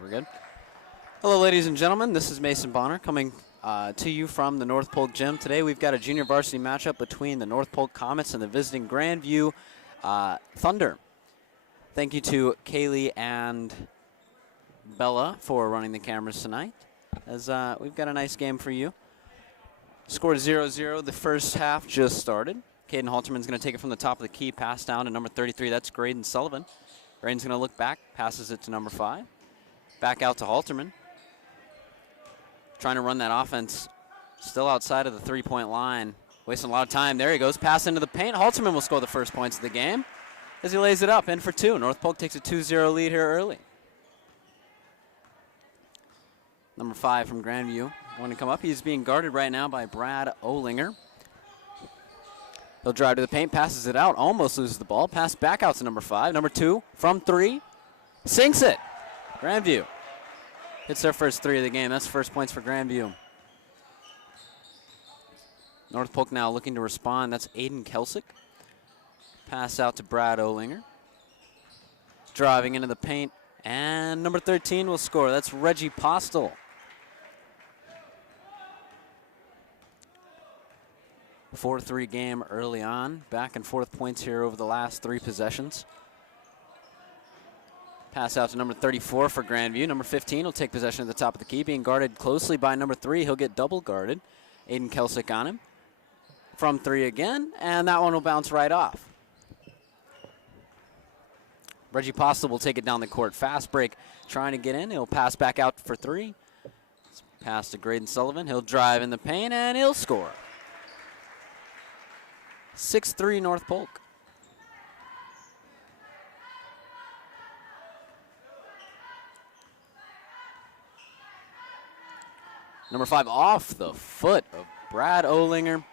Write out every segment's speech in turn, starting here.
we're good. Hello, ladies and gentlemen. This is Mason Bonner coming to you from the North Polk Gym. Today we've got a junior varsity matchup between the North Polk Comets and the visiting Grandview Thunder. Thank you to Kaylee and Bella for running the cameras tonight, as we've got a nice game for you. Scored 0-0. The first half just started. Caden Halterman's going to take it from the top of the key, pass down to number 33. That's Graydon Sullivan. Graydon's going to look back, passes it to number 5. Back out to Halterman. Trying to run that offense still outside of the three-point line. Wasting a lot of time. There he goes. Pass into the paint. Halterman will score the first points of the game as he lays it up. In for 2. North Polk takes a 2-0 lead here early. Number 5 from Grandview going to come up. He's being guarded right now by Brad Olinger. He'll drive to the paint, passes it out, almost loses the ball. Pass back out to number 5. Number 2 from 3. Sinks it. Grandview hits their first 3 of the game. That's first points for Grandview. North Polk now looking to respond. That's Aiden Kelsick. Pass out to Brad Olinger. Driving into the paint. And number 13 will score. That's Reggie Postel. 4-3 game early on. Back and forth points here over the last 3 possessions. Pass out to number 34 for Grandview. Number 15 will take possession at the top of the key, being guarded closely by number 3. He'll get double guarded. Aiden Kelsick on him. From 3 again, and that one will bounce right off. Reggie Postel will take it down the court. Fast break, trying to get in. He'll pass back out for 3. Pass to Graydon Sullivan. He'll drive in the paint, and he'll score. 6-3 North Polk. Number 5 off the foot of Brad Olinger,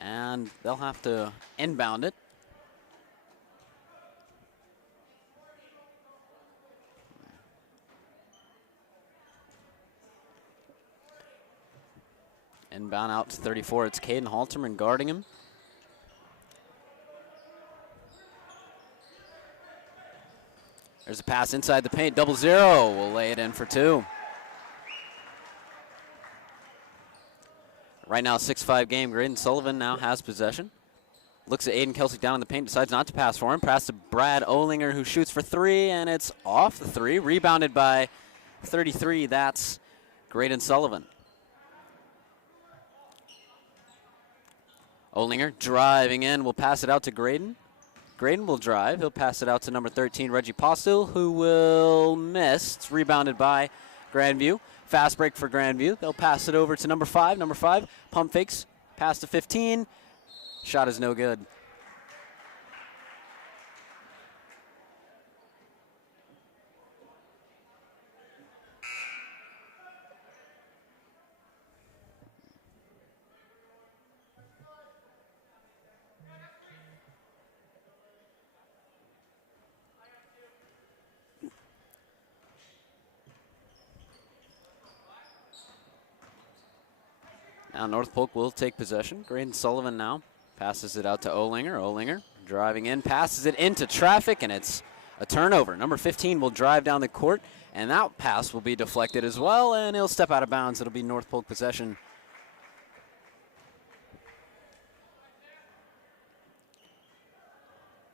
and they'll have to inbound it. Inbound out to 34. It's Caden Halterman guarding him. There's a pass inside the paint. 0-0. We'll lay it in for 2. Right now, 6-5 game. Graydon Sullivan now has possession. Looks at Aiden Kelsick down in the paint. Decides not to pass for him. Pass to Brad Olinger, who shoots for 3, and it's off the 3. Rebounded by 33. That's Graydon Sullivan. Olinger driving in. Will pass it out to Graydon. Graydon will drive. He'll pass it out to number 13, Reggie Postel, who will miss. It's rebounded by Grandview. Fast break for Grandview. They'll pass it over to number 5. Number 5, pump fakes. Pass to 15. Shot is no good. Now North Polk will take possession. Graydon Sullivan now passes it out to Olinger. Olinger driving in, passes it into traffic, and it's a turnover. Number 15 will drive down the court, and that pass will be deflected as well, and he'll step out of bounds. It'll be North Polk possession.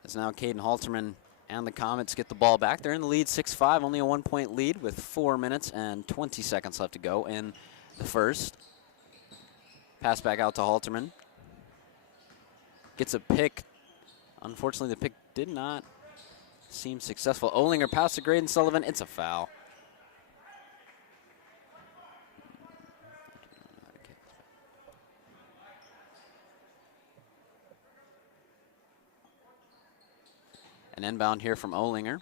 As now Caden Halterman and the Comets get the ball back. They're in the lead 6-5, only a 1-point lead with 4 minutes and 20 seconds left to go in the first. Pass back out to Halterman. Gets a pick. Unfortunately, the pick did not seem successful. Olinger pass to Graydon Sullivan. It's a foul. An inbound here from Olinger.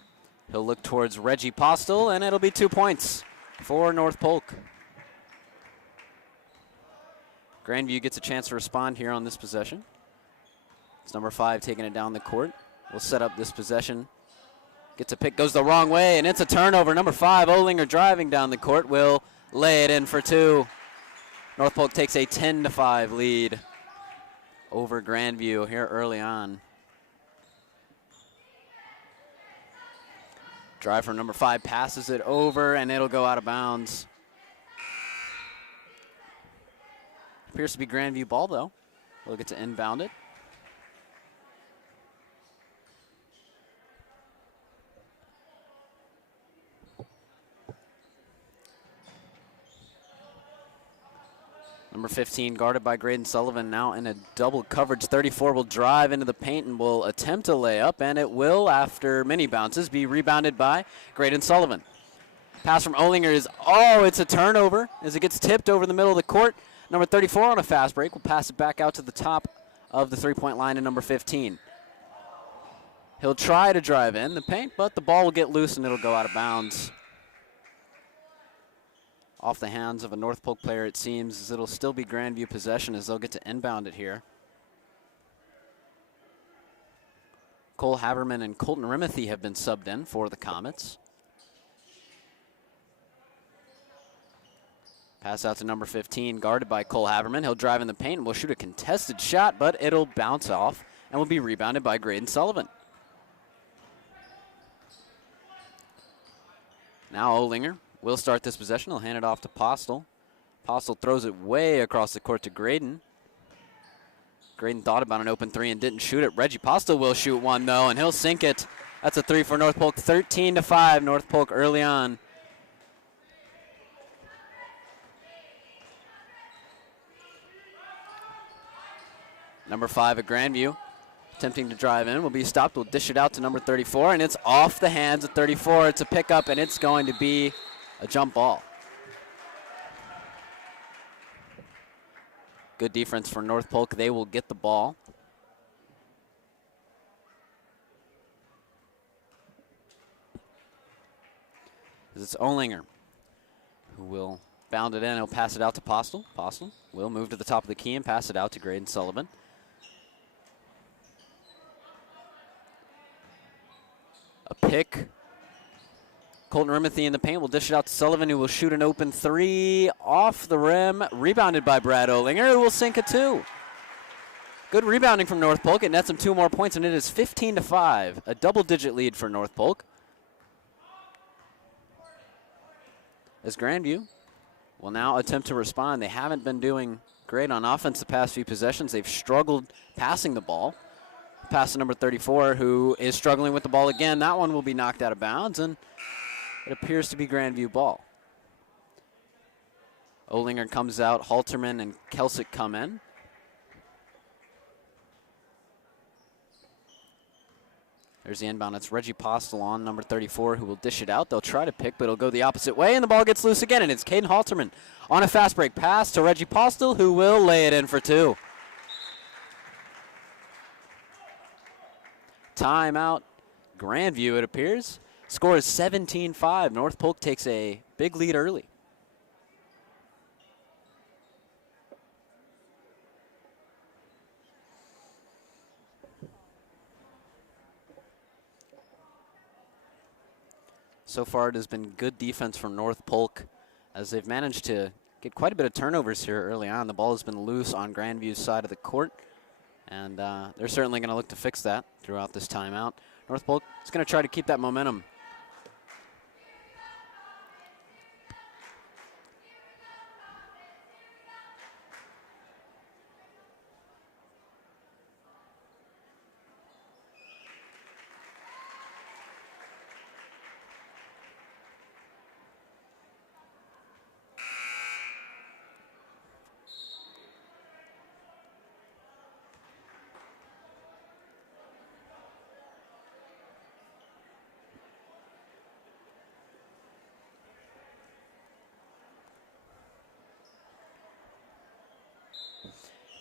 He'll look towards Reggie Postel, and it'll be 2 points for North Polk. Grandview gets a chance to respond here on this possession. It's number 5 taking it down the court. We'll set up this possession. Gets a pick, goes the wrong way, and it's a turnover. Number 5, Olinger driving down the court, will lay it in for 2. North Polk takes a 10-5 lead over Grandview here early on. Drive from number 5, passes it over, and it'll go out of bounds. Appears to be Grandview ball, though. We'll get to inbound it. Number 15 guarded by Graydon Sullivan, now in a double coverage. 34 will drive into the paint and will attempt a layup, and it will, after many bounces, be rebounded by Graydon Sullivan. Pass from Olinger is, it's a turnover as it gets tipped over the middle of the court. Number 34 on a fast break will pass it back out to the top of the three-point line to number 15. He'll try to drive in the paint, but the ball will get loose and it'll go out of bounds. Off the hands of a North Polk player, it seems, as it'll still be Grandview possession as they'll get to inbound it here. Cole Haberman and Colton Rimothy have been subbed in for the Comets. Pass out to number 15, guarded by Cole Haberman. He'll drive in the paint and will shoot a contested shot, but it'll bounce off and will be rebounded by Graydon Sullivan. Now Olinger will start this possession. He'll hand it off to Postel. Postel throws it way across the court to Graydon. Graydon thought about an open three and didn't shoot it. Reggie Postel will shoot one, though, and he'll sink it. That's a three for North Polk. 13-5, North Polk early on. Number 5 at Grandview, attempting to drive in, will be stopped. We'll dish it out to number 34, and it's off the hands of 34. It's a pickup, and it's going to be a jump ball. Good defense for North Polk. They will get the ball. It's Olinger who will bound it in. He'll pass it out to Postel. Postel will move to the top of the key and pass it out to Graydon Sullivan. A pick. Colton Rimothy in the paint will dish it out to Sullivan, who will shoot an open three off the rim, rebounded by Brad Olinger, who will sink a two. Good rebounding from North Polk. It nets him 2 more points, and it is 15-5, a double-digit lead for North Polk. As Grandview will now attempt to respond. They haven't been doing great on offense the past few possessions. They've struggled passing the ball. Pass to number 34, who is struggling with the ball again. That one will be knocked out of bounds, and it appears to be Grandview ball. Olinger comes out. Halterman and Kelsick come in. There's the inbound. It's Reggie Postel on number 34, who will dish it out. They'll try to pick, but it'll go the opposite way, and the ball gets loose again, and it's Caden Halterman on a fast break pass to Reggie Postel, who will lay it in for 2. Timeout. Grandview, it appears. Score is 17-5. North Polk takes a big lead early. So far, it has been good defense from North Polk as they've managed to get quite a bit of turnovers here early on. The ball has been loose on Grandview's side of the court, and they're certainly going to look to fix that throughout this timeout. North Polk is going to try to keep that momentum.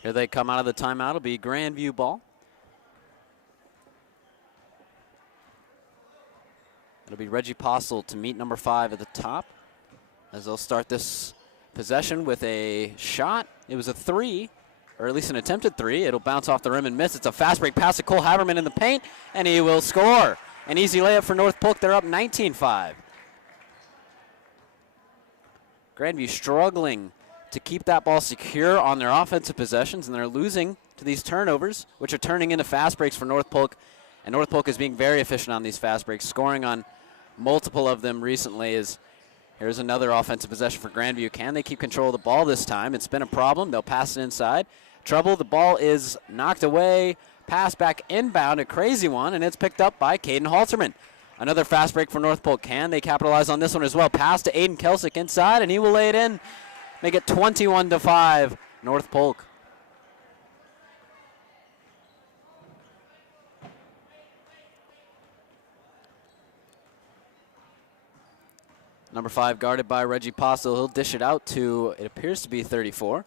Here they come out of the timeout. It'll be Grandview ball. It'll be Reggie Postel to meet number 5 at the top as they'll start this possession with a shot. It was a 3, or at least an attempted 3. It'll bounce off the rim and miss. It's a fast break pass to Cole Haberman in the paint, and he will score. An easy layup for North Polk. They're up 19-5. Grandview struggling to keep that ball secure on their offensive possessions, and they're losing to these turnovers, which are turning into fast breaks for North Polk. And North Polk is being very efficient on these fast breaks, scoring on multiple of them recently. Here's another offensive possession for Grandview. Can they keep control of the ball this time? It's been a problem. They'll pass it inside. Trouble, the ball is knocked away. Pass back inbound, a crazy one, and it's picked up by Caden Halterman. Another fast break for North Polk. Can they capitalize on this one as well? Pass to Aiden Kelsick inside, and he will lay it in. Make it 21-5, North Polk. Number 5 guarded by Reggie Postel. He'll dish it out to, it appears to be 34.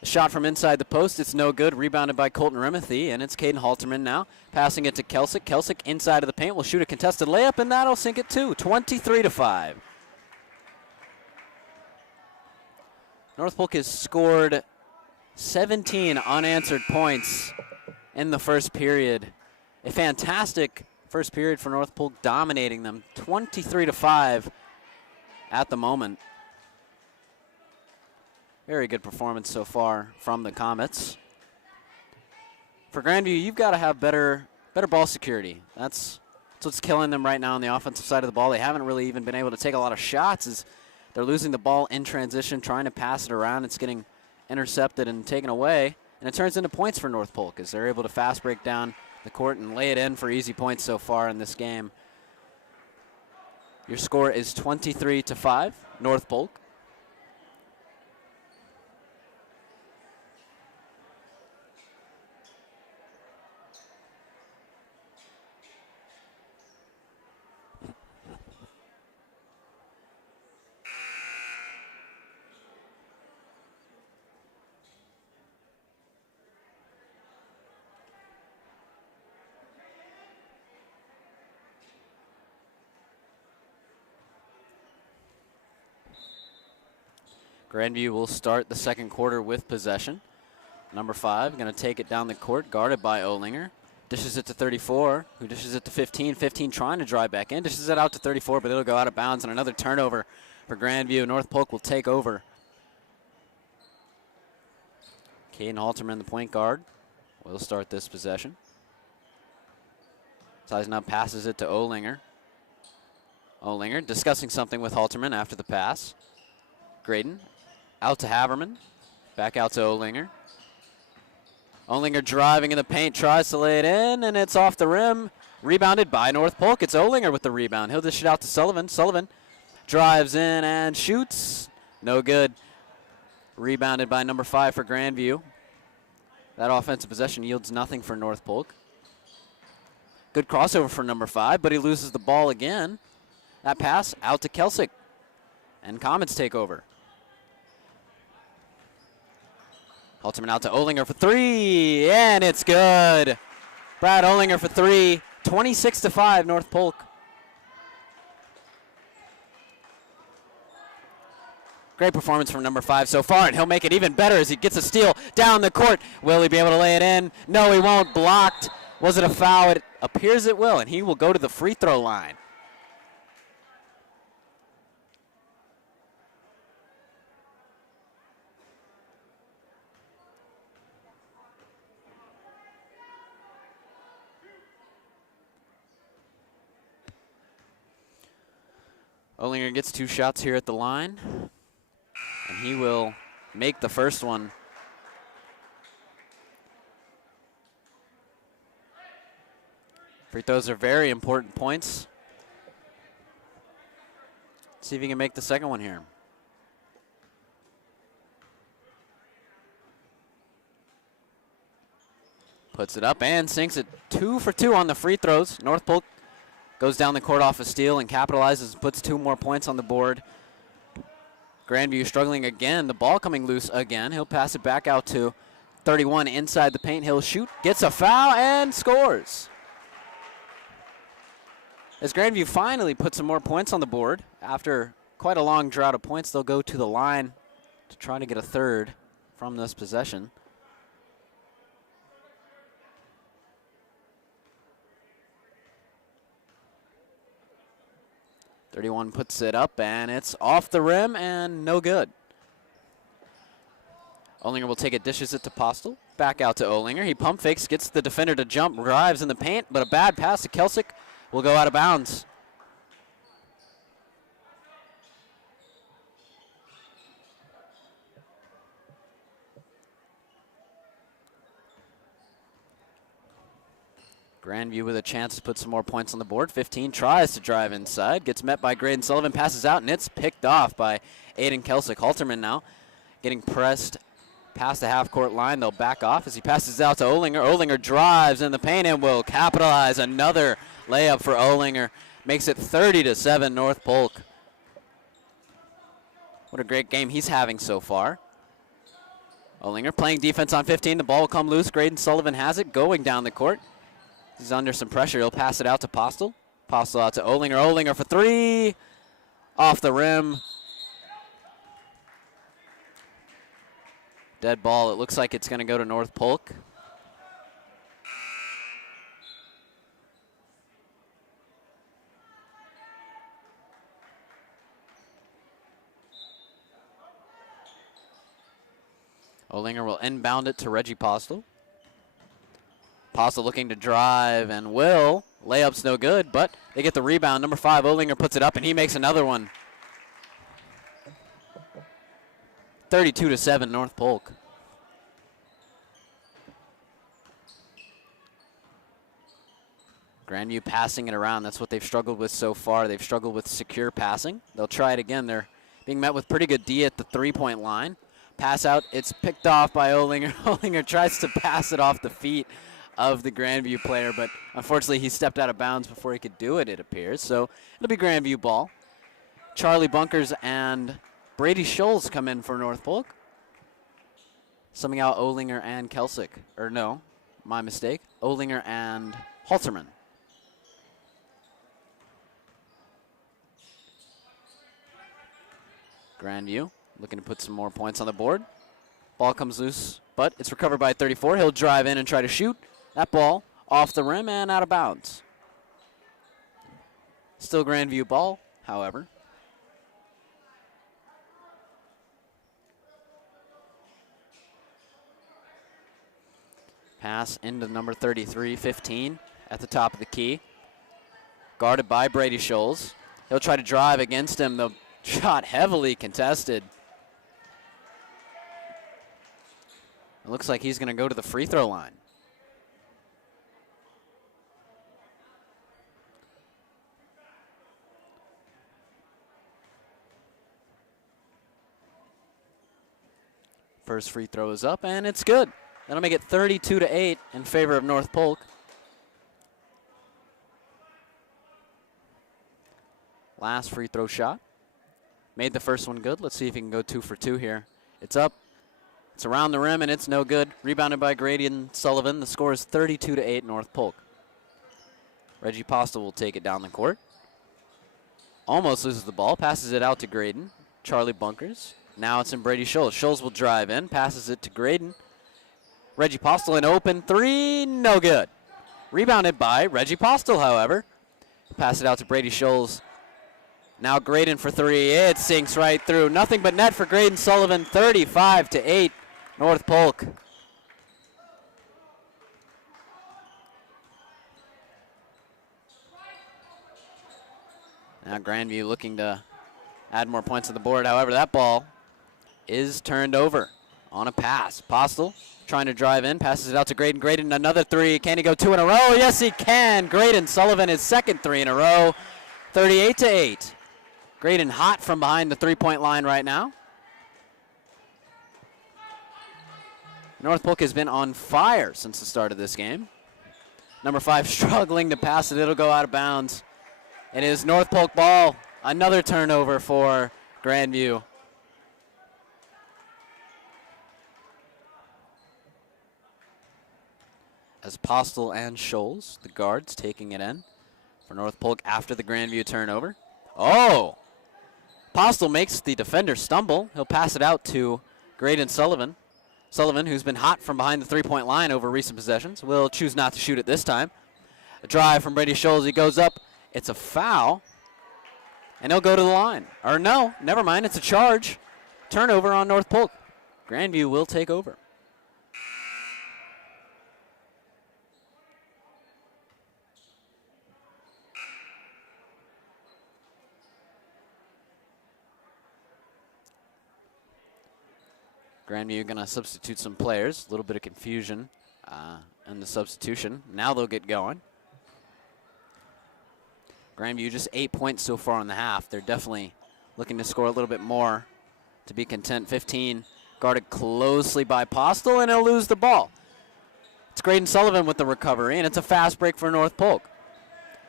A shot from inside the post. It's no good. Rebounded by Colton Remethy, and it's Caden Halterman now. Passing it to Kelsick. Kelsick inside of the paint will shoot a contested layup, and that'll sink it too. 23-5. North Polk has scored 17 unanswered points in the first period. A fantastic first period for North Polk, dominating them 23-5 at the moment. Very good performance so far from the Comets. For Grandview, you've got to have better ball security. That's what's killing them right now on the offensive side of the ball. They haven't really even been able to take a lot of shots as they're losing the ball in transition, trying to pass it around. It's getting intercepted and taken away, and it turns into points for North Polk as they're able to fast break down the court and lay it in for easy points so far in this game. Your score is 23-5, North Polk. Grandview will start the second quarter with possession. Number 5 going to take it down the court, guarded by Olinger. Dishes it to 34, who dishes it to 15. 15 trying to drive back in. Dishes it out to 34, but it'll go out of bounds, and another turnover for Grandview. North Polk will take over. Caden Halterman, the point guard, will start this possession. Sizing up, passes it to Olinger. Olinger discussing something with Halterman after the pass. Graydon out to Haberman. Back out to Olinger. Olinger driving in the paint, tries to lay it in, and it's off the rim. Rebounded by North Polk. It's Olinger with the rebound. He'll dish it out to Sullivan. Sullivan drives in and shoots. No good. Rebounded by number 5 for Grandview. That offensive possession yields nothing for North Polk. Good crossover for number 5, but he loses the ball again. That pass out to Kelsick. And Comets take over. Halterman out to Olinger for 3, and it's good. Brad Olinger for 3, 26-5, North Polk. Great performance from number 5 so far, and he'll make it even better as he gets a steal down the court. Will he be able to lay it in? No, he won't. Blocked. Was it a foul? It appears it will, and he will go to the free throw line. Olinger gets 2 shots here at the line, and he will make the first one. Free throws are very important points. Let's see if he can make the second one here. Puts it up and sinks it. 2 for 2 on the free throws. North Polk goes down the court off a steal and capitalizes and puts 2 more points on the board. Grandview struggling again. The ball coming loose again. He'll pass it back out to 31 inside the paint. He'll shoot, gets a foul, and scores. As Grandview finally puts some more points on the board, after quite a long drought of points, they'll go to the line to try to get a third from this possession. .31 puts it up, and it's off the rim and no good. Olinger will take it, dishes it to Postel. Back out to Olinger. He pump fakes, gets the defender to jump, drives in the paint, but a bad pass to Kelsick will go out of bounds. Grandview with a chance to put some more points on the board. 15 tries to drive inside. Gets met by Graydon Sullivan. Passes out, and it's picked off by Aiden Kelsick. Halterman now getting pressed past the half-court line. They'll back off as he passes out to Olinger. Olinger drives in the paint and will capitalize. Another layup for Olinger. Makes it 30-7 North Polk. What a great game he's having so far. Olinger playing defense on 15. The ball will come loose. Graydon Sullivan has it going down the court. He's under some pressure. He'll pass it out to Postel. Postel out to Olinger. Olinger for three. Off the rim. Dead ball. It looks like it's going to go to North Polk. Olinger will inbound it to Reggie Postel. Postel looking to drive and will. Layup's no good, but they get the rebound. Number 5, Olinger puts it up, and he makes another one. 32-7 North Polk. Grandview passing it around. That's what they've struggled with so far. They've struggled with secure passing. They'll try it again. They're being met with pretty good D at the three-point line. Pass out. It's picked off by Olinger. Olinger tries to pass it off the feet of the Grandview player, but unfortunately he stepped out of bounds before he could do it, it appears. So it'll be Grandview ball. Charlie Bunkers and Brady Scholes come in for North Polk. Summing out Olinger and Kelsick. Or no, my mistake. Olinger and Halterman. Grandview looking to put some more points on the board. Ball comes loose, but it's recovered by 34. He'll drive in and try to shoot. That ball off the rim and out of bounds. Still Grandview ball, however. Pass into number 33, 15 at the top of the key. Guarded by Brady Scholes. He'll try to drive against him. The shot heavily contested. It looks like he's going to go to the free throw line. First free throw is up, and it's good. That'll make it 32-8 in favor of North Polk. Last free throw shot. Made the first one good. Let's see if he can go 2 for 2 here. It's up. It's around the rim, and it's no good. Rebounded by Graydon Sullivan. The score is 32-8 North Polk. Reggie Postel will take it down the court. Almost loses the ball. Passes it out to Graydon. Charlie Bunkers. Now it's in Brady Scholes. Scholes will drive in. Passes it to Graydon. Reggie Postel, an open three. No good. Rebounded by Reggie Postel, however. Pass it out to Brady Scholes. Now Graydon for three. It sinks right through. Nothing but net for Graydon Sullivan. 35-8 North Polk. Now Grandview looking to add more points to the board. However, that ball is turned over on a pass. Postel trying to drive in. Passes it out to Graydon. Graydon, another three. Can he go 2 in a row? Yes, he can. Graydon Sullivan, his second 3 in a row. 38-8. Graydon hot from behind the three-point line right now. North Polk has been on fire since the start of this game. Number 5 struggling to pass it. It'll go out of bounds. It is North Polk ball. Another turnover for Grandview. As Postel and Scholes, the guards, taking it in for North Polk after the Grandview turnover. Oh! Postel makes the defender stumble. He'll pass it out to Graydon Sullivan. Sullivan, who's been hot from behind the three-point line over recent possessions, will choose not to shoot it this time. A drive from Brady Scholes. He goes up. It's a foul. And he'll go to the line. Or no, never mind. It's a charge. Turnover on North Polk. Grandview will take over. Grandview going to substitute some players. A little bit of confusion in the substitution. Now they'll get going. Grandview just 8 points so far in the half. They're definitely looking to score a little bit more to be content. 15 guarded closely by Postel, and he'll lose the ball. It's Graydon Sullivan with the recovery, and it's a fast break for North Polk.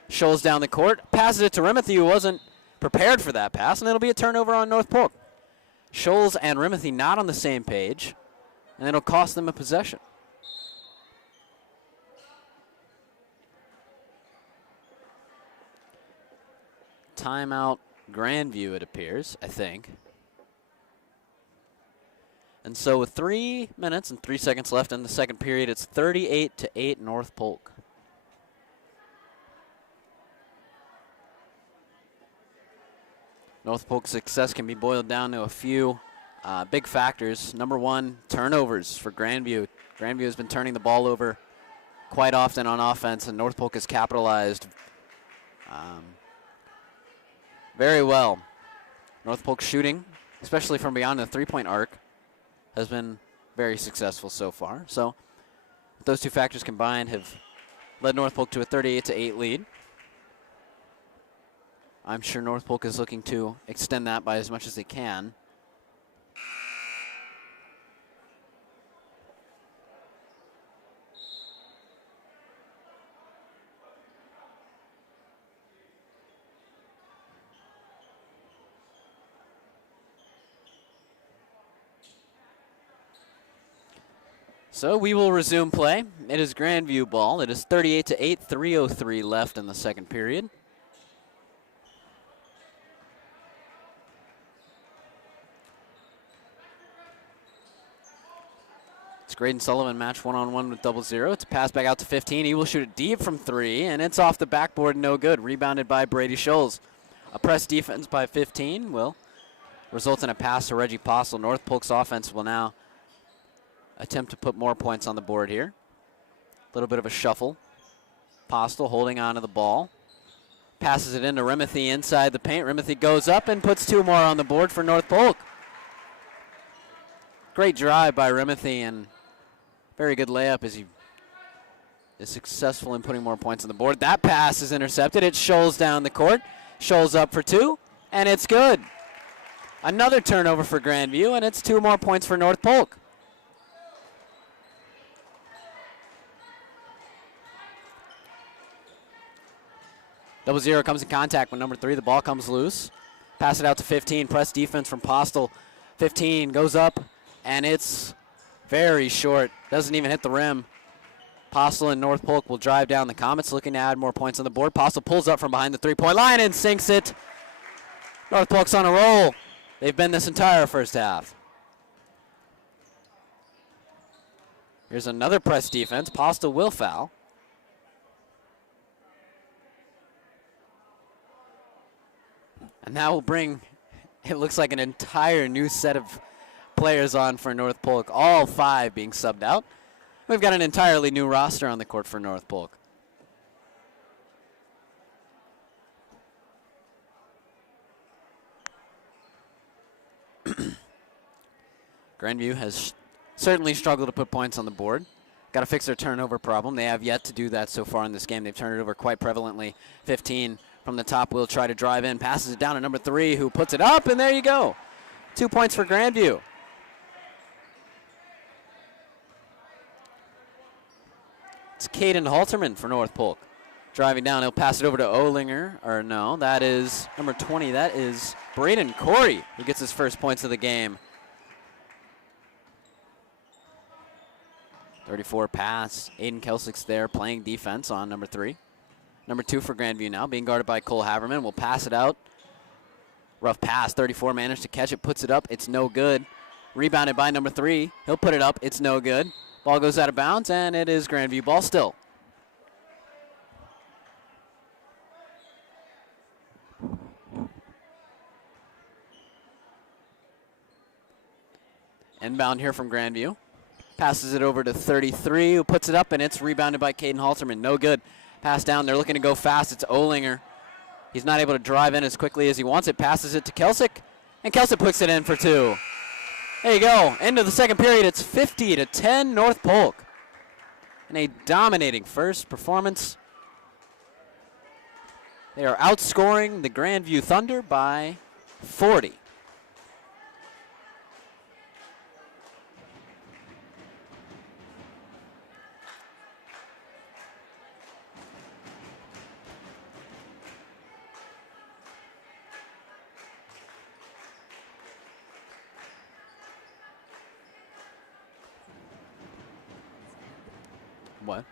Scholes down the court, passes it to Rimothy, who wasn't prepared for that pass, and it'll be a turnover on North Polk. Scholes and Rimothy not on the same page, and it'll cost them a possession. Timeout Grandview, it appears, I think. And so with 3 minutes and 3 seconds left in the second period, it's 38-8 North Polk. North Polk's success can be boiled down to a few big factors. Number one, turnovers for Grandview. Grandview has been turning the ball over quite often on offense, and North Polk has capitalized very well. North Polk shooting, especially from beyond the three-point arc, has been very successful so far. So those two factors combined have led North Polk to a 38-8 lead. I'm sure North Polk is looking to extend that by as much as they can. So we will resume play. It is Grandview ball. It is 38-8, 3:03 left in the second period. It's Graydon Sullivan match one-on-one with 0-0. It's a pass back out to 15. He will shoot it deep from 3, and it's off the backboard, no good. Rebounded by Brady Scholes. A press defense by 15 will result in a pass to Reggie Postel. North Polk's offense will now attempt to put more points on the board here. A little bit of a shuffle. Postel holding on to the ball. Passes it into Rimothy inside the paint. Rimothy goes up and puts 2 more on the board for North Polk. Great drive by Rimothy and very good layup as he is successful in putting more points on the board. That pass is intercepted. It's Scholes down the court. Scholes up for 2, and it's good. Another turnover for Grandview, and it's 2 more points for North Polk. 0-0 comes in contact with number 3. The ball comes loose. Pass it out to 15. Press defense from Postel. 15 goes up, and it's very short. Doesn't even hit the rim. Postel and North Polk will drive down the Comets, looking to add more points on the board. Postel pulls up from behind the three-point line and sinks it. North Polk's on a roll. They've been this entire first half. Here's another press defense. Postel will foul. And that will bring, it looks like, an entire new set of players on for North Polk, all 5 being subbed out. We've got an entirely new roster on the court for North Polk. Grandview has certainly struggled to put points on the board. Got to fix their turnover problem. They have yet to do that so far in this game. They've turned it over quite prevalently. 15 from the top will try to drive in, passes it down to number 3, who puts it up, and there you go. 2 points for Grandview. It's Caden Halterman for North Polk. Driving down, he'll pass it over to Olinger, or no, that is number 20. That is Braden Corey, who gets his first points of the game. 34 pass. Aiden Kelsick's there playing defense on number 3. Number 2 for Grandview now, being guarded by Cole Haverman. Will pass it out. Rough pass. 34 managed to catch it, puts it up. It's no good. Rebounded by number 3. He'll put it up. It's no good. Ball goes out of bounds, and it is Grandview ball still. Inbound here from Grandview. Passes it over to 33, who puts it up, and it's rebounded by Caden Halterman. No good. Pass down. They're looking to go fast. It's Olinger. He's not able to drive in as quickly as he wants it. Passes it to Kelsick, and Kelsick puts it in for 2. There you go. End of the second period. It's 50-10 North Polk. In a dominating first performance. They are outscoring the Grandview Thunder by 40. What?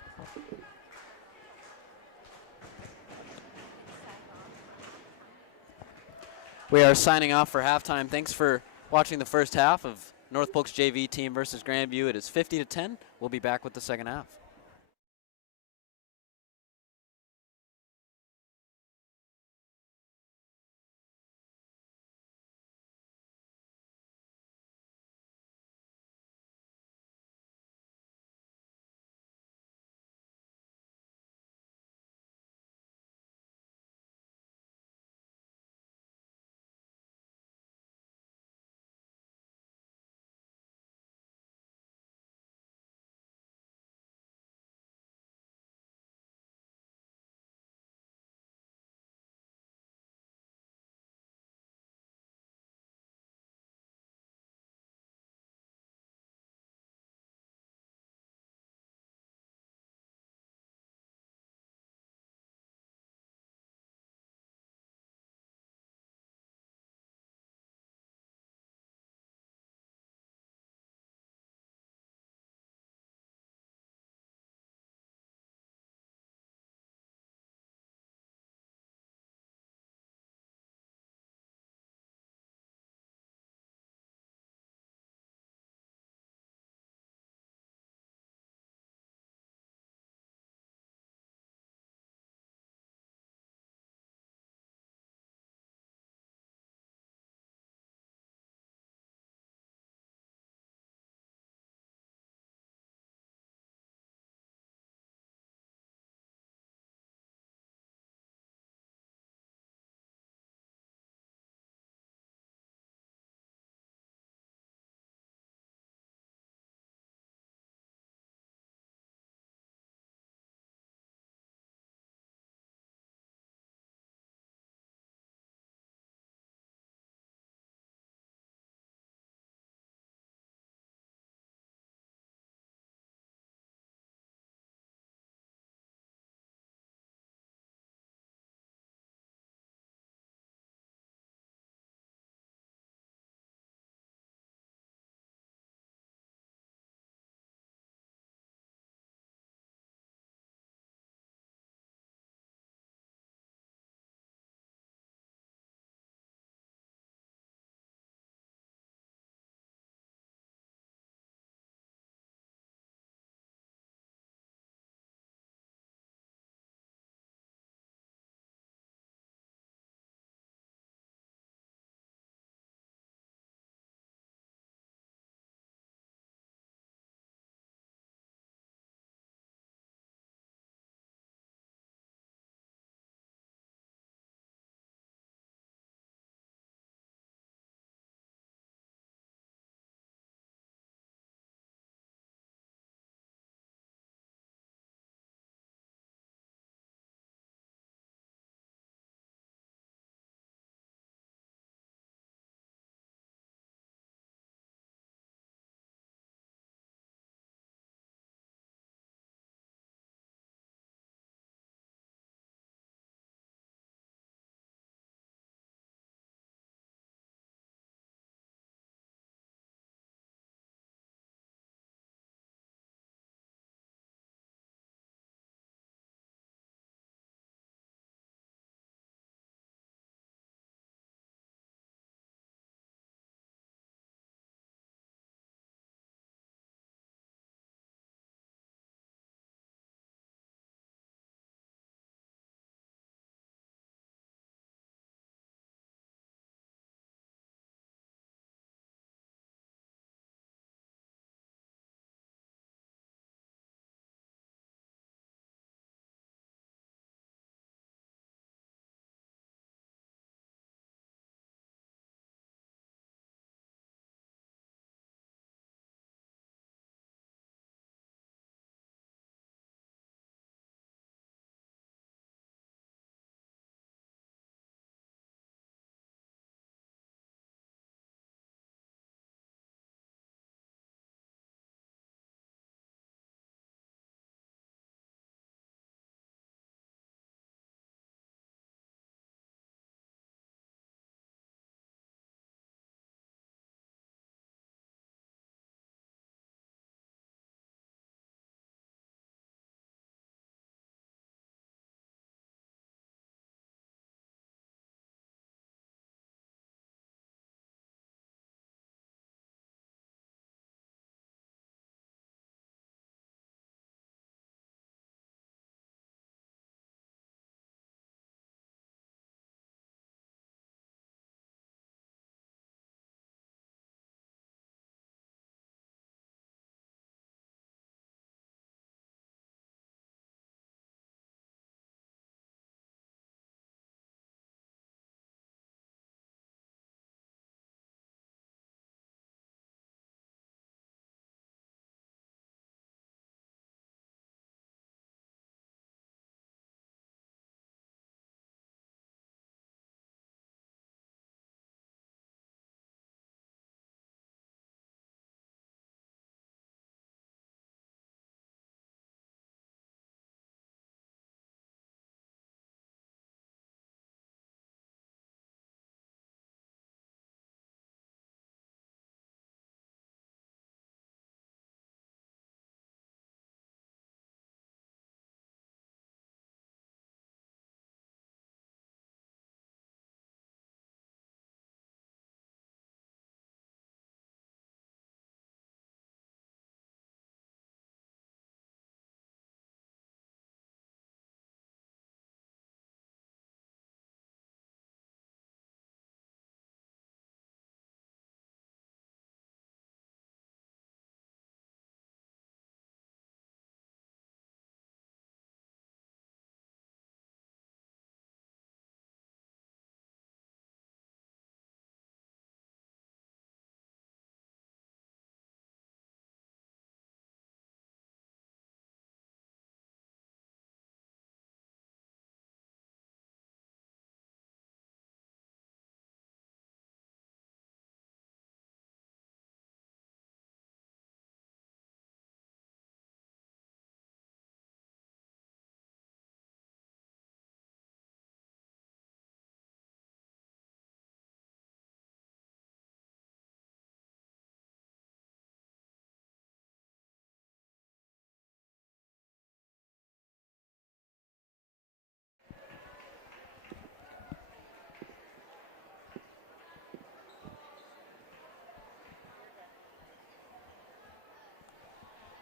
We are signing off for halftime. Thanks for watching the first half of North Polk's JV team versus Grandview. It is 50-10. We'll be back with the second half.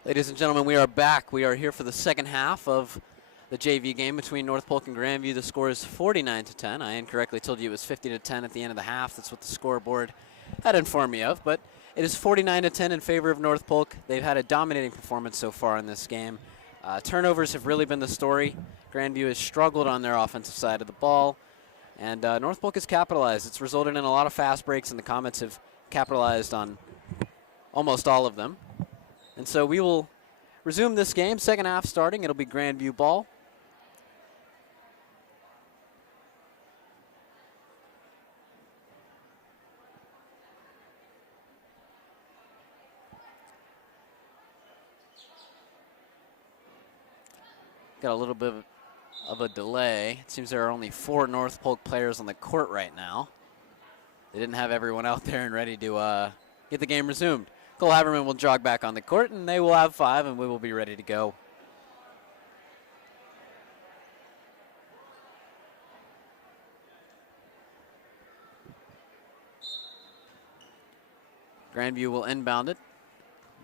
Ladies and gentlemen, we are back. We are here for the second half of the JV game between North Polk and Grandview. The score is 49-10. I incorrectly told you it was 50-10 at the end of the half. That's what the scoreboard had informed me of, but it is 49-10 in favor of North Polk. They've had a dominating performance so far in this game. Turnovers have really been the story. Grandview has struggled on their offensive side of the ball, and North Polk has capitalized. It's resulted in a lot of fast breaks, and the Comets have capitalized on almost all of them. And so we will resume this game. Second half starting. It'll be Grandview ball. Got a little bit of a delay. It seems there are only 4 North Polk players on the court right now. They didn't have everyone out there and ready to get the game resumed. Cole Haverman will jog back on the court, and they will have 5, and we will be ready to go. Grandview will inbound it.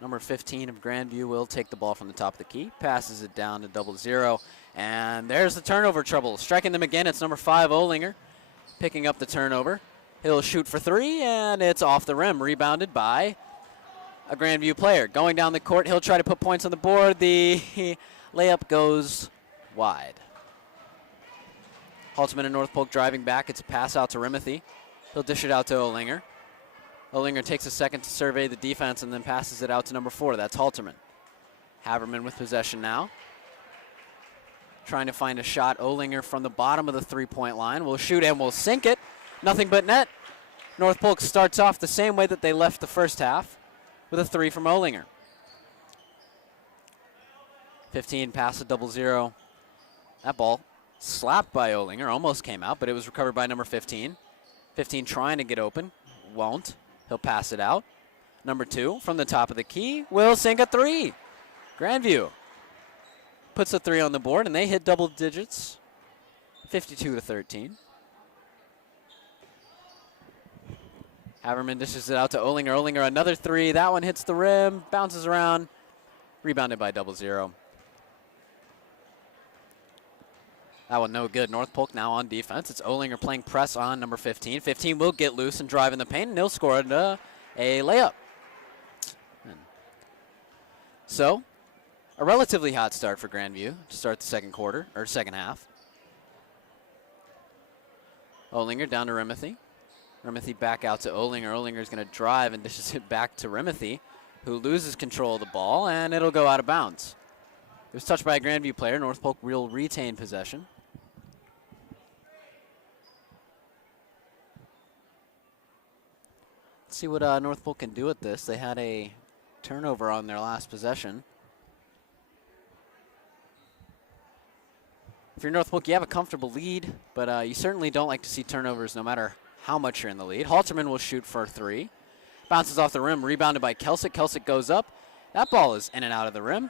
Number 15 of Grandview will take the ball from the top of the key, passes it down to 0-0, and there's the turnover trouble. Striking them again, it's number 5, Olinger, picking up the turnover. He'll shoot for 3, and it's off the rim, rebounded by a Grandview player. Going down the court, he'll try to put points on the board. The layup goes wide. Haltzman and North Polk driving back. It's a pass out to Rimothy. He'll dish it out to Olinger. Olinger takes a second to survey the defense and then passes it out to number 4. That's Halterman. Haverman with possession now. Trying to find a shot. Olinger from the bottom of the three-point line will shoot and will sink it. Nothing but net. North Polk starts off the same way that they left the first half, with a 3 from Olinger. 15 pass to 0-0. That ball slapped by Olinger, almost came out, but it was recovered by number 15. 15 trying to get open, won't. He'll pass it out. Number 2 from the top of the key will sink a 3. Grandview puts a 3 on the board, and they hit double digits, 52-13. Haverman dishes it out to Olinger. Olinger, another 3. That one hits the rim, bounces around, rebounded by 0-0. That one no good. North Polk now on defense. It's Olinger playing press on number 15. 15 will get loose and drive in the paint, and he'll score a layup. So, a relatively hot start for Grandview to start the second half. Olinger down to Rimothy. Rimothy back out to Olinger. Olinger's going to drive and dishes it back to Rimothy, who loses control of the ball, and it'll go out of bounds. It was touched by a Grandview player. North Polk will retain possession. Let's see what North Polk can do with this. They had a turnover on their last possession. If you're North Polk, you have a comfortable lead, but you certainly don't like to see turnovers no matter how much you're in the lead. Halterman will shoot for 3. Bounces off the rim, rebounded by Kelsick. Kelsick goes up. That ball is in and out of the rim.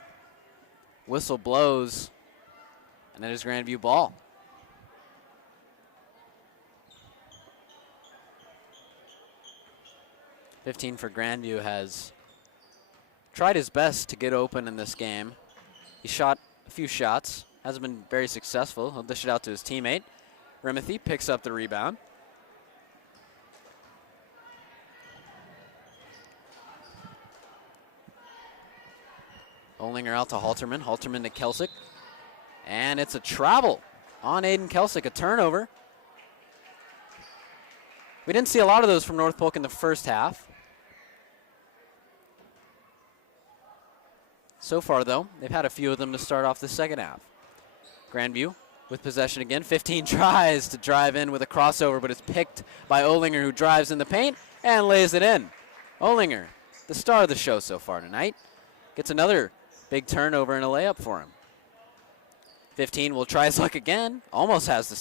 Whistle blows, and it is Grandview ball. $15 for Grandview has tried his best to get open in this game. He shot a few shots, hasn't been very successful. He'll dish it out to his teammate. Rimothy picks up the rebound. Olinger out to Halterman. Halterman to Kelsick. And it's a travel on Aiden Kelsick, a turnover. We didn't see a lot of those from North Polk in the first half. So far, though, they've had a few of them to start off the second half. Grandview with possession again. 15 tries to drive in with a crossover, but it's picked by Olinger, who drives in the paint and lays it in. Olinger, the star of the show so far tonight, gets another big turnover and a layup for him. 15 will try his luck again. Almost has the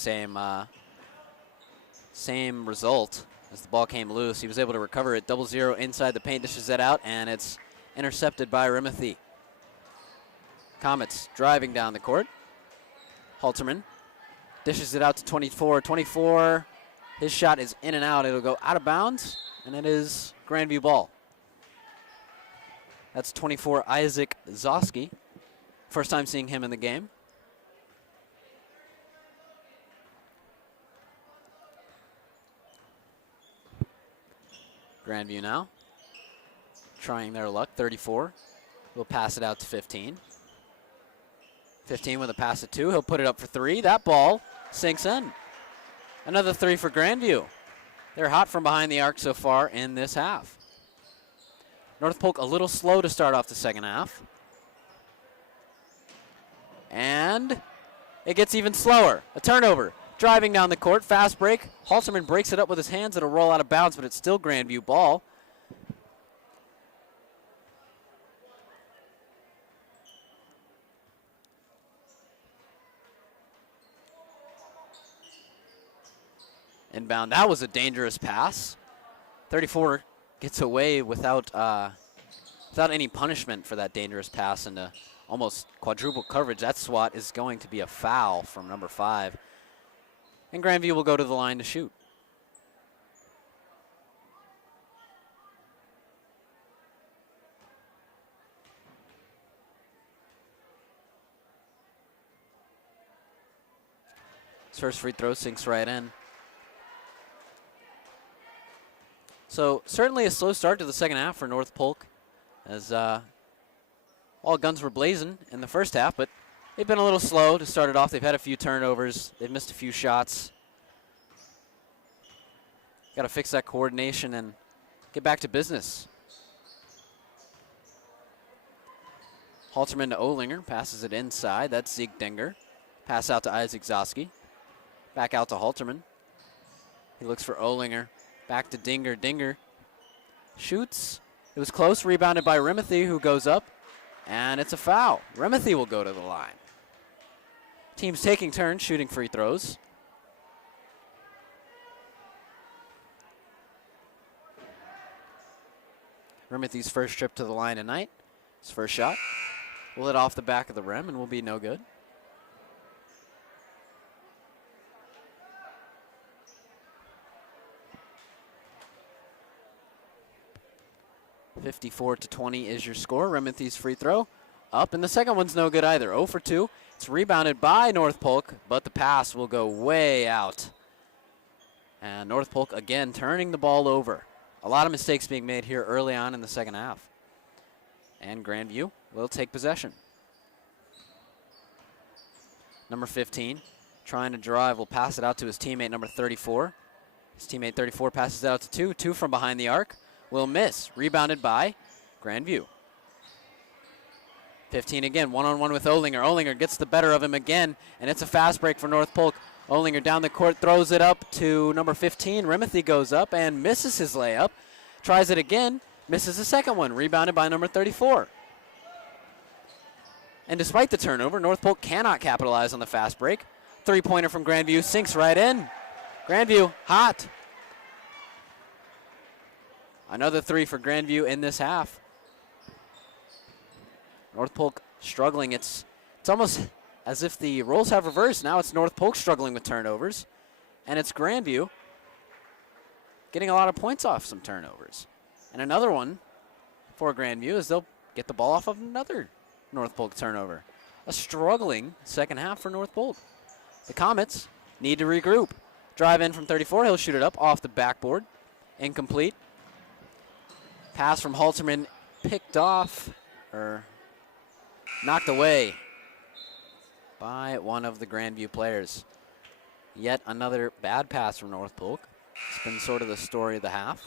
same result as the ball came loose. He was able to recover it. 0-0 inside the paint, dishes that out, and it's intercepted by Rimothy. Comets driving down the court. Halterman dishes it out to 24. 24, his shot is in and out. It'll go out of bounds, and it is Grandview ball. That's 24, Isaac Zoski. First time seeing him in the game. Grandview now, trying their luck, 34. We'll pass it out to 15. 15 with a pass at 2. He'll put it up for 3. That ball sinks in. Another 3 for Grandview. They're hot from behind the arc so far in this half. North Polk a little slow to start off the second half. And it gets even slower. A turnover. Driving down the court, fast break. Halterman breaks it up with his hands. It'll roll out of bounds, but it's still Grandview ball. Inbound. That was a dangerous pass. 34 gets away without any punishment for that dangerous pass into almost quadruple coverage. That swat is going to be a foul from number 5. And Grandview will go to the line to shoot. His first free throw sinks right in. So certainly a slow start to the second half for North Polk, as all guns were blazing in the first half, but they've been a little slow to start it off. They've had a few turnovers. They've missed a few shots. Got to fix that coordination and get back to business. Halterman to Olinger, passes it inside. That's Zeke Dinger. Pass out to Isaac Zoski. Back out to Halterman. He looks for Olinger. Back to Dinger. Dinger shoots. It was close. Rebounded by Rimothy, who goes up. And it's a foul. Rimothy will go to the line. Teams taking turns shooting free throws. Rimothy's first trip to the line tonight. His first shot. Will hit off the back of the rim and will be no good. (54-20) is your score. Rimothy's free throw up, and the second one's no good either. 0 for 2. It's rebounded by North Polk, but the pass will go way out. And North Polk again turning the ball over. A lot of mistakes being made here early on in the second half. And Grandview will take possession. Number 15 trying to drive, will pass it out to his teammate number 34. His teammate 34 passes it out to 2. 2 from behind the arc. Will miss. Rebounded by Grandview. 15 again, one-on-one with Olinger. Olinger gets the better of him again, and it's a fast break for North Polk. Olinger down the court, throws it up to number 15. Rimothy goes up and misses his layup. Tries it again, misses the second one. Rebounded by number 34. And despite the turnover, North Polk cannot capitalize on the fast break. Three-pointer from Grandview sinks right in. Grandview hot. Another 3 for Grandview in this half. North Polk struggling. It's almost as if the roles have reversed. Now it's North Polk struggling with turnovers, and it's Grandview getting a lot of points off some turnovers. And another one for Grandview is they'll get the ball off of another North Polk turnover. A struggling second half for North Polk. The Comets need to regroup. Drive in from 34. He'll shoot it up off the backboard. Incomplete. Pass from Halterman picked off, or knocked away by one of the Grandview players. Yet another bad pass from North Polk. It's been sort of the story of the half.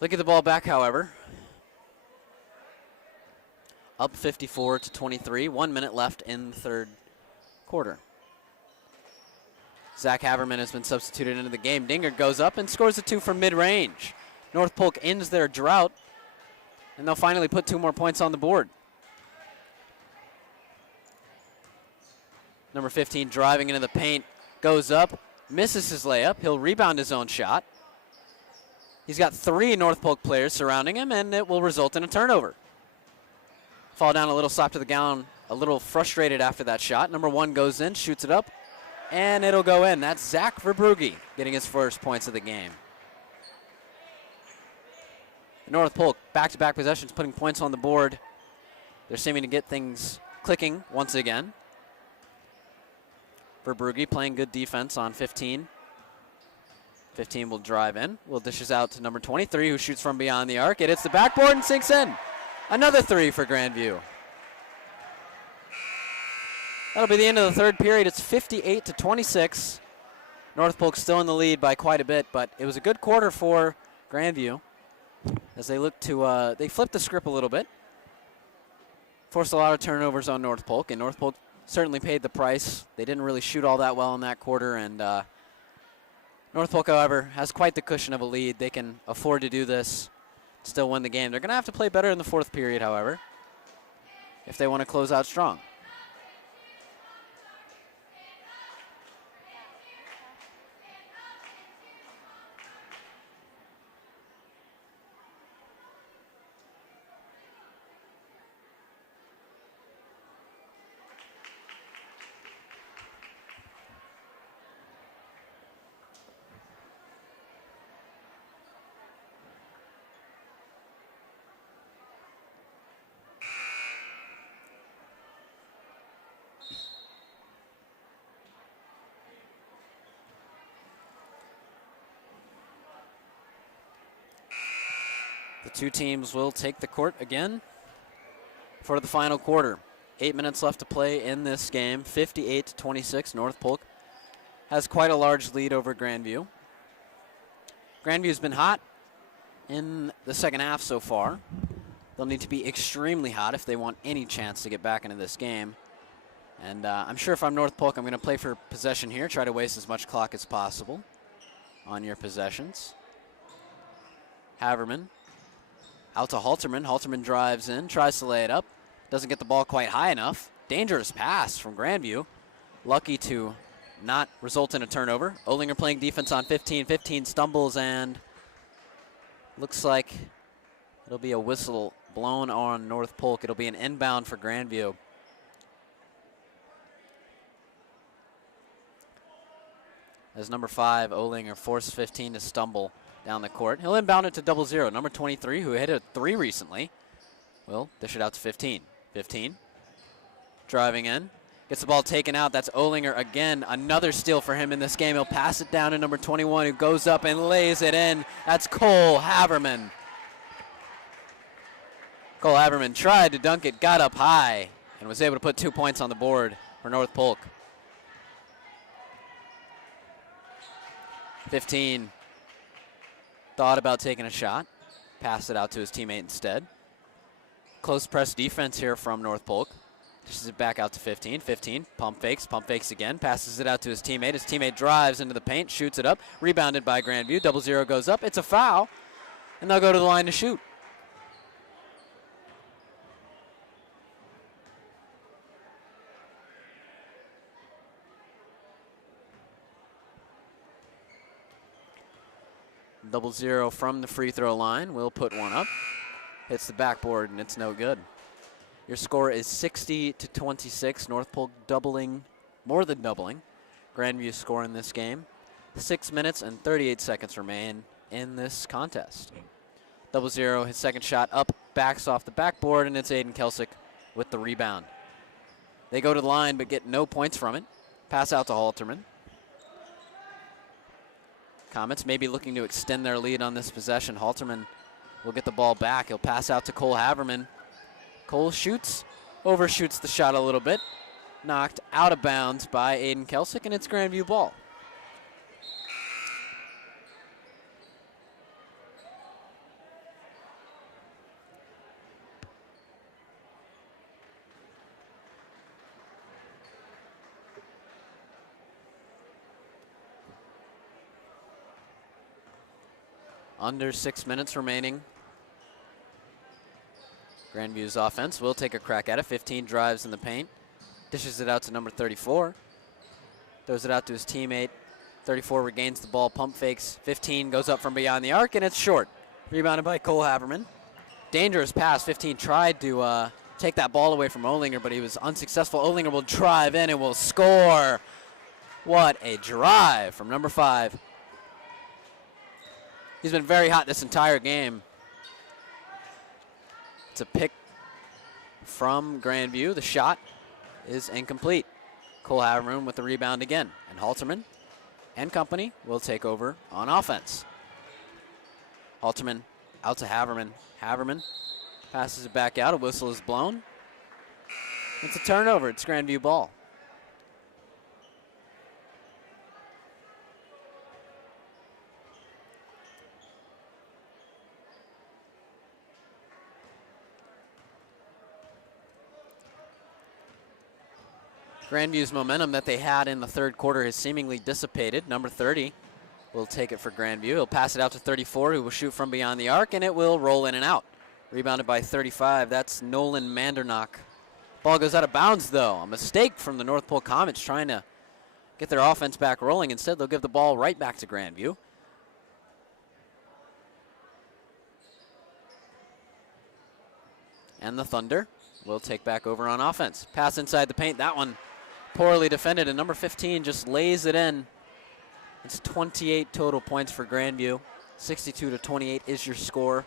Look at the ball back, however. Up 54-23. 1 minute left in the third quarter. Zach Haverman has been substituted into the game. Dinger goes up and scores a 2 from mid-range. North Polk ends their drought, and they'll finally put 2 more points on the board. Number 15 driving into the paint, goes up, misses his layup. He'll rebound his own shot. He's got 3 North Polk players surrounding him, and it will result in a turnover. Fall down a little, slap to the gown, a little frustrated after that shot. Number 1 goes in, shoots it up, and it'll go in. That's Zach Verbrugge getting his first points of the game. North Polk, back-to-back possessions, putting points on the board. They're seeming to get things clicking once again. Verbrugge playing good defense on 15. 15 will drive in. Will dishes out to number 23, who shoots from beyond the arc. It hits the backboard and sinks in. Another 3 for Grandview. That'll be the end of the third period. It's 58-26. North Polk still in the lead by quite a bit, but it was a good quarter for Grandview as they look to, they flipped the script a little bit. Forced a lot of turnovers on North Polk, and North Polk certainly paid the price. They didn't really shoot all that well in that quarter, and North Polk, however, has quite the cushion of a lead. They can afford to do this, still win the game. They're going to have to play better in the fourth period, however, if they want to close out strong. The two teams will take the court again for the final quarter. 8 minutes left to play in this game. 58-26. North Polk has quite a large lead over Grandview. Grandview's been hot in the second half so far. They'll need to be extremely hot if they want any chance to get back into this game. And I'm sure if I'm North Polk, I'm going to play for possession here, try to waste as much clock as possible on your possessions. Haverman out to Halterman. Halterman drives in, tries to lay it up. Doesn't get the ball quite high enough. Dangerous pass from Grandview. Lucky to not result in a turnover. Olinger playing defense on 15. 15 stumbles and looks like it'll be a whistle blown on North Polk. It'll be an inbound for Grandview. As number 5, Olinger, forced 15 to stumble down the court. He'll inbound it to 0-0. Number 23, who hit a 3 recently, will dish it out to 15. 15, driving in, gets the ball taken out. That's Olinger again. Another steal for him in this game. He'll pass it down to number 21, who goes up and lays it in. That's Cole Haverman. Cole Haverman tried to dunk it, got up high, and was able to put 2 points on the board for North Polk. 15 thought about taking a shot, passed it out to his teammate instead. Close press defense here from North Polk. Dishes it back out to 15. 15, pump fakes again, passes it out to his teammate. His teammate drives into the paint, shoots it up, rebounded by Grandview. 0-0 goes up. It's a foul, and they'll go to the line to shoot. Double zero from the free throw line. Will put one up. Hits the backboard, and it's no good. Your score is 60-26. North Polk doubling, more than doubling, Grandview's score in this game. 6 minutes and 38 seconds remain in this contest. 0-0, his second shot up, backs off the backboard, and it's Aiden Kelsick with the rebound. They go to the line but get no points from it. Pass out to Halterman. Comets maybe looking to extend their lead on this possession. Halterman will get the ball back. He'll pass out to Cole Haverman. Cole shoots, overshoots the shot a little bit. Knocked out of bounds by Aiden Kelsick, and it's Grandview ball. Under 6 minutes remaining. Grandview's offense will take a crack at it. 15 drives in the paint. Dishes it out to number 34. Throws it out to his teammate. 34 regains the ball, pump fakes. 15 goes up from beyond the arc, and it's short. Rebounded by Cole Haverman. Dangerous pass. 15 tried to take that ball away from Olinger, but he was unsuccessful. Olinger will drive in and will score. What a drive from number 5. He's been very hot this entire game. It's a pick from Grandview. The shot is incomplete. Cole Haverman with the rebound again. And Halterman and company will take over on offense. Halterman out to Haverman. Haverman passes it back out. A whistle is blown. It's a turnover. It's Grandview ball. Grandview's momentum that they had in the third quarter has seemingly dissipated. Number 30 will take it for Grandview. He'll pass it out to 34, who will shoot from beyond the arc, and it will roll in and out. Rebounded by 35. That's Nolan Mandernock. Ball goes out of bounds, though. A mistake from the North Polk Comets trying to get their offense back rolling. Instead, they'll give the ball right back to Grandview. And the Thunder will take back over on offense. Pass inside the paint. That one poorly defended, and number 15 just lays it in. It's 28 total points for Grandview. 62-28 is your score.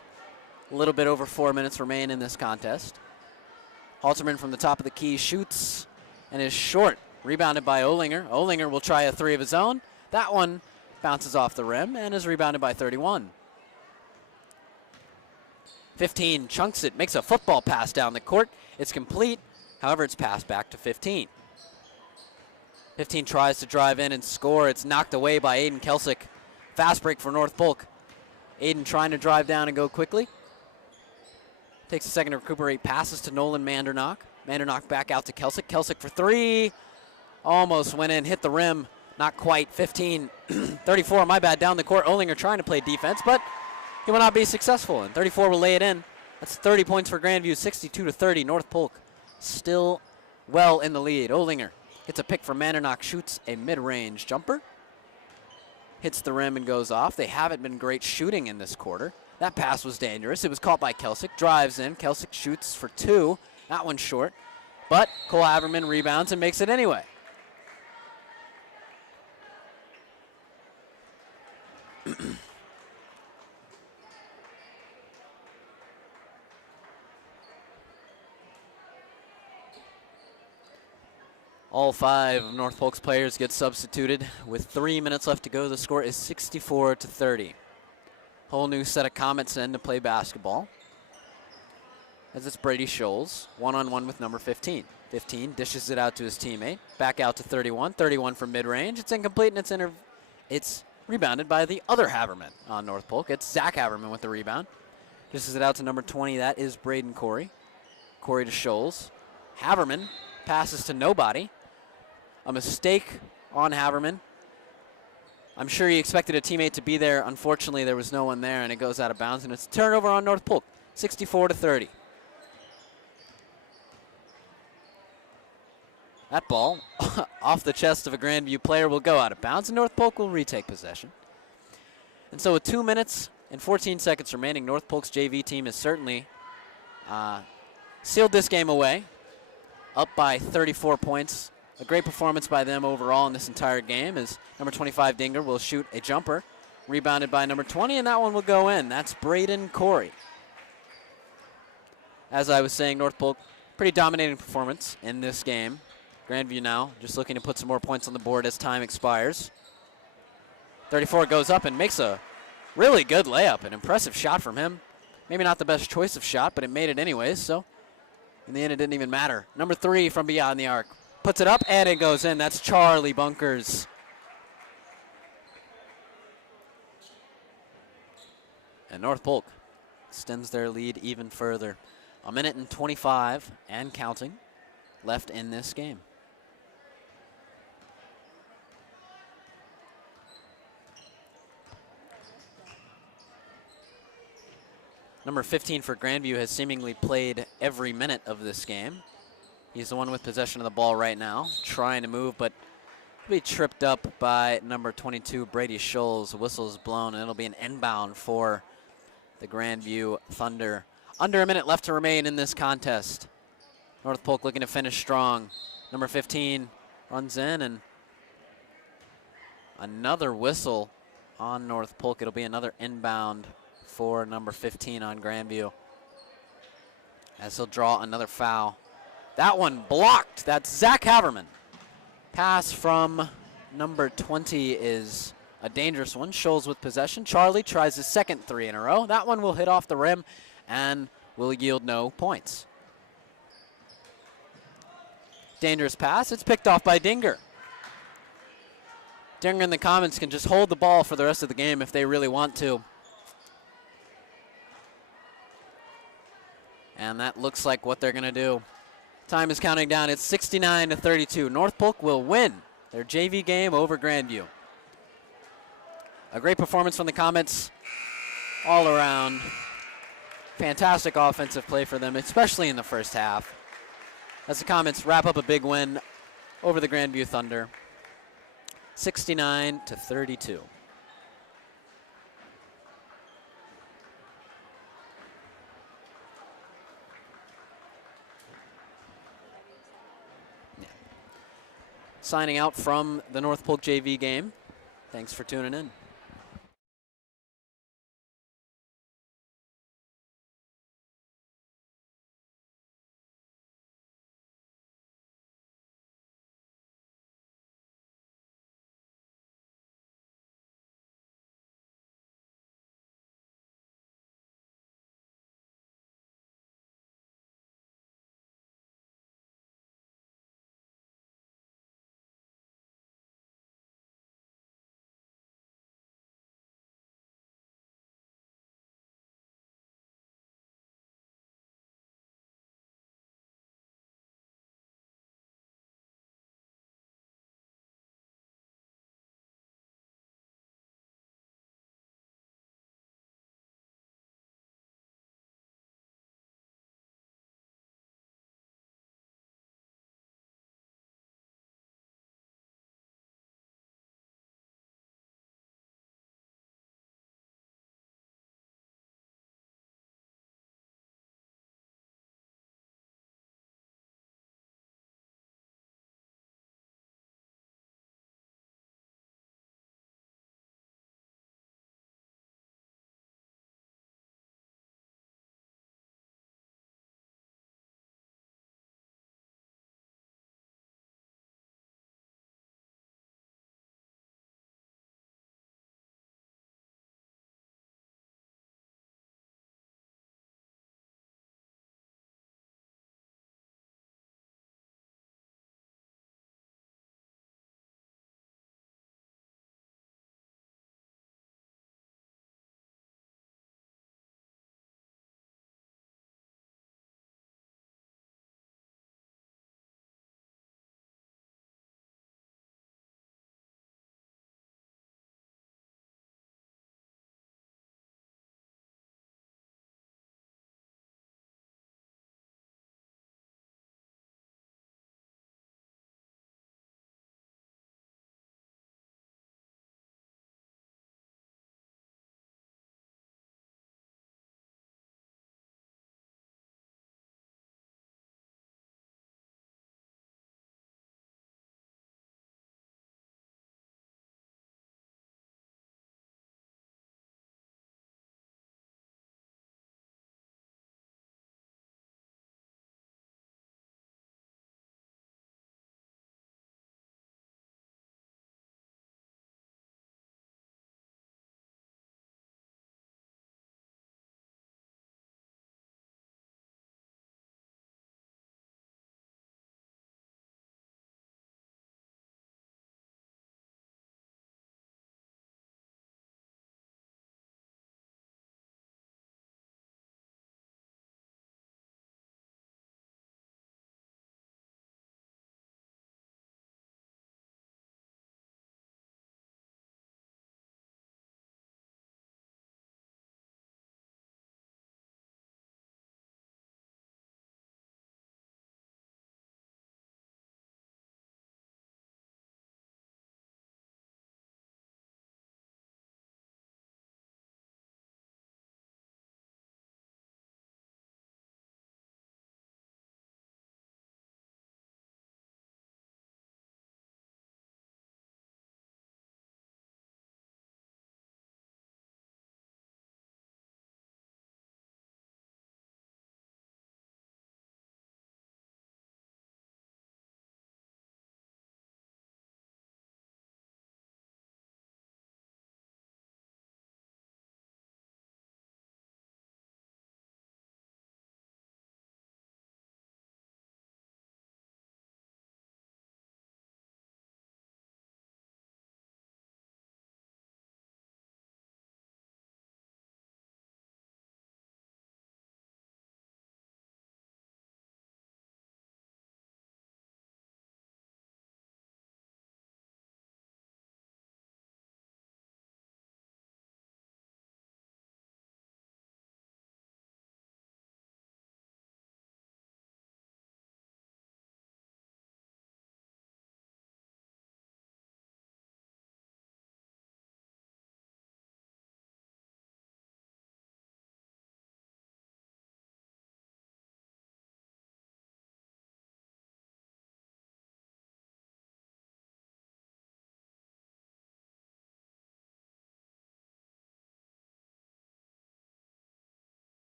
A little bit over 4 minutes remain in this contest. Halterman from the top of the key shoots and is short. Rebounded by Olinger. Olinger will try a three of his own. That one bounces off the rim and is rebounded by 31. 15 chunks it, makes a football pass down the court. It's complete. However, it's passed back to 15. 15 tries to drive in and score. It's knocked away by Aiden Kelsick. Fast break for North Polk. Aiden trying to drive down and go quickly. Takes a second to recuperate. Passes to Nolan Mandernock. Mandernock back out to Kelsick. Kelsick for three. Almost went in, hit the rim. Not quite. 15, 34, my bad, down the court. Olinger trying to play defense, but he will not be successful. And 34 will lay it in. That's 30 points for Grandview, 62-30. North Polk still well in the lead. Olinger gets a pick from Mandernock, shoots a mid-range jumper. Hits the rim and goes off. They haven't been great shooting in this quarter. That pass was dangerous. It was caught by Kelsick. Drives in. Kelsick shoots for two. That one's short. But Cole Haverman rebounds and makes it anyway. All five of North Polk's players get substituted. With 3 minutes left to go, the score is 64-30. Whole new set of Comets in to play basketball. As it's Brady Scholes, one-on-one with number 15. 15 dishes it out to his teammate. Back out to 31. 31 from mid-range. It's incomplete, and it's rebounded by the other Haverman on North Polk. It's Zach Haverman with the rebound. Dishes it out to number 20. That is Braden Corey. Corey to Scholes. Haverman passes to nobody. A mistake on Haverman. I'm sure he expected a teammate to be there. Unfortunately, there was no one there, and it goes out of bounds, and it's a turnover on North Polk, 64-30. That ball off the chest of a Grandview player will go out of bounds, and North Polk will retake possession. And so with 2 minutes and 14 seconds remaining, North Polk's JV team has certainly sealed this game away, up by 34 points. A great performance by them overall in this entire game as number 25 Dinger will shoot a jumper. Rebounded by number 20, and that one will go in. That's Braden Corey. As I was saying, North Polk, pretty dominating performance in this game. Grandview now just looking to put some more points on the board as time expires. 34 goes up and makes a really good layup. An impressive shot from him. Maybe not the best choice of shot, but it made it anyways, so in the end it didn't even matter. Number 3 from beyond the arc. Puts it up, and it goes in. That's Charlie Bunkers. And North Polk extends their lead even further. 1 minute and 25 and counting left in this game. Number 15 for Grandview has seemingly played every minute of this game. He's the one with possession of the ball right now, trying to move, but he'll be tripped up by number 22, Brady Scholes. The whistle is blown, and it'll be an inbound for the Grandview Thunder. Under a minute left to remain in this contest. North Polk looking to finish strong. Number 15 runs in, and another whistle on North Polk. It'll be another inbound for number 15 on Grandview. as he'll draw another foul. That one blocked. That's Zach Haverman. Pass from number 20 is a dangerous one. Scholes with possession. Charlie tries his second three in a row. That one will hit off the rim and will yield no points. Dangerous pass. It's picked off by Dinger. Dinger and the Comets can just hold the ball for the rest of the game if they really want to. And that looks like what they're going to do. Time is counting down. It's 69-32. North Polk will win their JV game over Grandview. A great performance from the Comets all around. Fantastic offensive play for them, especially in the first half, as the Comets wrap up a big win over the Grandview Thunder, 69-32. Signing out from the North Polk JV game. Thanks for tuning in.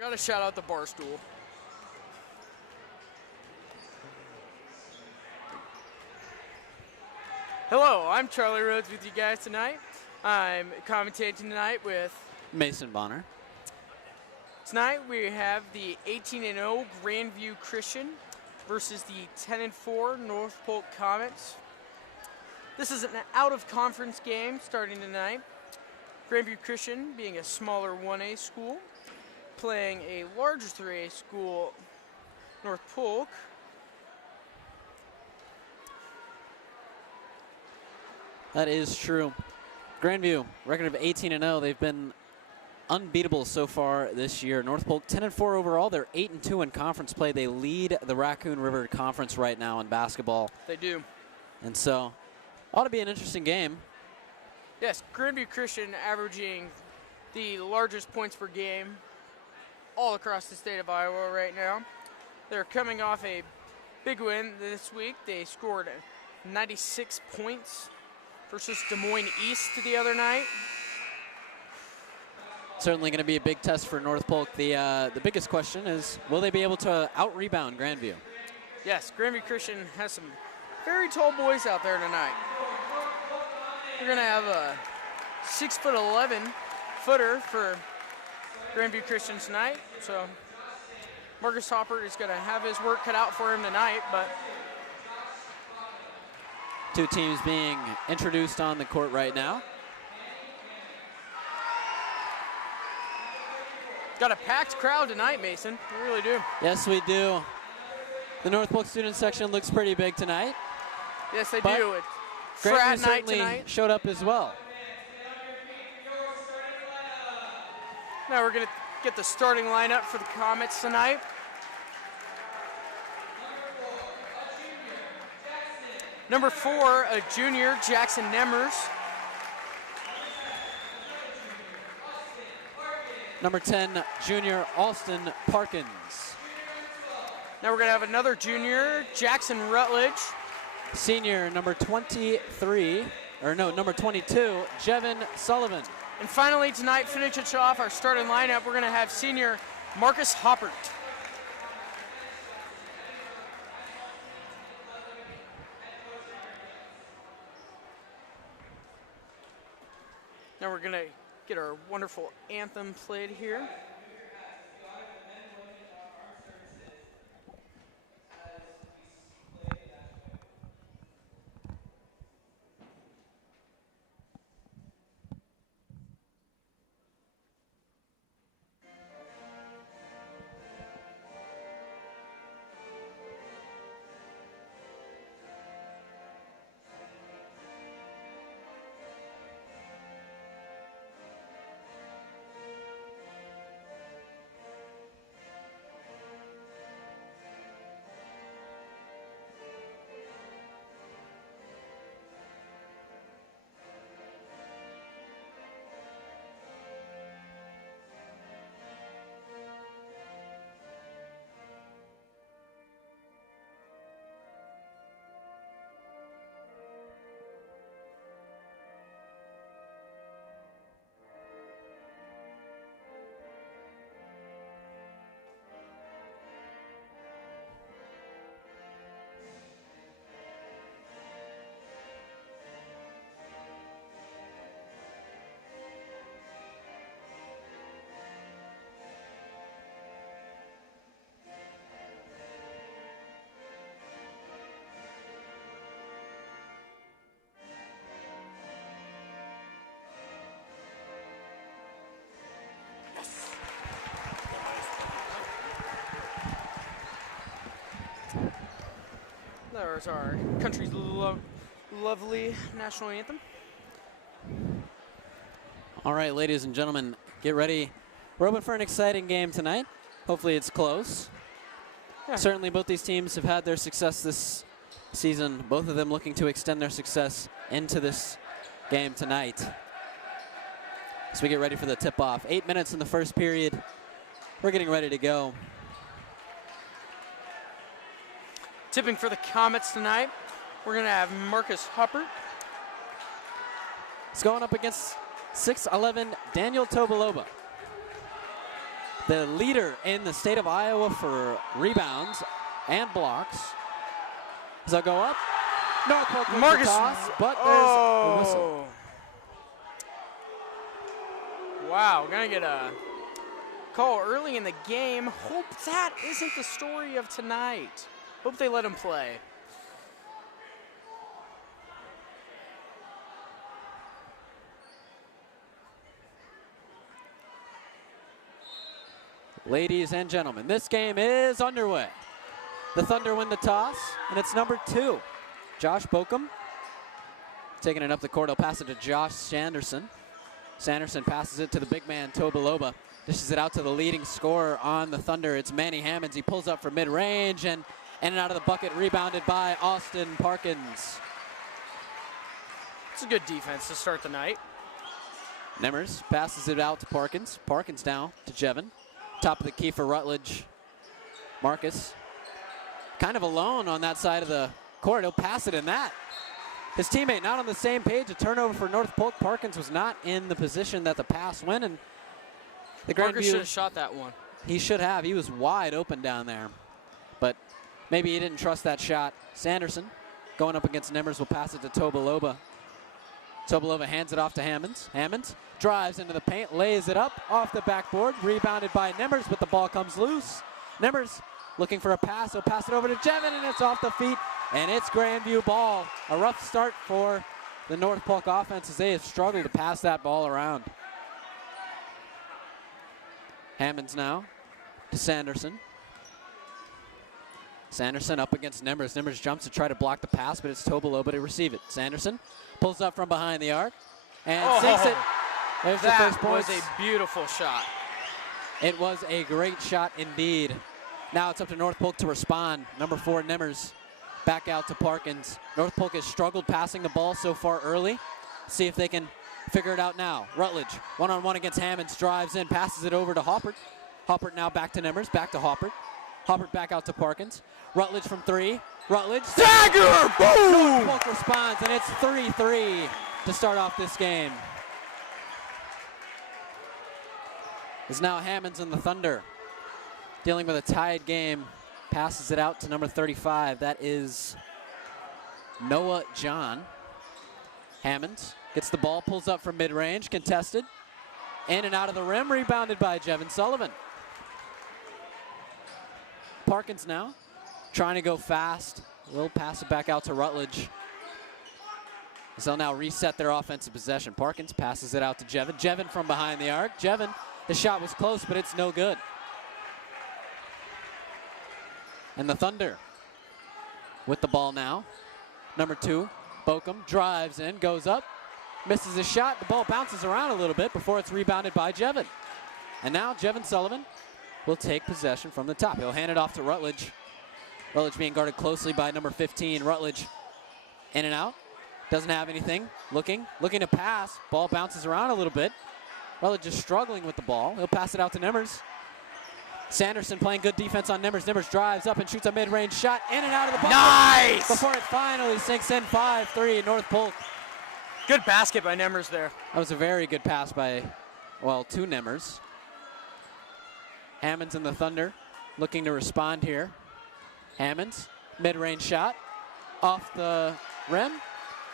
I gotta shout out the Barstool. Hello, I'm Charlie Rhodes with you guys tonight. I'm commentating tonight with Mason Bonner. Tonight we have the 18-0 Grandview Christian versus the 10-4 North Polk Comets. This is an out-of-conference game starting tonight. Grandview Christian being a smaller 1A school, playing a larger 3A school, North Polk. That is true. Grandview, record of 18-0. They've been unbeatable so far this year. North Polk 10-4 overall. They're 8-2 in conference play. They lead the Raccoon River Conference right now in basketball. They do. And so, ought to be an interesting game. Yes, Grandview Christian averaging the largest points per game all across the state of Iowa right now. They're coming off a big win this week. They scored 96 points versus Des Moines East the other night. Certainly going to be a big test for North Polk. The biggest question is, will they be able to out-rebound Grandview? Yes, Grandview Christian has some very tall boys out there tonight. We're going to have a 6'11" footer for Grandview Christian tonight. So Marcus Hopper is going to have his work cut out for him tonight. But two teams being introduced on the court right now. Got a packed crowd tonight, Mason. We really do. Yes, we do. The North Polk student section looks pretty big tonight. Yes, they but do. It's Grandview frat night certainly tonight. showed up as well. Now we're going to get the starting lineup for the Comets tonight. Number 4, a junior, Jackson Nemmers. Number 10, junior Alston Parkins. Now we're going to have another junior, Jackson Rutledge. Senior, number 22, Jevin Sullivan. And finally tonight, finishing off our starting lineup, we're going to have senior Marcus Hoppert. Now we're going to get our wonderful anthem played here. There's our country's lovely national anthem. All right, ladies and gentlemen, get ready. We're open for an exciting game tonight. Hopefully it's close. Yeah. Certainly both these teams have had their success this season, both of them looking to extend their success into this game tonight. As we get ready for the tip-off. 8 minutes in the first period. We're getting ready to go. Tipping for the Comets tonight, we're going to have Marcus Huppert. He's going up against 6'11" Daniel Tobaloba. the leader in the state of Iowa for rebounds and blocks. Does that go up? North Polk wins the toss, but there's a whistle. Wow, we're gonna get a call early in the game. Hope that isn't the story of tonight. Hope they let him play. Ladies and gentlemen, this game is underway. The Thunder win the toss, and it's number 2. Josh Bokum taking it up the court. He'll pass it to Josh Sanderson. Sanderson passes it to the big man, Tobaloba. Dishes it out to the leading scorer on the Thunder. It's Manny Hammonds. He pulls up for mid-range and in and out of the bucket, rebounded by Austin Parkins. It's a good defense to start the night. Nemmers passes it out to Parkins. Parkins now to Jevin. Top of the key for Rutledge. Marcus kind of alone on that side of the court. He'll pass it in that. His teammate not on the same page. A turnover for North Polk. Parkins was not in the position that the pass went, and the Parker should have shot that one. He should have. He was wide open down there, but maybe he didn't trust that shot. Sanderson going up against Nemmers will pass it to Tobaloba. Tobaloba hands it off to Hammonds. Hammonds drives into the paint, lays it up off the backboard, rebounded by Nemmers, but the ball comes loose. Nemmers looking for a pass. He'll pass it over to Jevin, and it's off the feet, and it's Grandview ball. A rough start for the North Polk offense as they have struggled to pass that ball around. Hammonds now to Sanderson. Sanderson up against Nemmers. Nemmers jumps to try to block the pass, but it's Tobaloba to receive it. Sanderson pulls up from behind the arc and sinks it. There's the first point. That was a beautiful shot. It was a great shot indeed. Now it's up to North Polk to respond. Number 4, Nemmers, back out to Parkins. North Polk has struggled passing the ball so far early. See if they can figure it out now. Rutledge, one-on-one against Hammonds, drives in, passes it over to Hoppert. Hoppert now back to Nemmers, back to Hoppert. Hoppert back out to Parkins. Rutledge from 3. Rutledge. Dagger! Boom! North Polk responds, and it's 3-3 to start off this game. Is now Hammonds and the Thunder dealing with a tied game. Passes it out to number 35. That is Noah John. Hammonds gets the ball, pulls up from mid-range, contested. In and out of the rim, rebounded by Jevin Sullivan. Parkins now trying to go fast. Will pass it back out to Rutledge. They'll now reset their offensive possession. Parkins passes it out to Jevin. Jevin from behind the arc. Jevin, the shot was close, but it's no good. And the Thunder with the ball now. Number 2, Bokum drives in, goes up, misses a shot. The ball bounces around a little bit before it's rebounded by Jevin. And now Jevin Sullivan will take possession from the top. He'll hand it off to Rutledge. Rutledge being guarded closely by number 15. Rutledge in and out. Doesn't have anything. Looking to pass. Ball bounces around a little bit. Rutledge is struggling with the ball. He'll pass it out to Nemmers. Sanderson playing good defense on Nemmers. Nemmers drives up and shoots a mid-range shot. In and out of the bucket. Nice! Before it finally sinks in. 5-3 North Polk. Good basket by Nemmers there. That was a very good pass by, well, 2 Nemmers. Hammonds and the Thunder looking to respond here. Hammonds, mid-range shot, off the rim,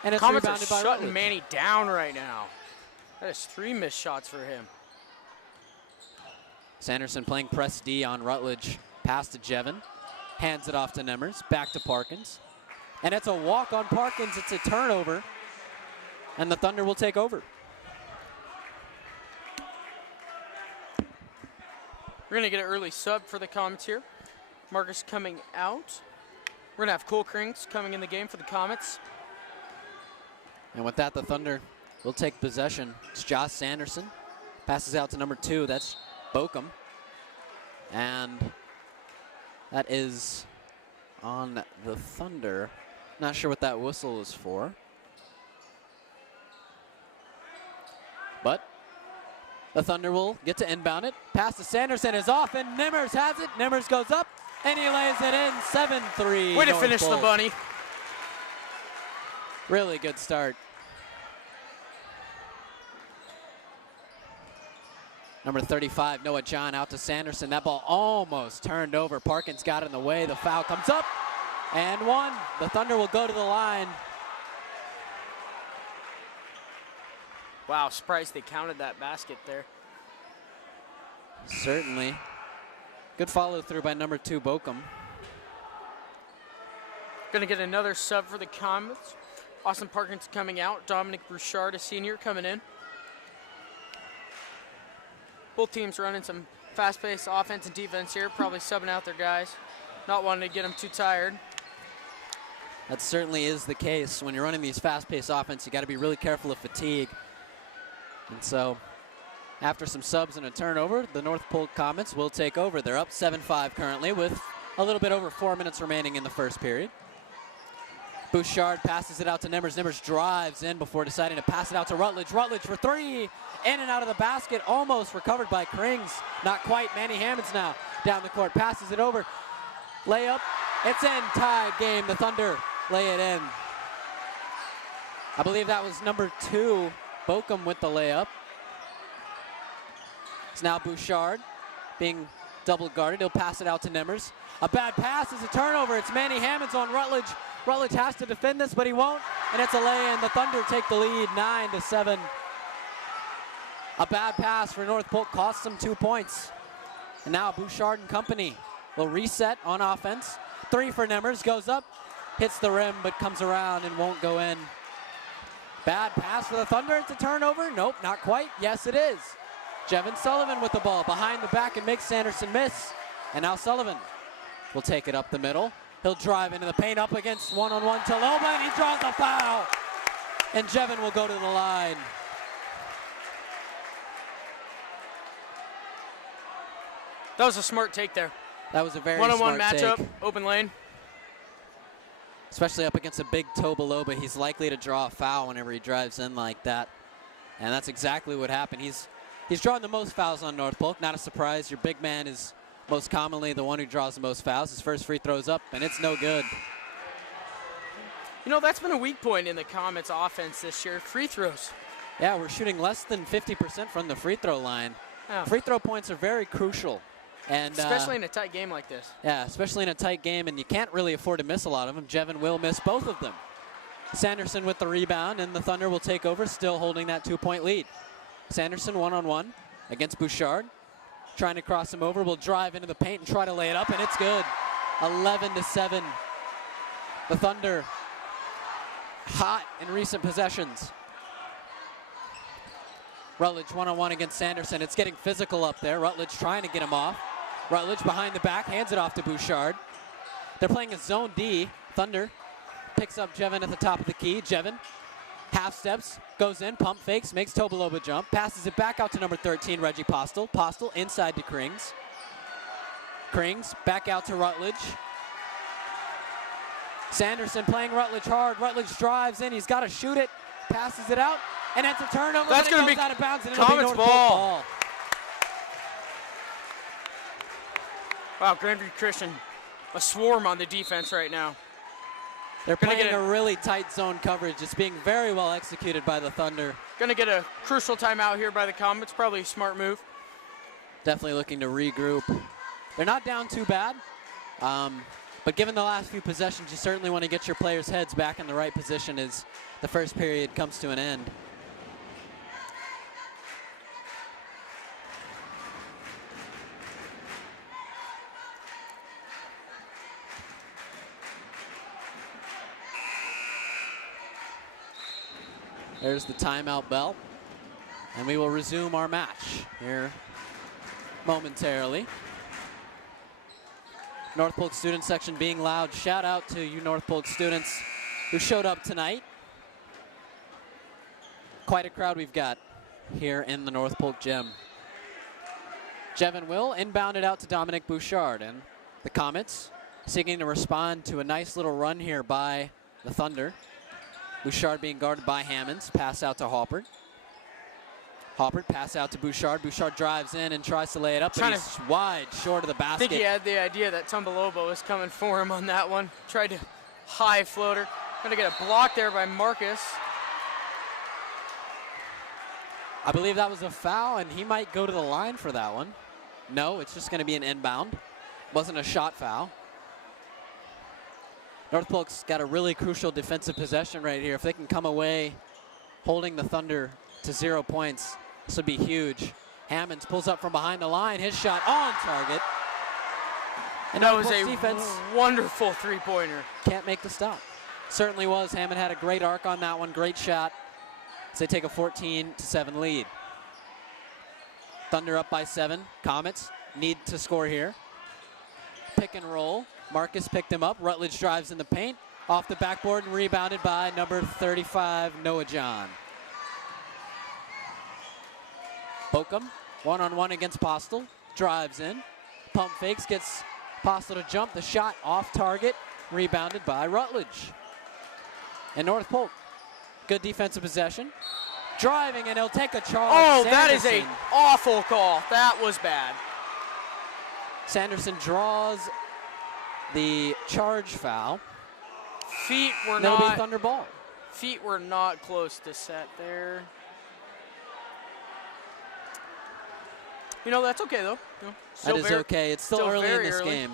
and it's Comets rebounded are by shutting Rutledge. Manny down right now. That is 3 missed shots for him. Sanderson playing press D on Rutledge. Pass to Jevin. Hands it off to Nemmers. Back to Parkins. And it's a walk on Parkins. It's a turnover. And the Thunder will take over. We're going to get an early sub for the Comets here. Marcus coming out. We're going to have Cole Krings coming in the game for the Comets. And with that, the Thunder will take possession. It's Josh Sanderson. Passes out to number 2. That's Bokum. And that is on the Thunder. Not sure what that whistle is for. But the Thunder will get to inbound it. Pass to Sanderson is off, and Nemmers has it. Nemmers goes up, and he lays it in. 7-3. Way to finish the bunny. Really good start. Number 35, Noah John, out to Sanderson. That ball almost turned over. Parkins got in the way. The foul comes up and one. The Thunder will go to the line. Wow, surprised they counted that basket there. Certainly. Good follow through by number 2, Bochum. Gonna get another sub for the Comets. Austin Parkins coming out. Dominic Bouchard, a senior, coming in. Both teams running some fast-paced offense and defense here, probably subbing out their guys, not wanting to get them too tired. That certainly is the case. When you're running these fast-paced offense, you got to be really careful of fatigue. And so, after some subs and a turnover, the North Polk Comets will take over. They're up 7-5 currently with a little bit over 4 minutes remaining in the first period. Bouchard passes it out to Nimmers. Nimmers drives in before deciding to pass it out to Rutledge. Rutledge for 3, in and out of the basket, almost recovered by Krings. Not quite. Manny Hammonds now down the court, passes it over. Layup, it's in, tied game. The Thunder lay it in. I believe that was number 2, Bochum with the layup. It's now Bouchard being double guarded. He'll pass it out to Nimmers. A bad pass is a turnover. It's Manny Hammonds on Rutledge. Rutledge has to defend this, but he won't, and it's a lay-in. The Thunder take the lead, 9-7. A bad pass for North Polk costs them 2 points. And now Bouchard and company will reset on offense. 3 for Nimmers, goes up, hits the rim, but comes around and won't go in. Bad pass for the Thunder. It's a turnover. Nope, not quite. Yes, it is. Jevin Sullivan with the ball behind the back and makes Sanderson miss. And now Sullivan will take it up the middle. He'll drive into the paint up against one-on-one Taloba, and he draws the foul. And Jevin will go to the line. That was a smart take there. That was a very one-on-one smart matchup, take. open lane. Especially up against a big Tobaloba, he's likely to draw a foul whenever he drives in like that. And that's exactly what happened. He's drawn the most fouls on North Polk. Not a surprise. Your big man is most commonly the one who draws the most fouls. His first free throw's up, and it's no good. You know, that's been a weak point in the Comets offense this year, free throws. Yeah, we're shooting less than 50% from the free throw line. Yeah. Free throw points are very crucial. And especially in a tight game like this. Yeah, especially in a tight game, and you can't really afford to miss a lot of them. Jevin will miss both of them. Sanderson with the rebound, and the Thunder will take over, still holding that 2-point lead. Sanderson one-on-one against Bouchard. Trying to cross him over, will drive into the paint and try to lay it up, and it's good. 11-7. The Thunder hot in recent possessions. Rutledge one-on-one against Sanderson. It's getting physical up there. Rutledge trying to get him off. Rutledge behind the back, hands it off to Bouchard. They're playing a zone D. Thunder picks up Jevin at the top of the key. Jevin half steps, goes in, pump fakes, makes Tobaloba jump, passes it back out to number 13, Reggie Postel. Postel inside to Krings. Krings back out to Rutledge. Sanderson playing Rutledge hard. Rutledge drives in, he's got to shoot it, passes it out, and it's a turnover. That's going to be out of bounds, and it'll be Comets North Polk ball. Wow, Grandview Christian, a swarm on the defense right now. They're playing a really tight zone coverage. It's being very well executed by the Thunder. Going to get a crucial timeout here by the Comets. Probably a smart move. Definitely looking to regroup. They're not down too bad, but given the last few possessions, you certainly want to get your players' heads back in the right position as the first period comes to an end. There's the timeout bell, and we will resume our match here momentarily. North Polk student section being loud. Shout out to you North Polk students who showed up tonight. Quite a crowd we've got here in the North Polk gym. Jevin will inbound it out to Dominic Bouchard, and the Comets seeking to respond to a nice little run here by the Thunder. Bouchard being guarded by Hammonds. Pass out to Halpert. Halpert pass out to Bouchard. Bouchard drives in and tries to lay it up, but he's wide short of the basket. I think he had the idea that Tumbaloba was coming for him on that one. Tried to high floater. Going to get a block there by Marcus. I believe that was a foul, and he might go to the line for that one. No, it's just going to be an inbound. Wasn't a shot foul. North Polk's got a really crucial defensive possession right here. If they can come away holding the Thunder to 0 points, this would be huge. Hammonds pulls up from behind the line. His shot on target. And that was Polk's a defense wonderful three-pointer. can't make the stop. Certainly was. Hammond had a great arc on that one. Great shot. So they take a 14-7 lead. Thunder up by 7. Comets need to score here. Pick and roll. Marcus picked him up. Rutledge drives in the paint. Off the backboard and rebounded by number 35, Noah John. Bokum, one-on-one against Postel. Drives in. Pump fakes, gets Postel to jump. The shot off target. Rebounded by Rutledge. And North Polk, good defensive possession. Driving, and he'll take a charge. Oh, Sanderson. that is an awful call. That was bad. Sanderson draws the charge foul. Feet were That'll be not Thunder ball. Feet were not close to set there. You know, that's okay though. You know, That is okay. It's still early in this game.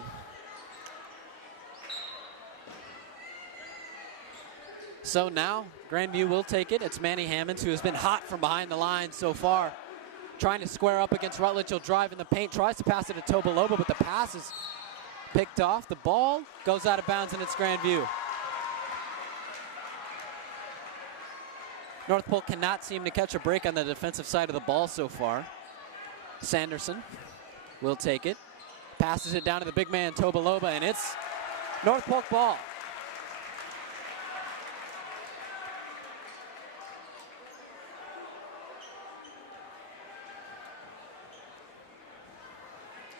So now Grandview will take it. It's Manny Hammonds, who has been hot from behind the line so far. Trying to square up against Rutledge. He'll drive in the paint, tries to pass it to Tobaloba, but the pass is picked off. The ball goes out of bounds, and it's Grandview. North Polk cannot seem to catch a break on the defensive side of the ball so far. Sanderson will take it. Passes it down to the big man, Tobaloba, and it's North Polk ball.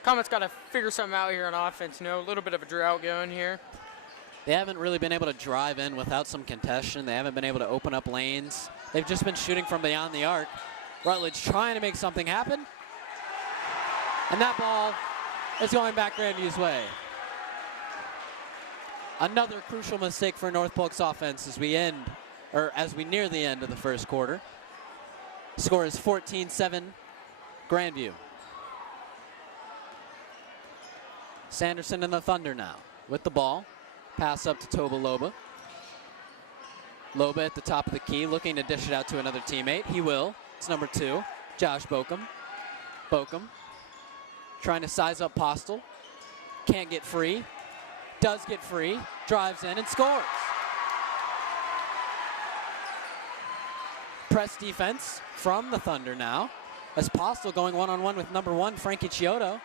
Comets got to figure something out here on offense. You know, a little bit of a drought going here. They haven't really been able to drive in without some contention. They haven't been able to open up lanes. They've just been shooting from beyond the arc. Rutledge trying to make something happen. And that ball is going back Grandview's way. Another crucial mistake for North Polk's offense as we near the end of the first quarter. Score is 14-7 Grandview. Sanderson and the Thunder now with the ball. Pass up to Tobaloba. Loba at the top of the key, looking to dish it out to another teammate. He will. It's number 2, Josh Bokum. Bokum trying to size up Postel. Can't get free. Does get free. Drives in and scores. Press defense from the Thunder now. As Postel going one-on-one with number 1, Frankie Chiodo.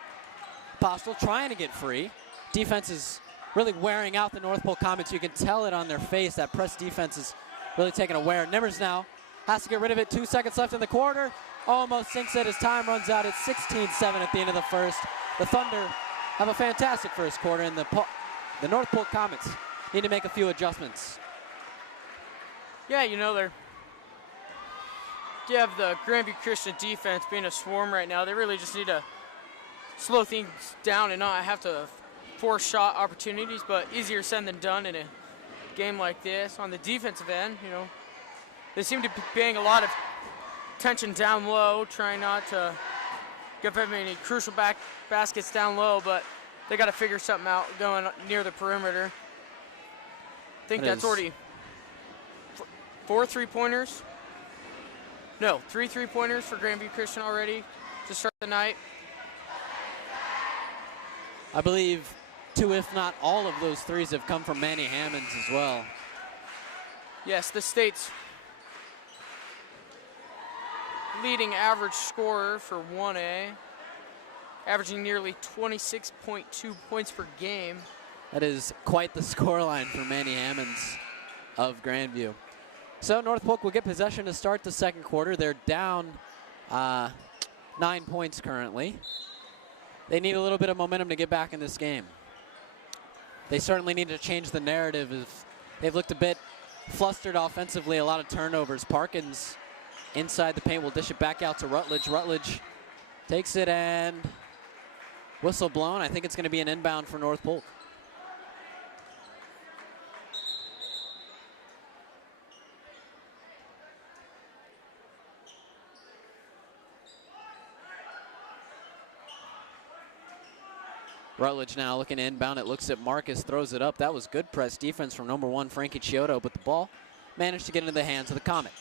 Postel trying to get free. Defense is really wearing out the North Polk Comets. You can tell it on their face. That press defense is really taking a wear. Nimmers now has to get rid of it. 2 seconds left in the quarter. Almost sinks it as time runs out. It's 16-7 at the end of the first. The Thunder have a fantastic first quarter, and the North Polk Comets need to make a few adjustments. Yeah, you know, you have the Grandview Christian defense being a swarm right now. They really just need to slow things down and not have to force shot opportunities, but easier said than done in a game like this. On the defensive end, you know, they seem to be paying a lot of attention down low, trying not to give them any crucial baskets down low, but they got to figure something out going near the perimeter. I think that's already 4 3-pointers. No, 3 3-pointers for Grandview Christian already to start the night. I believe 2, if not all of those threes have come from Manny Hammonds as well. Yes, the state's leading average scorer for 1A, averaging nearly 26.2 points per game. That is quite the scoreline for Manny Hammonds of Grandview. So North Polk will get possession to start the second quarter. They're down 9 points currently. They need a little bit of momentum to get back in this game. They certainly need to change the narrative. They've looked a bit flustered offensively, a lot of turnovers. Parkins inside the paint will dish it back out to Rutledge. Rutledge takes it and whistle blown. I think it's going to be an inbound for North Polk. Rutledge now looking to inbound. It looks at Marcus, throws it up. That was good press defense from number 1, Frankie Chiodo, but the ball managed to get into the hands of the Comet.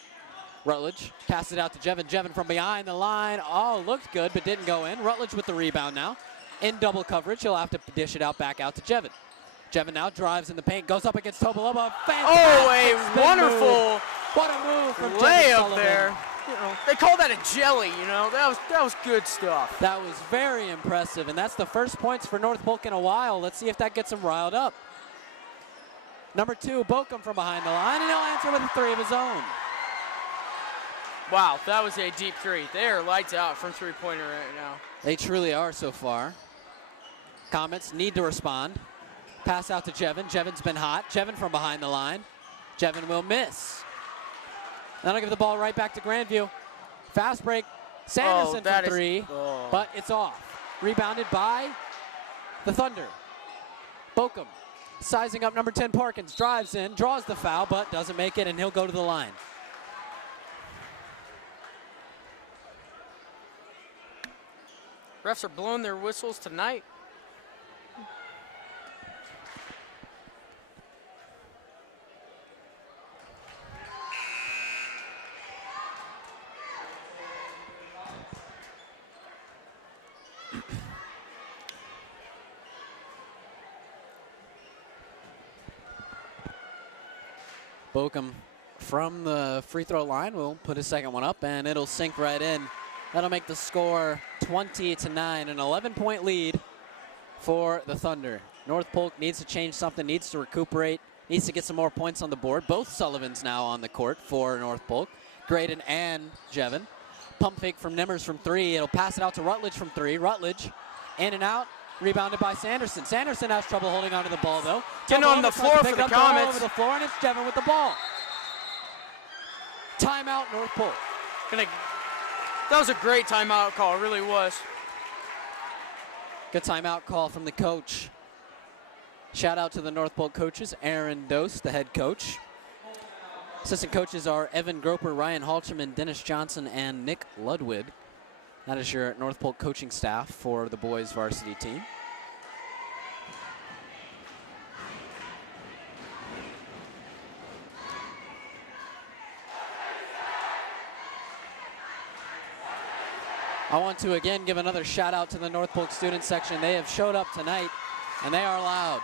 Rutledge passes it out to Jevin. Jevin from behind the line. Oh, looked good, but didn't go in. Rutledge with the rebound now. In double coverage, he'll have to dish it out back out to Jevin. Jevin now drives in the paint, goes up against Tobaloba. Oh, a wonderful what a move from layup there. You know, they call that a jelly, you know. That was good stuff. That was very impressive, and that's the first points for North Polk in a while. Let's see if that gets him riled up. Number 2, Bokum from behind the line, and he'll answer with a 3 of his own. Wow, that was a deep 3. They are lights out from three-pointer right now. They truly are so far. Comets need to respond. Pass out to Jevin. Jevin's been hot. Jevin from behind the line. Jevin will miss. Then I'll give the ball right back to Grandview. Fast break. Sanderson from 3, but it's off. Rebounded by the Thunder. Bokum sizing up number 10 Parkins. Drives in, draws the foul, but doesn't make it, and he'll go to the line. Refs are blowing their whistles tonight. Bokum from the free throw line will put his second one up, and it'll sink right in. That'll make the score 20-9, an 11-point lead for the Thunder. North Polk needs to change something, needs to recuperate, needs to get some more points on the board. Both Sullivans now on the court for North Polk, Graydon and Jevin. Pump fake from Nimmers from 3. It'll pass it out to Rutledge from 3. Rutledge in and out, rebounded by Sanderson. Sanderson has trouble holding onto the ball, though. Getting on the floor for the Comets. Over the floor, and it's Jevin with the ball. Timeout, North Polk. That was a great timeout call, it really was. Good timeout call from the coach. Shout out to the North Polk coaches, Aaron Dose, the head coach. Assistant coaches are Evan Groper, Ryan Halterman, Dennis Johnson, and Nick Ludwig. That is your North Polk coaching staff for the boys varsity team. I want to again give another shout out to the North Polk student section. They have showed up tonight, and they are loud.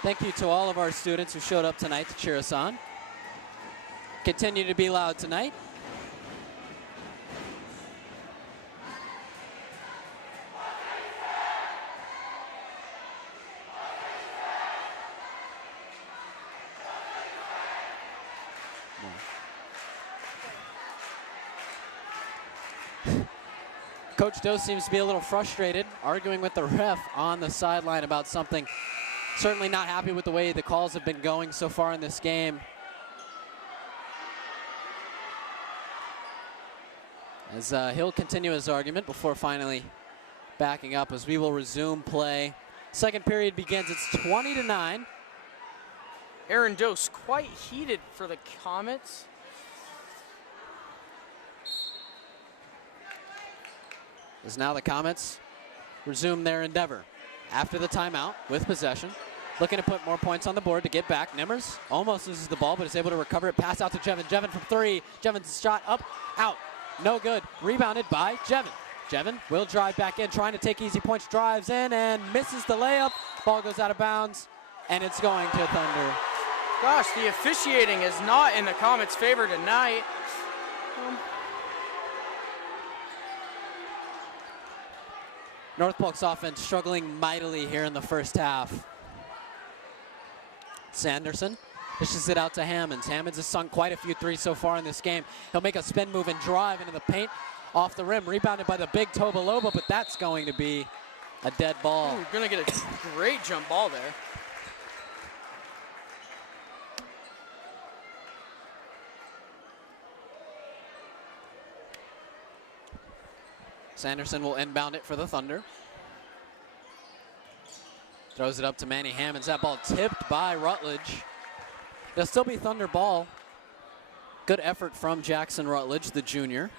Thank you to all of our students who showed up tonight to cheer us on. Continue to be loud tonight. Coach Doe seems to be a little frustrated, arguing with the ref on the sideline about something. Certainly not happy with the way the calls have been going so far in this game. As he'll continue his argument before finally backing up as we will resume play. Second period begins. It's 20-9. Aaron Dose quite heated for the Comets. As now the Comets resume their endeavor after the timeout with possession. Looking to put more points on the board to get back. Nimmers almost loses the ball, but is able to recover it. Pass out to Jevin. Jevin from 3. Jevin's shot up, out. No good. Rebounded by Jevin. Jevin will drive back in, trying to take easy points. Drives in and misses the layup. Ball goes out of bounds, and it's going to Thunder. Gosh, the officiating is not in the Comets' favor tonight. North Polk's offense struggling mightily here in the first half. Sanderson dishes it out to Hammonds. Hammonds has sunk quite a few threes so far in this game. He'll make a spin move and drive into the paint off the rim. Rebounded by the big Tobaloba, but that's going to be a dead ball. Ooh, gonna get a great jump ball there. Sanderson will inbound it for the Thunder. Throws it up to Manny Hammonds. That ball tipped by Rutledge. It'll still be Thunder ball. Good effort from Jackson Rutledge, the junior.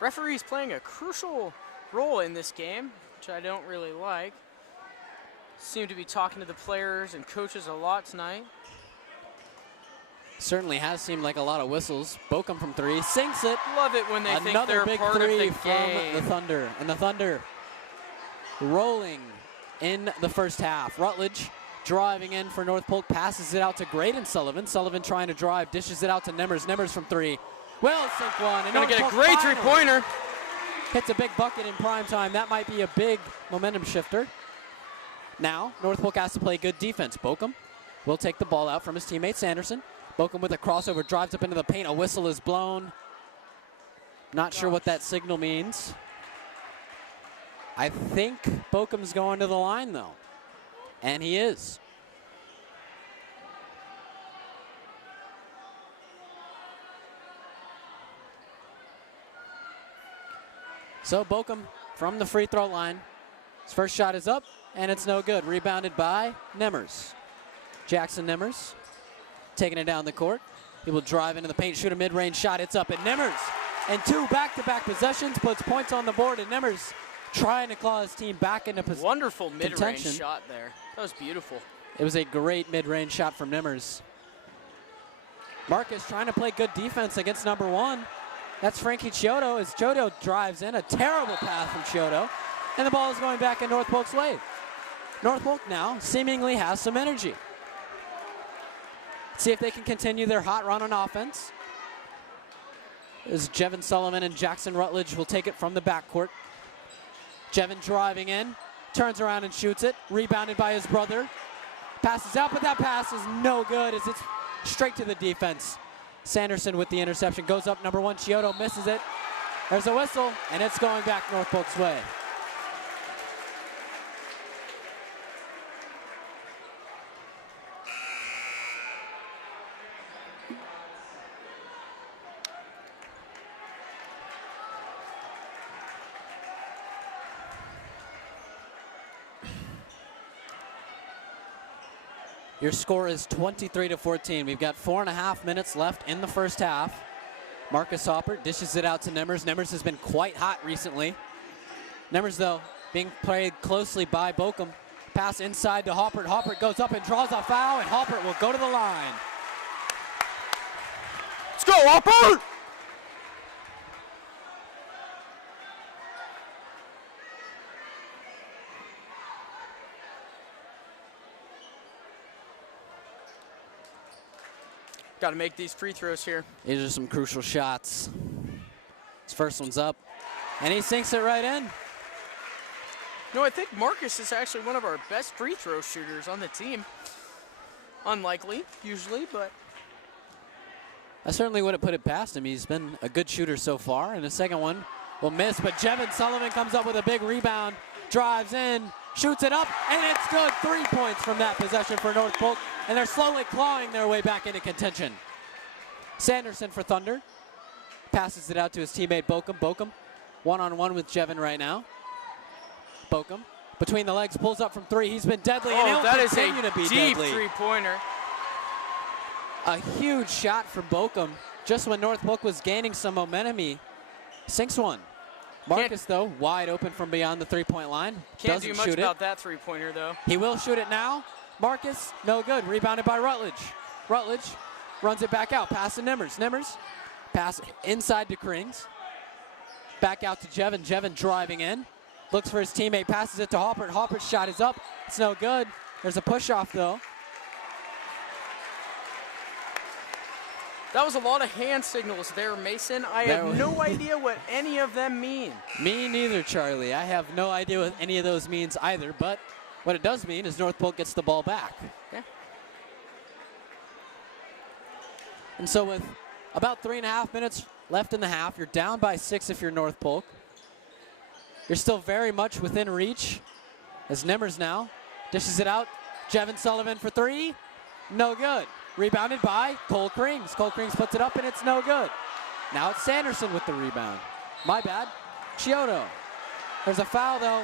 Referee's playing a crucial role in this game, which I don't really like. Seem to be talking to the players and coaches a lot tonight. Certainly has seemed like a lot of whistles. Bokum from 3, sinks it. Love it when they think they're Another big part of the 3 from game. the Thunder. And the Thunder rolling in the first half. Rutledge driving in for North Polk, passes it out to Graydon Sullivan. Sullivan trying to drive, dishes it out to Nemmers. Nemmers from 3. Will sink one. And Gonna get a North great Polk three-pointer. hits a big bucket in prime time. That might be a big momentum shifter. Now, North Polk has to play good defense. Bokum will take the ball out from his teammate Sanderson. Bokum with a crossover, drives up into the paint. A whistle is blown. Not sure what that signal means. I think Bokum's going to the line, though. And he is. So Bokum from the free throw line. His first shot is up, and it's no good. Rebounded by Nemmers. Jackson Nemmers taking it down the court. He will drive into the paint, shoot a mid-range shot. It's up, and Nemmers, and 2 back-to-back possessions, puts points on the board, and Nemmers trying to claw his team back into contention. Wonderful mid-range shot there. That was beautiful. It was a great mid-range shot from Nemmers. Marcus trying to play good defense against number 1. That's Frankie Chiodo as Chiodo drives in. A terrible pass from Chiodo. And the ball is going back in North Polk's way. North Polk now seemingly has some energy. See if they can continue their hot run on offense. As Jevin Sullivan and Jackson Rutledge will take it from the backcourt. Jevin driving in, turns around and shoots it. Rebounded by his brother. Passes out, but that pass is no good as it's straight to the defense. Sanderson with the interception, goes up number 1. Chiodo misses it. There's a whistle, and it's going back North Polk's way. Your score is 23-14. We've got 4.5 minutes left in the first half. Marcus Hopper dishes it out to Nemmers. Nemmers has been quite hot recently. Nemmers, though, being played closely by Bokum. Pass inside to Hopper. Hopper goes up and draws a foul, and Hopper will go to the line. Let's go, Hopper! Got to make these free throws here. These are some crucial shots. His first one's up, and he sinks it right in. No, I think Marcus is actually one of our best free throw shooters on the team. Unlikely, usually, but. I certainly wouldn't put it past him. He's been a good shooter so far, and the second one will miss, but Jevin Sullivan comes up with a big rebound, drives in, shoots it up, and it's good. 3 points from that possession for North Polk, and they're slowly clawing their way back into contention. Sanderson for Thunder. Passes it out to his teammate Bokum. Bokum one-on-one with Jevin right now. Bokum between the legs, pulls up from 3. He's been deadly, and he'll continue to be deep deadly. three-pointer. A huge shot from Bokum. Just when North Polk was gaining some momentum, he sinks one. Marcus, though, wide open from beyond the three-point line. Can't do much about that three-pointer, though. He will shoot it now. Marcus, no good. Rebounded by Rutledge. Rutledge runs it back out. Pass to Nemmers. Nemmers, pass inside to Krings. Back out to Jevin. Jevin driving in. Looks for his teammate. Passes it to Hopper. Hopper's shot is up. It's no good. There's a push-off, though. That was a lot of hand signals there, Mason. I have no idea what any of them mean. Me neither, Charlie. I have no idea what any of those means either, but what it does mean is North Polk gets the ball back. Yeah. And so with about 3.5 minutes left in the half, you're down by 6 if you're North Polk. You're still very much within reach as Nemmers now dishes it out. Jevin Sullivan for 3. No good. Rebounded by Cole Krings. Cole Krings puts it up, and it's no good. Now it's Sanderson with the rebound. My bad. Chiodo. There's a foul, though.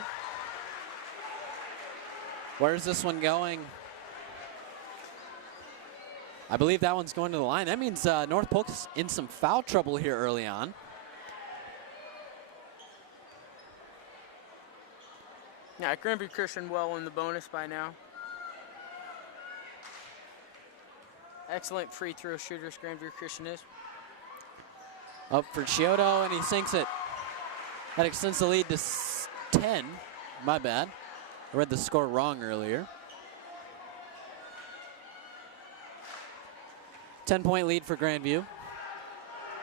Where's this one going? I believe that one's going to the line. That means North Polk's in some foul trouble here early on. Yeah, Grandview Christian well in the bonus by now. Excellent free throw shooters Grandview Christian is. Up for Chiodo, and he sinks it. That extends the lead to 10. My bad. I read the score wrong earlier. 10-point lead for Grandview.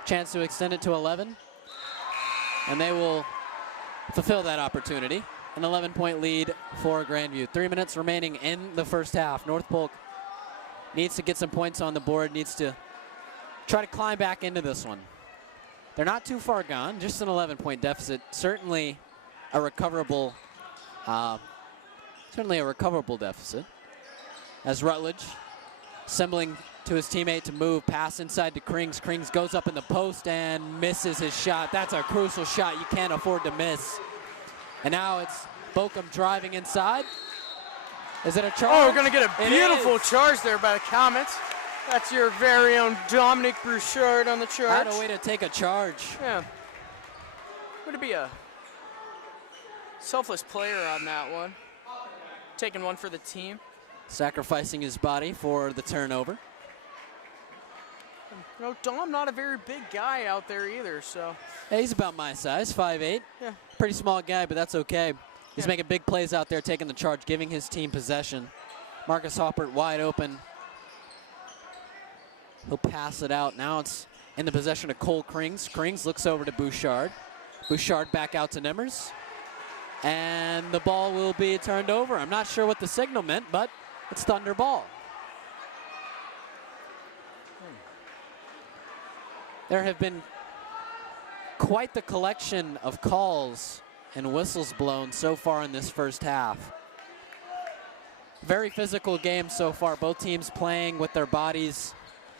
Chance to extend it to 11. And they will fulfill that opportunity. An 11-point lead for Grandview. 3 minutes remaining in the first half. North Polk needs to get some points on the board, needs to try to climb back into this one. They're not too far gone, just an 11-point deficit. Certainly a recoverable deficit. As Rutledge assembling to his teammate to move, pass inside to Krings. Krings goes up in the post and misses his shot. That's a crucial shot you can't afford to miss. And now it's Bochum driving inside. Is it a charge? Oh, we're going to get a beautiful charge there by the Comets. That's your very own Dominic Bouchard on the charge. What a way to take a charge. Yeah. Would it be a selfless player on that one? Taking one for the team. Sacrificing his body for the turnover. You know, Dom not a very big guy out there either, so. Hey, he's about my size, 5'8". Yeah. Pretty small guy, but that's okay. He's making big plays out there, taking the charge, giving his team possession. Marcus Hoppert wide open. He'll pass it out. Now it's in the possession of Cole Krings. Krings looks over to Bouchard. Bouchard back out to Nimmers. And the ball will be turned over. I'm not sure what the signal meant, but it's Thunder ball. There have been quite the collection of calls and whistles blown so far in this first half. Very physical game so far. Both teams playing with their bodies,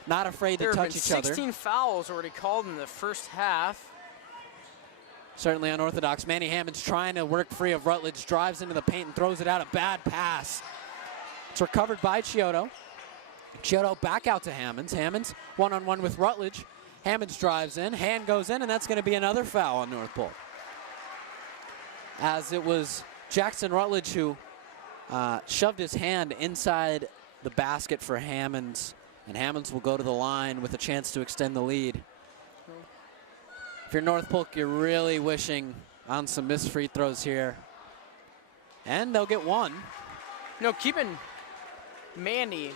not afraid to touch each other. There have been 16 fouls already called in the first half. Certainly unorthodox. Manny Hammond's trying to work free of Rutledge, drives into the paint and throws it out. A bad pass. It's recovered by Chiodo. Chiodo back out to Hammonds. Hammonds one-on-one with Rutledge. Hammonds drives in, hand goes in, and that's going to be another foul on North Polk. As it was Jackson Rutledge who shoved his hand inside the basket for Hammonds, and Hammonds will go to the line with a chance to extend the lead. If you're North Polk, you're really wishing on some missed free throws here. And they'll get one. You know, keeping Manny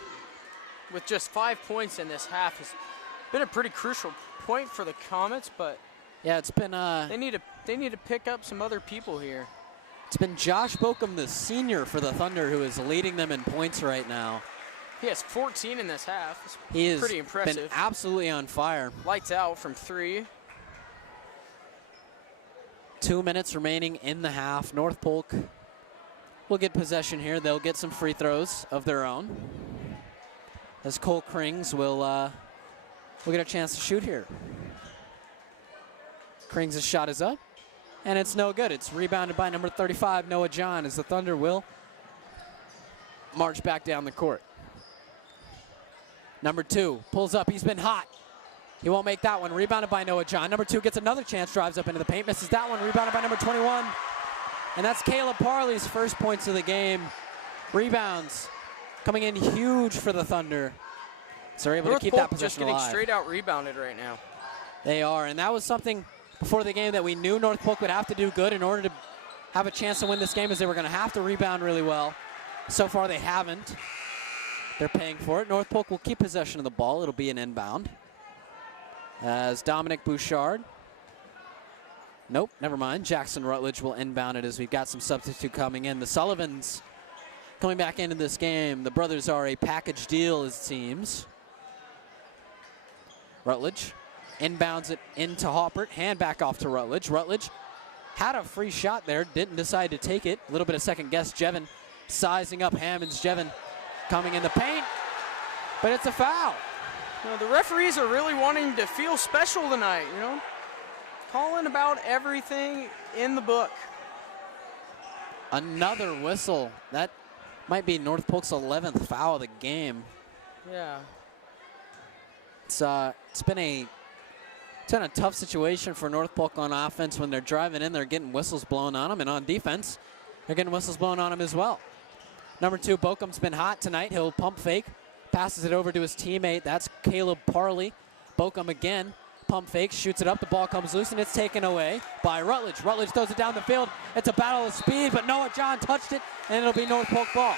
with just 5 points in this half has been a pretty crucial point for the Comets, but yeah, it's been they need to pick up some other people here. It's been Josh Bochum, the senior for the Thunder, who is leading them in points right now. He has 14 in this half. It's he is pretty impressive. Been absolutely on fire. Lights out from 3. 2 minutes remaining in the half. North Polk will get possession here. They'll get some free throws of their own, as Cole Krings will get a chance to shoot here. Krings' shot is up, and it's no good. It's rebounded by number 35, Noah John, as the Thunder will march back down the court. Number 2 pulls up. He's been hot. He won't make that one. Rebounded by Noah John. Number 2 gets another chance, drives up into the paint, misses that one. Rebounded by number 21. And that's Caleb Parley's first points of the game. Rebounds coming in huge for the Thunder. So they're able to keep that possession alive. Just getting straight out rebounded right now. They are, and that was something before the game that we knew North Polk would have to do good in order to have a chance to win this game, as they were going to have to rebound really well. So far they haven't. They're paying for it. North Polk will keep possession of the ball. It'll be an inbound. As Dominic Bouchard. Nope, never mind. Jackson Rutledge will inbound it, as we've got some substitute coming in. The Sullivans coming back into this game. The brothers are a package deal, it seems. Rutledge inbounds it into Hoppert. Hand back off to Rutledge. Rutledge had a free shot there, didn't decide to take it. A little bit of second guess. Jevin sizing up Hammonds. Jevin coming in the paint, but it's a foul. You know, the referees are really wanting to feel special tonight, you know? Calling about everything in the book. Another whistle. That might be North Polk's 11th foul of the game. Yeah. It's been a tough situation for North Polk on offense. When they're driving in, they're getting whistles blown on them, and on defense, They're getting whistles blown on him as well. Number 2, Bochum's been hot tonight. He'll pump fake, passes it over to his teammate. That's Caleb Parley. Bochum again, pump fake, shoots it up. The ball comes loose, and it's taken away by Rutledge. Rutledge throws it down the field. It's a battle of speed, but Noah John touched it, and it'll be North Polk ball.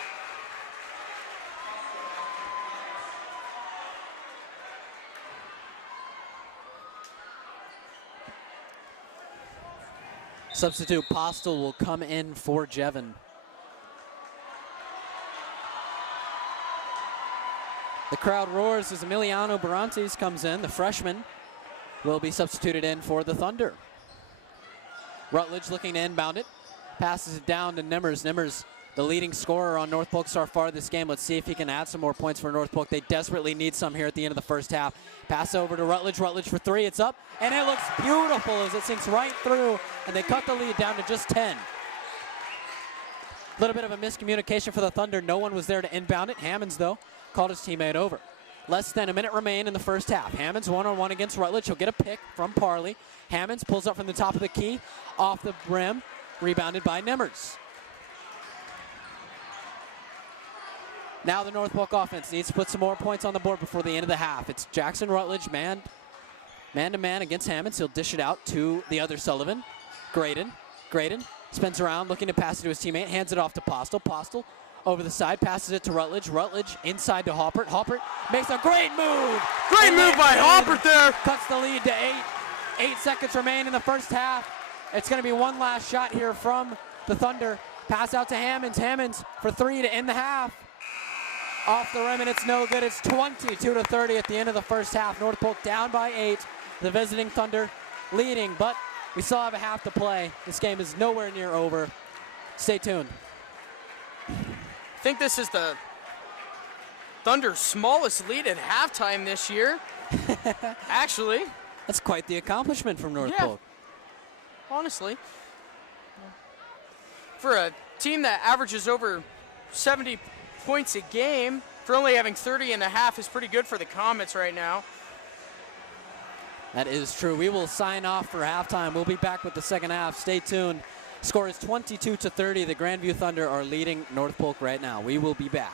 Substitute Postel will come in for Jevin. The crowd roars as Emiliano Barantes comes in. The freshman will be substituted in for the Thunder. Rutledge looking to inbound it. Passes it down to Nimmers. Nimmers, the leading scorer on North Polk so far this game. Let's see if he can add some more points for North Polk. They desperately need some here at the end of the first half. Pass over to Rutledge. Rutledge for 3. It's up, and it looks beautiful as it sinks right through, and they cut the lead down to just 10. A little bit of a miscommunication for the Thunder. No one was there to inbound it. Hammonds, though, called his teammate over. Less than a minute remain in the first half. Hammonds one-on-one against Rutledge. He'll get a pick from Parley. Hammonds pulls up from the top of the key, off the rim, rebounded by Nimmers. Now the North Polk offense needs to put some more points on the board before the end of the half. It's Jackson Rutledge man-to-man against Hammonds. He'll dish it out to the other Sullivan. Graydon spins around, looking to pass it to his teammate, hands it off to Postel. Postel over the side, passes it to Rutledge. Rutledge inside to Hoppert. Hoppert makes a great move. Great move by Hoppert there. Cuts the lead to 8. 8 seconds remain in the first half. It's going to be one last shot here from the Thunder. Pass out to Hammonds. Hammonds for 3 to end the half. Off the rim, and it's no good. It's 22-30 at the end of the first half. North Polk down by 8. The visiting Thunder leading, but we still have a half to play. This game is nowhere near over. Stay tuned. I think this is the Thunder's smallest lead at halftime this year. Actually. That's quite the accomplishment from North Polk. Honestly. For a team that averages over 70 points a game, for only having 30 and a half is pretty good for the Comets right now. That is true. We will sign off for halftime. We'll be back with the second half. Stay tuned. Score is 22-30. The Grandview Thunder are leading North Polk right now. We will be back.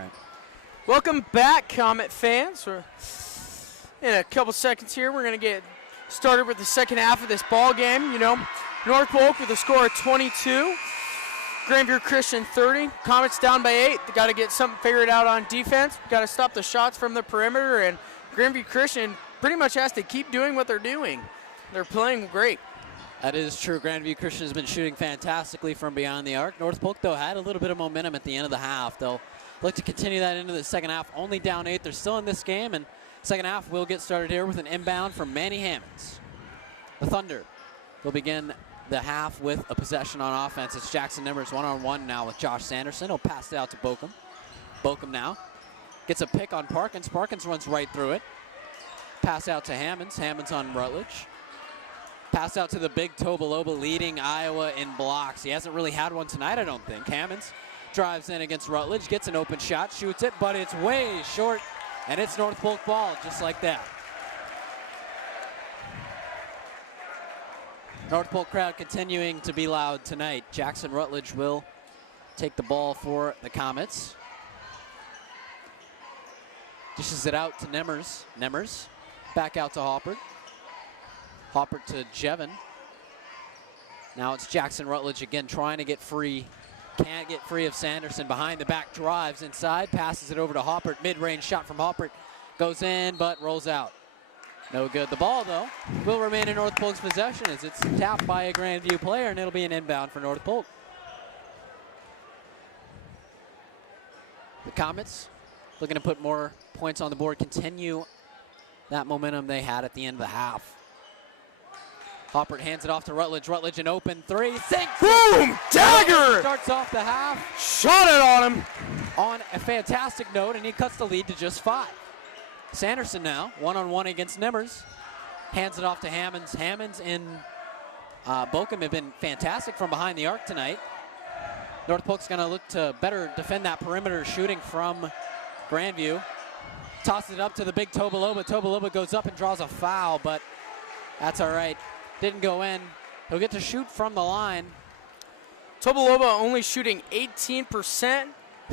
right. Welcome back, Comet fans. We're in a couple seconds here. We're going to get started with the second half of this ball game. You know, North Polk with a score of 22. Grandview Christian 30. Comets down by 8. They got to get something figured out on defense. Got to stop the shots from the perimeter, and Grandview Christian pretty much has to keep doing what they're doing. They're playing great. That is true. Grandview Christian has been shooting fantastically from beyond the arc. North Polk, though, had a little bit of momentum at the end of the half. They'll look to continue that into the second half. Only down 8. They're still in this game, and second half will get started here with an inbound from Manny Hammonds. The Thunder will begin the half with a possession on offense. It's Jackson Nimmers one-on-one now with Josh Sanderson. He'll pass it out to Bokum. Bokum now gets a pick on Parkins. Parkins runs right through it. Pass out to Hammonds. Hammonds on Rutledge. Pass out to the big Tobaloba, leading Iowa in blocks. He hasn't really had one tonight, I don't think. Hammonds drives in against Rutledge, gets an open shot, shoots it, but it's way short, and it's North Polk ball, just like that. North Polk crowd continuing to be loud tonight. Jackson Rutledge will take the ball for the Comets. Dishes it out to Nimmers. Nimmers back out to Hoppert. Hoppert to Jevin. Now it's Jackson Rutledge again trying to get free. Can't get free of Sanderson. Behind the back, drives inside, passes it over to Hoppert. Mid-range shot from Hoppert. Goes in, but rolls out. No good. The ball, though, will remain in North Polk's possession as it's tapped by a Grandview player, and it'll be an inbound for North Polk. The Comets looking to put more points on the board, continue that momentum they had at the end of the half. Hoppert hands it off to Rutledge. Rutledge an open three. Sinks. Boom! Dagger! Starts off the half Shot it on him. on a fantastic note, and he cuts the lead to just 5. Sanderson now, one-on-one against Nimmers. Hands it off to Hammonds. Hammonds and Bokum have been fantastic from behind the arc tonight. North Polk's going to look to better defend that perimeter shooting from Grandview. Tosses it up to the big Tobaloba. Tobaloba goes up and draws a foul, but that's all right. Didn't go in. He'll get to shoot from the line. Tobaloba only shooting 18%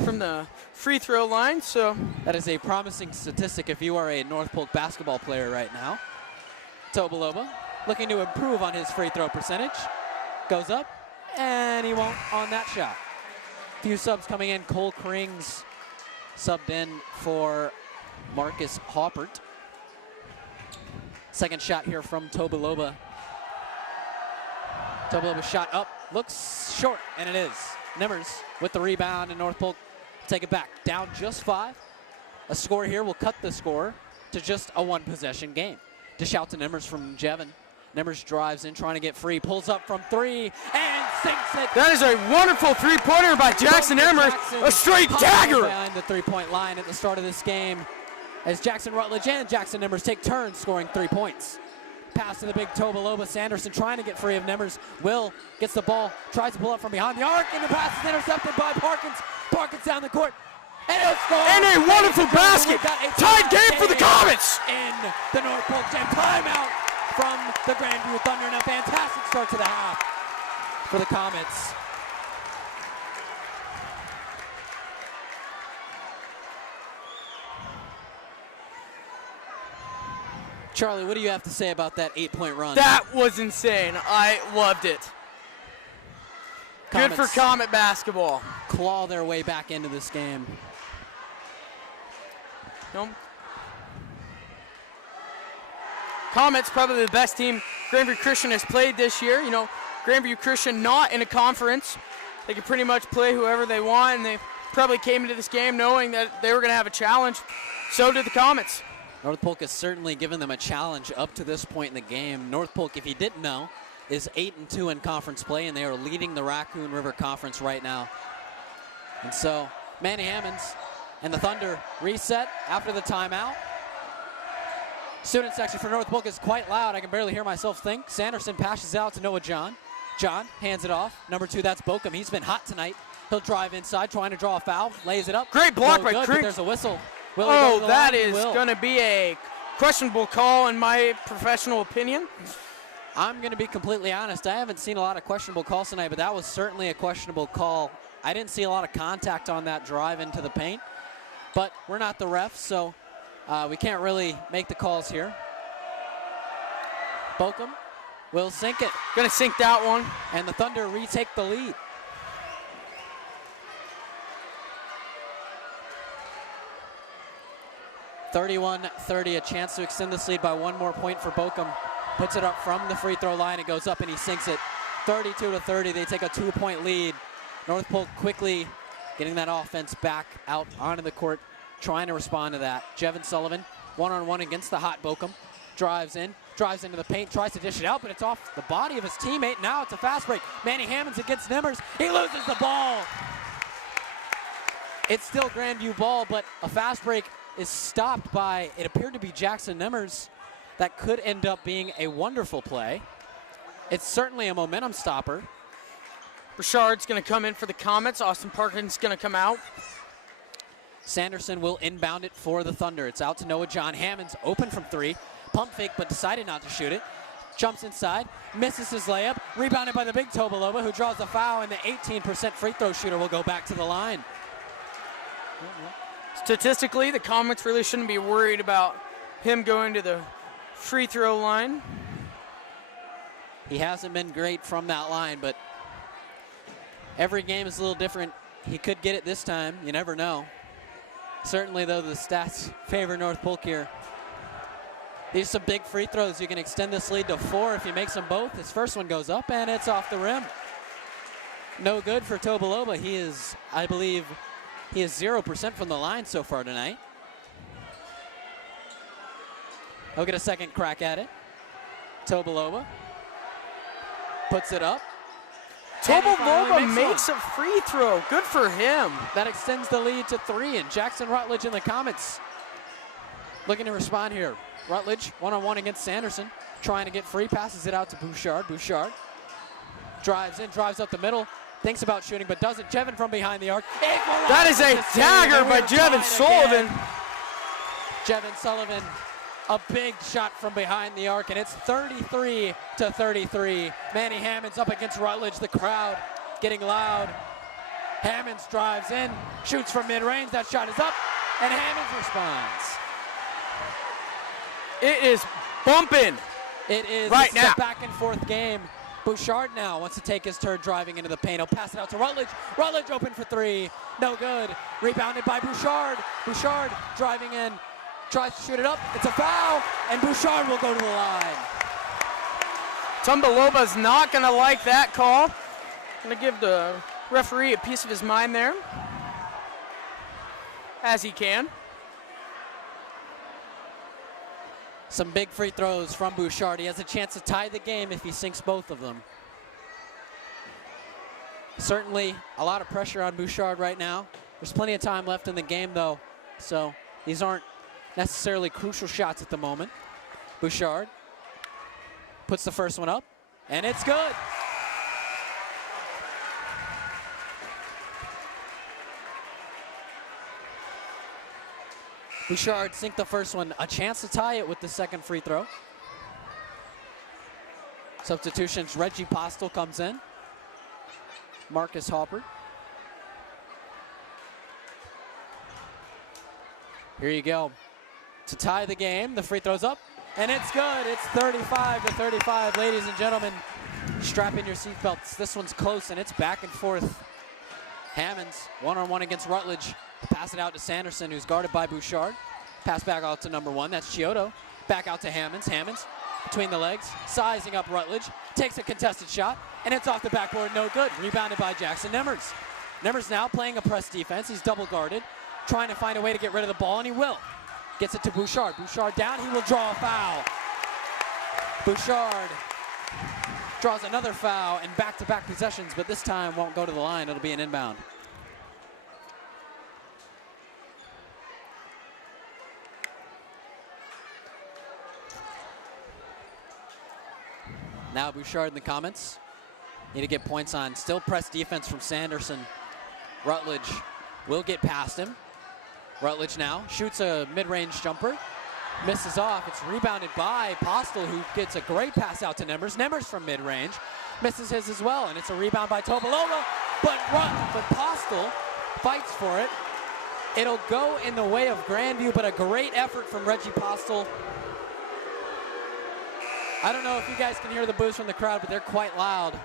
from the free throw line, so That is a promising statistic if you are a North Polk basketball player right now. Tobaloba looking to improve on his free throw percentage. Goes up, and he won't on that shot. Few subs coming in. Cole Krings subbed in for Marcus Hoppert. Second shot here from Tobaloba. Tobaloba shot up, looks short, and it is. Nimmers with the rebound, and North Polk take it back. Down just 5. A score here will cut the score to just a 1-possession game. Dish out to Nimmers from Jevin. Nimmers drives in, trying to get free, pulls up from 3, and sinks it. that is a wonderful three-pointer by Jackson Nimmers. A straight dagger. Behind the three-point line at the start of this game, as Jackson Rutledge and Jackson Nimmers take turns scoring 3 points. Pass to the big Tobaloba. Sanderson trying to get free of Nimmers. Will gets the ball, tries to pull up from behind the arc, and the pass is intercepted by Parkins. Parkins down the court. And he'll score. And a wonderful basket. Tied game for the Comets. In the North Polk Jam. Timeout from the Grandview Thunder, and a fantastic start to the half for the Comets. Charlie, what do you have to say about that 8-point run? That was insane. I loved it. Good for Comet basketball. Claw their way back into this game. No. Comets probably the best team Grandview Christian has played this year. You know, Grandview Christian not in a conference. They can pretty much play whoever they want, and they probably came into this game knowing that they were going to have a challenge. So did the Comets. North Polk has certainly given them a challenge up to this point in the game. North Polk, if you didn't know, is 8-2 in conference play, and they are leading the Raccoon River Conference right now. And so, Manny Hammonds and the Thunder reset after the timeout. Student section for North Polk is quite loud. I can barely hear myself think. Sanderson passes out to Noah John. John hands it off. Number 2, that's Bokum. He's been hot tonight. He'll drive inside, trying to draw a foul. Lays it up. Great block by Krings. There's a whistle. Oh, that is going to be a questionable call in my professional opinion. I'm going to be completely honest. I haven't seen a lot of questionable calls tonight, but that was certainly a questionable call. I didn't see a lot of contact on that drive into the paint. but we're not the refs, so we can't really make the calls here. Bochum will sink it. Gonna sink that one. And the Thunder retake the lead. (31-30), a chance to extend this lead by 1 more point for Bochum. Puts it up from the free throw line. It goes up and he sinks it. 32-30, they take a 2-point lead. North Polk quickly getting that offense back out onto the court, trying to respond to that. Jevin Sullivan, one-on-one against the hot Bochum. Drives into the paint, tries to dish it out, but it's off the body of his teammate. Now it's a fast break. Manny Hammonds against Nimmers. He loses the ball. It's still Grandview ball, but a fast break is stopped by, it appeared to be Jackson Nimmers. That could end up being a wonderful play. It's certainly a momentum stopper. Bouchard's going to come in for the Comets. Austin Parkin's going to come out. Sanderson will inbound it for the Thunder. It's out to Noah John. Hammonds open from 3. Pump fake, but decided not to shoot it. Jumps inside, misses his layup. Rebounded by the big Tobolova, who draws the foul, and the 18% free throw shooter will go back to the line. Statistically, the Comets really shouldn't be worried about him going to the free throw line. He hasn't been great from that line, but every game is a little different. He could get it this time. You never know. Certainly, though, the stats favor North Polk here. These are some big free throws. You can extend this lead to 4 if he makes them both. His first one goes up, and it's off the rim. No good for Tobolova. He is, I believe, he is 0% from the line so far tonight. He'll get a second crack at it. Tobolova puts it up. Tobolova makes a free throw. Good for him. That extends the lead to 3, and Jackson Rutledge in the Comets looking to respond here. Rutledge, one-on-one against Sanderson, trying to get free, passes it out to Bouchard. Bouchard drives in, drives up the middle, thinks about shooting, but doesn't. Jevin from behind the arc. That is a dagger by Jevin Sullivan. Jevin Sullivan, a big shot from behind the arc, and it's 33-33. Manny Hammonds up against Rutledge. The crowd getting loud. Hammonds drives in, shoots from mid-range. That shot is up, and Hammonds responds. It is bumping. It is right now. A back and forth game. Bouchard now wants to take his turn driving into the paint. He'll pass it out to Rutledge. Rutledge open for 3. No good. Rebounded by Bouchard. Bouchard driving in. Tries to shoot it up. It's a foul, and Bouchard will go to the line. Tombolova's not going to like that call. Going to give the referee a piece of his mind there, as he can. Some big free throws from Bouchard. He has a chance to tie the game if he sinks both of them. Certainly a lot of pressure on Bouchard right now. There's plenty of time left in the game, though, so these aren't necessarily crucial shots at the moment. Bouchard puts the first one up, and it's good. Bouchard sink the first one. A chance to tie it with the second free throw. Substitutions, Reggie Postel comes in. Marcus Halpert. Here you go. To tie the game, the free throw's up, and it's good. It's 35-35, ladies and gentlemen. Strap in your seatbelts. This one's close, and it's back and forth. Hammonds, one-on-one against Rutledge. Pass it out to Sanderson, who's guarded by Bouchard. Pass back out to number 1. That's Chiodo. Back out to Hammonds. Hammonds between the legs, sizing up Rutledge. Takes a contested shot, and it's off the backboard. No good. Rebounded by Jackson Nimmers. Nimmers now playing a press defense. He's double guarded, trying to find a way to get rid of the ball, and he will. Gets it to Bouchard. Bouchard down. He will draw a foul. Bouchard draws another foul and back-to-back possessions, but this time won't go to the line. It'll be an inbound. Now Bouchard in the comments. Need to get points on. Still press defense from Sanderson. Rutledge will get past him. Rutledge now shoots a mid-range jumper. Misses off. It's rebounded by Postel, who gets a great pass out to Nimmers. Nimmers from mid-range. Misses his as well, and it's a rebound by Tobolova. But Postel fights for it. It'll go in the way of Grandview, but a great effort from Reggie Postel. I don't know if you guys can hear the boos from the crowd, but they're quite loud.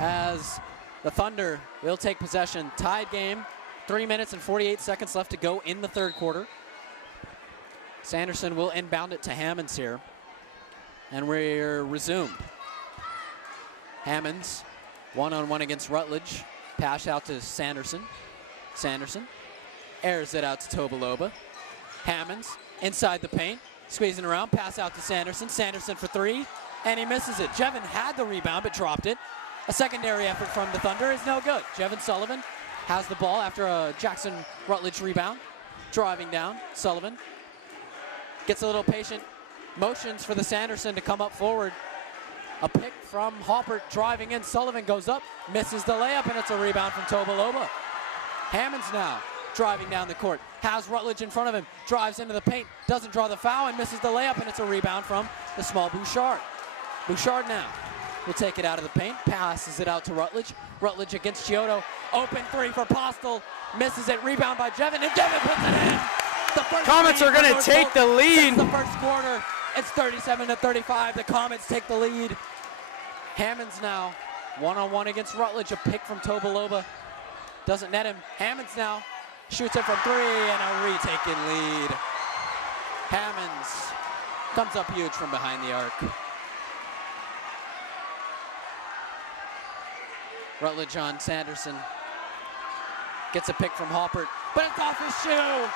As the Thunder will take possession. Tied game, 3 minutes and 48 seconds left to go in the third quarter. Sanderson will inbound it to Hammonds here. And we're resumed. Hammonds, one-on-one against Rutledge. Pass out to Sanderson. Sanderson airs it out to Tobaloba. Hammonds inside the paint, squeezing around, pass out to Sanderson. Sanderson for three, and he misses it. Jevin had the rebound, but dropped it. A secondary effort from the Thunder is no good. Jevin Sullivan has the ball after a Jackson Rutledge rebound. Driving down, Sullivan gets a little patient, motions for the Sanderson to come up forward. A pick from Hoppert driving in. Sullivan goes up, misses the layup, and it's a rebound from Tobaloba. Hammonds now driving down the court. Has Rutledge in front of him. Drives into the paint. Doesn't draw the foul and misses the layup, and it's a rebound from the small Bouchard. Bouchard now will take it out of the paint. Passes it out to Rutledge. Rutledge against Chiodo. Open three for Postel. Misses it. Rebound by Jevin, and Jevin puts it in. The first Comets are going to take the lead. The first quarter. It's 37-35. The Comets take the lead. Hammonds now one-on-one against Rutledge. A pick from Tobaloba. Doesn't net him. Hammonds now shoots it from three, and a retaken lead. Hammonds comes up huge from behind the arc. Rutledge on Sanderson. Gets a pick from Hoppert, but it's off his shoe.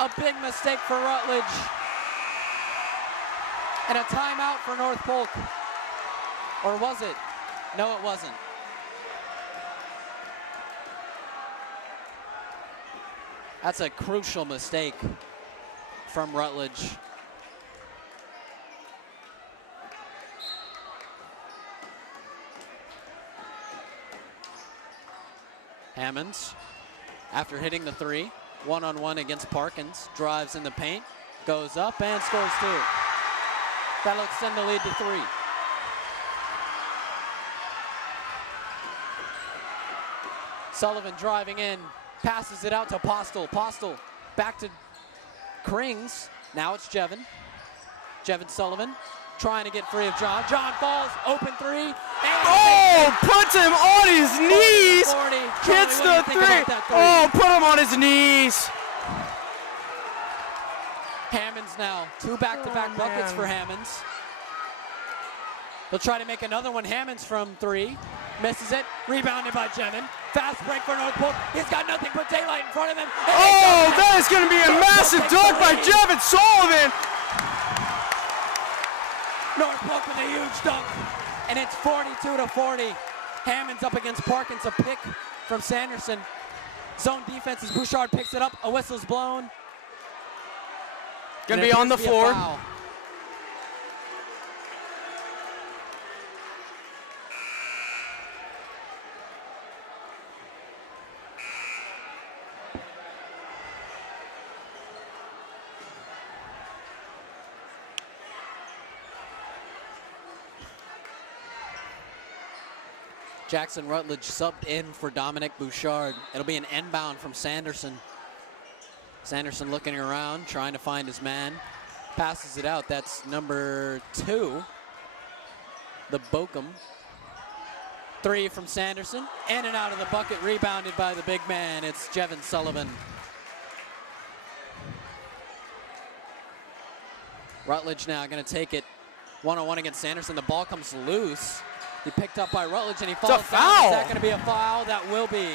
A big mistake for Rutledge. And a timeout for North Polk. Or was it? No, it wasn't. That's a crucial mistake from Rutledge. Hammonds, after hitting the three, one-on-one against Parkins, drives in the paint, goes up and scores two. That'll extend the lead to three. Sullivan driving in, passes it out to Postel. Postel back to Krings. Now it's Jevin. Jevin Sullivan trying to get free of John. John falls, open three. Oh, puts him on his knees. 40. Gets Charlie, the three. Oh, put him on his knees. Hammonds now, two back-to-back buckets for Hammonds. They'll try to make another one. Hammonds from three. Misses it. Rebounded by Jevin. Fast break for North Polk. He's got nothing but daylight in front of him. Oh, that is going to be a massive dunk by Jevin Sullivan. North Polk with a huge dunk. And it's 42-40. Hammonds up against Parkins. A pick from Sanderson. Zone defense as Bouchard picks it up. A whistle's blown. Going to be on the floor. Jackson Rutledge subbed in for Dominic Bouchard. It'll be an inbound from Sanderson. Sanderson looking around, trying to find his man. Passes it out. That's number 2, the Bochum. Three from Sanderson. In and out of the bucket, rebounded by the big man. It's Jevin Sullivan. Rutledge now going to take it one-on-one against Sanderson. The ball comes loose. He picked up by Rutledge and he falls down. Is that going to be a foul? That will be.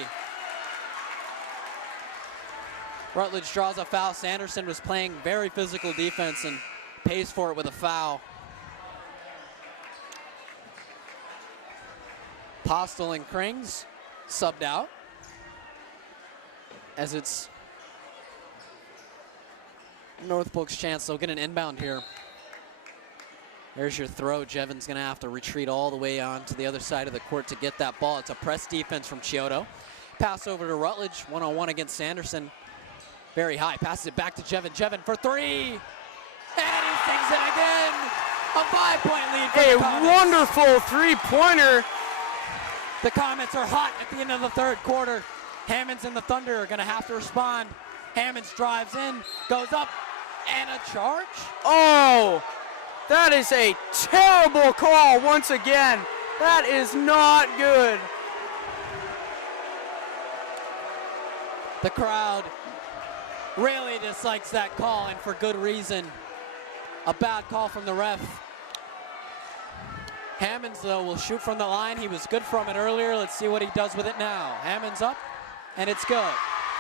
Rutledge draws a foul. Sanderson was playing very physical defense and pays for it with a foul. Postel and Krings subbed out as it's North Polk's chance. They'll get an inbound here. There's your throw. Jevin's going to have to retreat all the way on to the other side of the court to get that ball. It's a press defense from Chiodo. Pass over to Rutledge, one-on-one against Sanderson. Very high. Passes it back to Jevin. Jevin for three. And he sinks it again. A 5-point lead for the Comets. A wonderful three-pointer. The Comets are hot at the end of the third quarter. Hammonds and the Thunder are going to have to respond. Hammonds drives in, goes up, and a charge. Oh, that is a terrible call once again. That is not good. The crowd really dislikes that call, and for good reason. A bad call from the ref. Hammonds, though, will shoot from the line. He was good from it earlier. Let's see what he does with it now. Hammonds up, and it's good.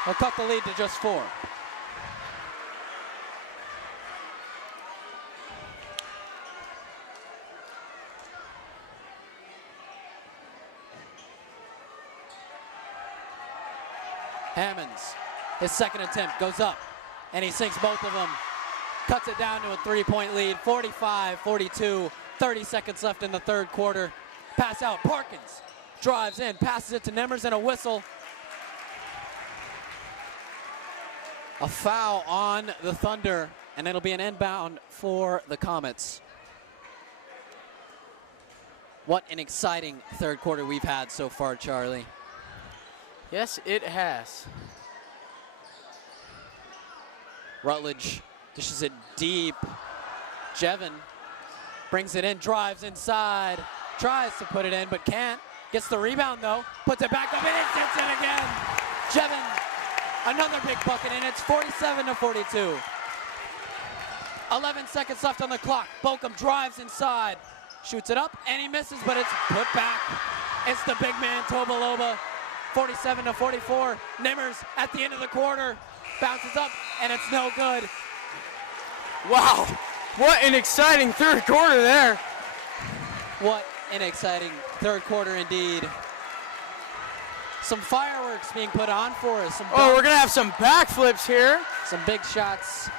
He'll cut the lead to just 4. Hammonds, his second attempt goes up, and he sinks both of them. Cuts it down to a 3-point lead, 45-42, 30 seconds left in the third quarter. Pass out, Parkins drives in, passes it to Nemmers, and a whistle. A foul on the Thunder, and it'll be an inbound for the Comets. What an exciting third quarter we've had so far, Charlie. Yes, it has. Rutledge dishes it deep. Jevin brings it in, drives inside, tries to put it in, but can't. Gets the rebound, though, puts it back up, and it sits in again. Jevin, another big bucket, and it's 47-42. 11 seconds left on the clock. Bokum drives inside, shoots it up, and he misses, but it's put back. It's the big man, Tobaloba. 47-44. Nemmers at the end of the quarter bounces up, and it's no good. Wow, what an exciting third quarter there. What an exciting third quarter indeed. Some fireworks being put on for us. We're gonna have some backflips here. Some big shots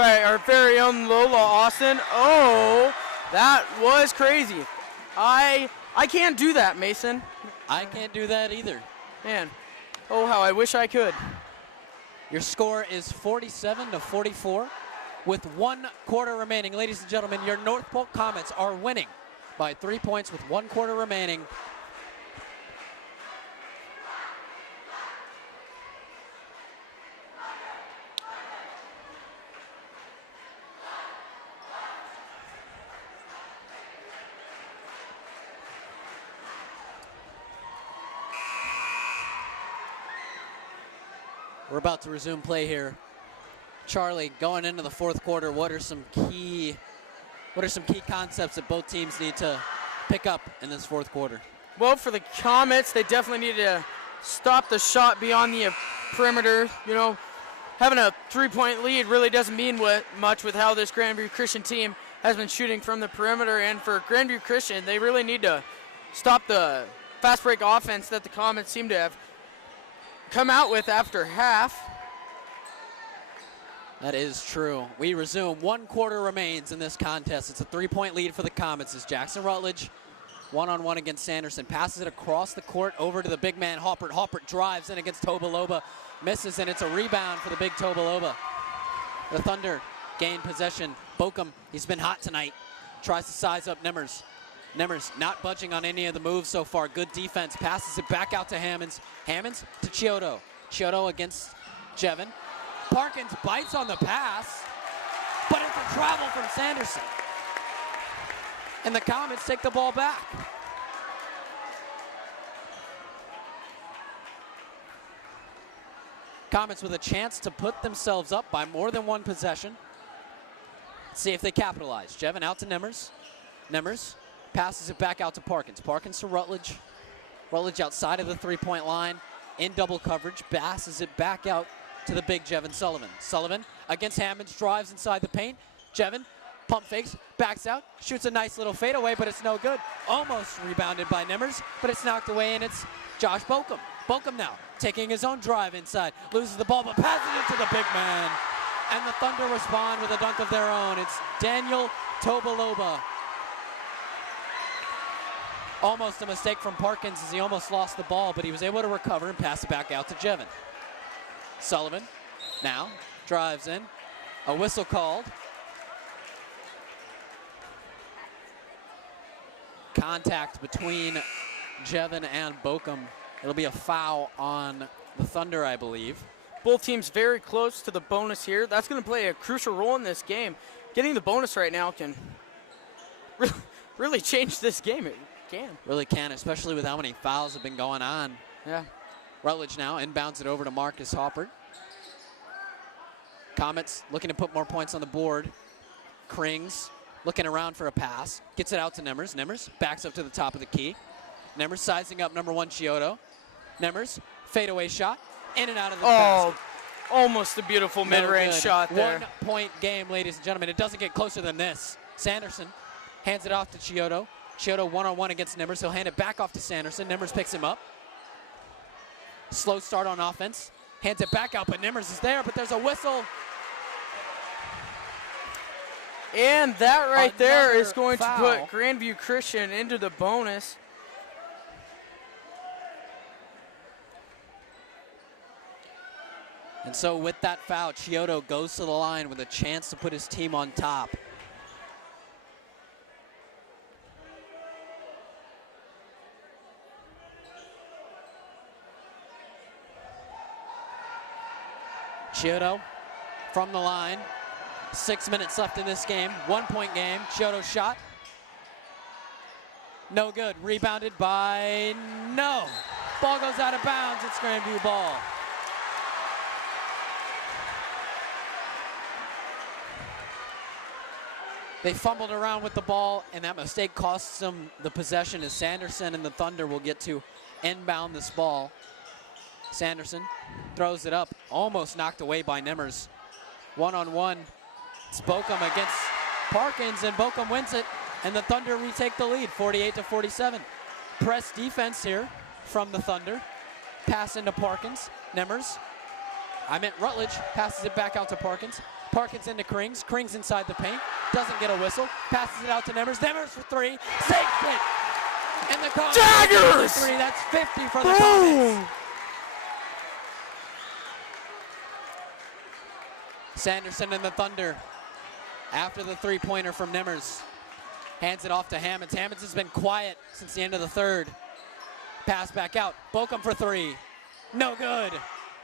By our very own Lola Austin. Oh, that was crazy. I can't do that, Mason. I can't do that either. Man, oh how I wish I could. Your score is 47-44 with 1 quarter remaining. Ladies and gentlemen, your North Polk Comets are winning by 3 points with 1 quarter remaining. We're about to resume play here. Charlie, going into the fourth quarter, what are some key concepts that both teams need to pick up in this fourth quarter? Well, for the Comets, they definitely need to stop the shot beyond the perimeter. You know, having a 3-point lead really doesn't mean much with how this Grandview Christian team has been shooting from the perimeter. And for Grandview Christian, they really need to stop the fast break offense that the Comets seem to have come out with after half. That is true. We resume. 1 quarter remains in this contest. It's a 3-point lead for the Comets as Jackson Rutledge, one-on-one against Sanderson, passes it across the court over to the big man, Hoppert. Hoppert drives in against Tobaloba, misses, and it's a rebound for the big Tobaloba. The Thunder gain possession. Bokum, he's been hot tonight, tries to size up Nemmers. Nemmers not budging on any of the moves so far. Good defense, passes it back out to Hammonds. Hammonds to Chiodo. Chiodo against Jevin. Parkins bites on the pass, but it's a travel from Sanderson. And the Comets take the ball back. Comets with a chance to put themselves up by more than 1 possession. Let's see if they capitalize. Jevin out to Nemmers. Nemmers passes it back out to Parkins. Parkins to Rutledge. Rutledge outside of the 3-point line in double coverage. Passes it back out to the big Jevin Sullivan. Sullivan against Hammonds, drives inside the paint. Jevin pump fakes, backs out, shoots a nice little fadeaway, but it's no good. Almost rebounded by Nemmers, but it's knocked away, and it's Josh Bokum. Bokum now taking his own drive inside, loses the ball, but passes it to the big man. And the Thunder respond with a dunk of their own. It's Daniel Tobaloba. Almost a mistake from Parkins as he almost lost the ball, but he was able to recover and pass it back out to Jevin. Sullivan now drives in. A whistle called. Contact between Jevin and Bokum. It'll be a foul on the Thunder, I believe. Both teams very close to the bonus here. That's going to play a crucial role in this game. Getting the bonus right now can really change this game. It can. Really can, especially with how many fouls have been going on. Yeah. Rutledge now inbounds it over to Marcus Hoppert. Comets looking to put more points on the board. Krings looking around for a pass. Gets it out to Nemmers. Nemmers backs up to the top of the key. Nemmers sizing up number 1 Chiodo. Nemmers fadeaway shot. In and out of the basket. Almost a beautiful mid-range shot there. 1 point game, ladies and gentlemen. It doesn't get closer than this. Sanderson hands it off to Chiodo. Chiodo one-on-one against Nemmers. He'll hand it back off to Sanderson. Nemmers picks him up. Slow start on offense. Hands it back out, but Nemmers is there, but there's a whistle. And that right there Another is going foul. to put Grandview Christian into the bonus. And so with that foul, Chiodo goes to the line with a chance to put his team on top. Chiodo from the line. 6 minutes left in this game. 1 point game. Chiodo shot. No good. Rebounded by no. Ball goes out of bounds. It's Grandview ball. They fumbled around with the ball, and that mistake costs them the possession as Sanderson and the Thunder will get to inbound this ball. Sanderson throws it up, almost knocked away by Nemmers. One-on-one, it's Bochum against Parkins, and Bochum wins it, and the Thunder retake the lead, 48-47. Press defense here from the Thunder. Pass into Parkins, Rutledge passes it back out to Parkins. Parkins into Krings. Krings inside the paint. Doesn't get a whistle. Passes it out to Nemmers. Nemmers for 3. Sakes it! And the Comets. Daggers! 3. That's 50 for the Comets. Sanderson and the Thunder. After the three-pointer from Nemmers. Hands it off to Hammonds. Hammonds has been quiet since the end of the third. Pass back out. Bochum for 3. No good.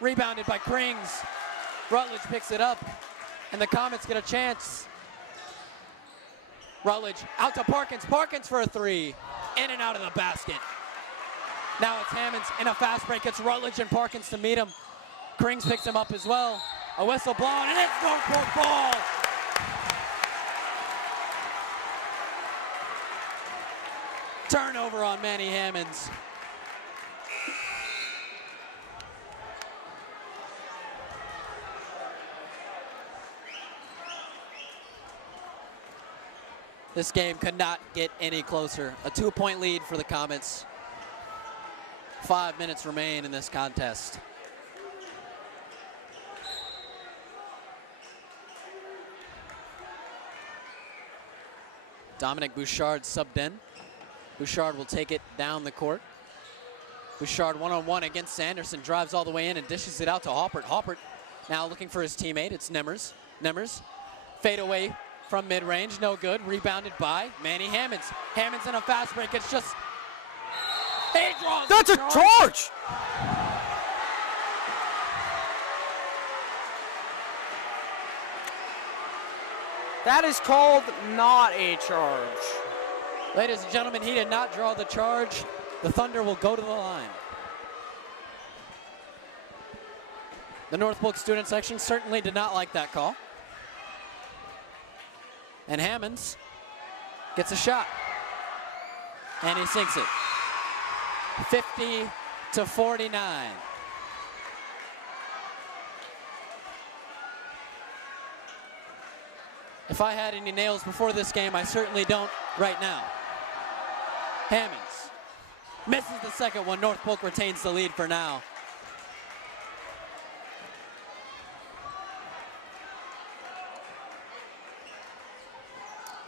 Rebounded by Krings. Rutledge picks it up. And the Comets get a chance. Rutledge out to Parkins. Parkins for a 3. In and out of the basket. Now it's Hammonds in a fast break. It's Rutledge and Parkins to meet him. Krings picks him up as well. A whistle blown, and it's North Polk ball. Turnover on Manny Hammonds. This game could not get any closer. A 2-point lead for the Comets. 5 minutes remain in this contest. Dominic Bouchard subbed in. Bouchard will take it down the court. Bouchard one-on-one against Sanderson, drives all the way in and dishes it out to Hoppert. Hoppert now looking for his teammate. It's Nemmers. Nemmers fade away from mid-range, no good. Rebounded by Manny Hammonds. Hammonds in a fast break. It's just, he draws. That's a charge! That is called not a charge. Ladies and gentlemen, he did not draw the charge. The Thunder will go to the line. The North Polk student section certainly did not like that call. And Hammonds gets a shot. And he sinks it. 50-49. If I had any nails before this game, I certainly don't right now. Hammonds misses the second one. North Polk retains the lead for now.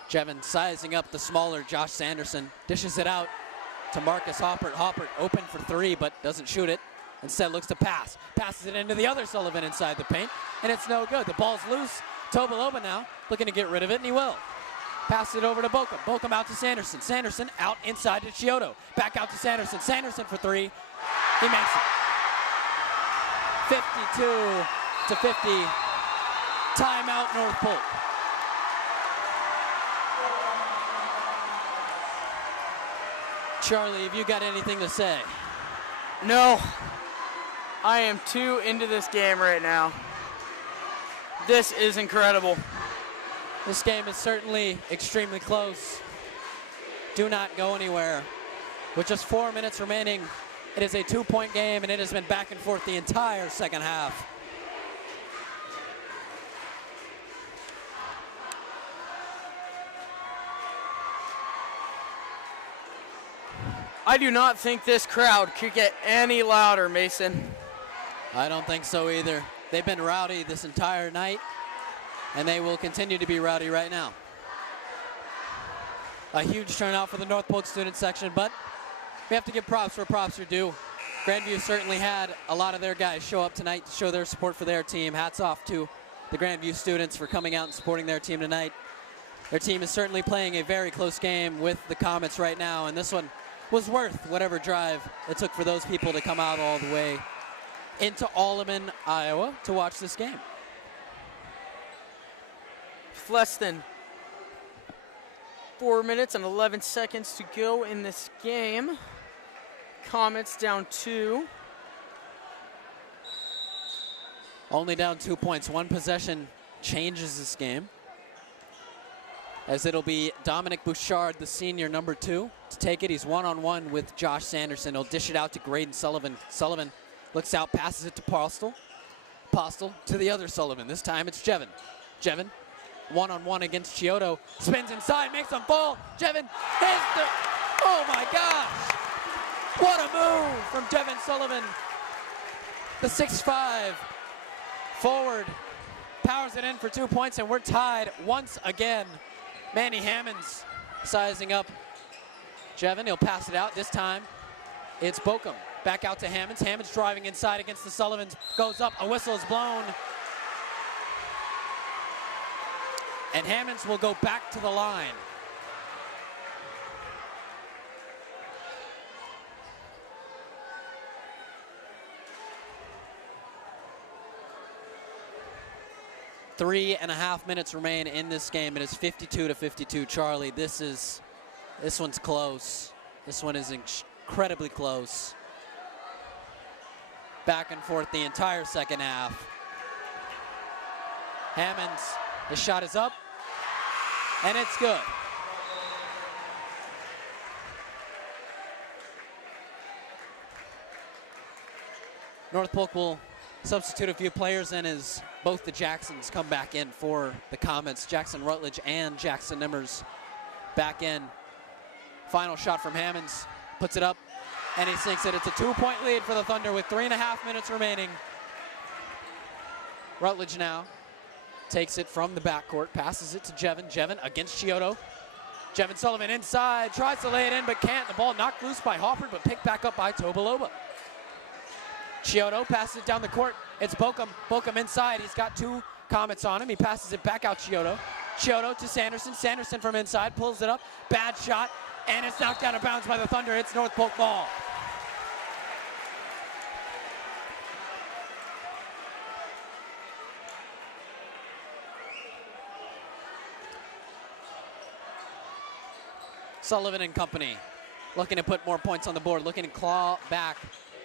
Jevin sizing up the smaller Josh Sanderson. Dishes it out to Marcus Hoppert. Hoppert open for 3, but doesn't shoot it. Instead looks to pass. Passes it into the other Sullivan inside the paint, and it's no good. The ball's loose. Tobaloba now looking to get rid of it, and he will. Pass it over to Bochum. Bochum out to Sanderson. Sanderson out inside to Chiodo. Back out to Sanderson. Sanderson for 3. He makes it. 52-50. Timeout, North Polk. Charlie, have you got anything to say? No. I am too into this game right now. This is incredible. This game is certainly extremely close. Do not go anywhere. With just 4 minutes remaining, it is a 2-point game, and it has been back and forth the entire second half. I do not think this crowd could get any louder, Mason. I don't think so either. They've been rowdy this entire night, and they will continue to be rowdy right now. A huge turnout for the North Polk student section, but we have to give props where props are due. Grandview certainly had a lot of their guys show up tonight to show their support for their team. Hats off to the Grandview students for coming out and supporting their team tonight. Their team is certainly playing a very close game with the Comets right now, and this one was worth whatever drive it took for those people to come out all the way into Alleman, Iowa to watch this game. Less than 4 minutes and 11 seconds to go in this game. Comets down 2. Only down 2 points. One possession changes this game, as it'll be Dominic Bouchard, the senior, number 2, to take it. He's one-on-one with Josh Sanderson. He'll dish it out to Graydon Sullivan. Sullivan looks out, passes it to Postel. Postel to the other Sullivan. This time it's Jevin. Jevin, one-on-one against Chiodo. Spins inside, makes him fall. Jevin hits the... Oh, my gosh! What a move from Jevin Sullivan. The 6'5" forward powers it in for 2 points, and we're tied once again. Manny Hammonds sizing up Jevin. He'll pass it out. This time it's Bokum. Back out to Hammonds. Hammonds driving inside against the Sullivans. Goes up. A whistle is blown. And Hammonds will go back to the line. Three and a half minutes remain in this game. It is 52-52. Charlie, this one's close. This one is incredibly close. Back and forth the entire second half. Hammonds, his shot is up, and it's good. North Polk will substitute a few players, and as both the Jacksons come back in for the Comets, Jackson Rutledge and Jackson Nimmers back in. Final shot from Hammonds, puts it up, and he sinks it. It's a 2-point lead for the Thunder with 3.5 minutes remaining. Rutledge now takes it from the backcourt, passes it to Jevin. Jevin against Chiodo. Jevin Sullivan inside, tries to lay it in, but can't. The ball knocked loose by Hofford, but picked back up by Tobaloba. Chiodo passes it down the court. It's Bokum. Bokum inside. He's got 2 Comets on him. He passes it back out Chiodo. Chiodo to Sanderson. Sanderson from inside pulls it up. Bad shot, and it's knocked out of bounds by the Thunder. It's North Polk ball. Sullivan and company looking to put more points on the board, looking to claw back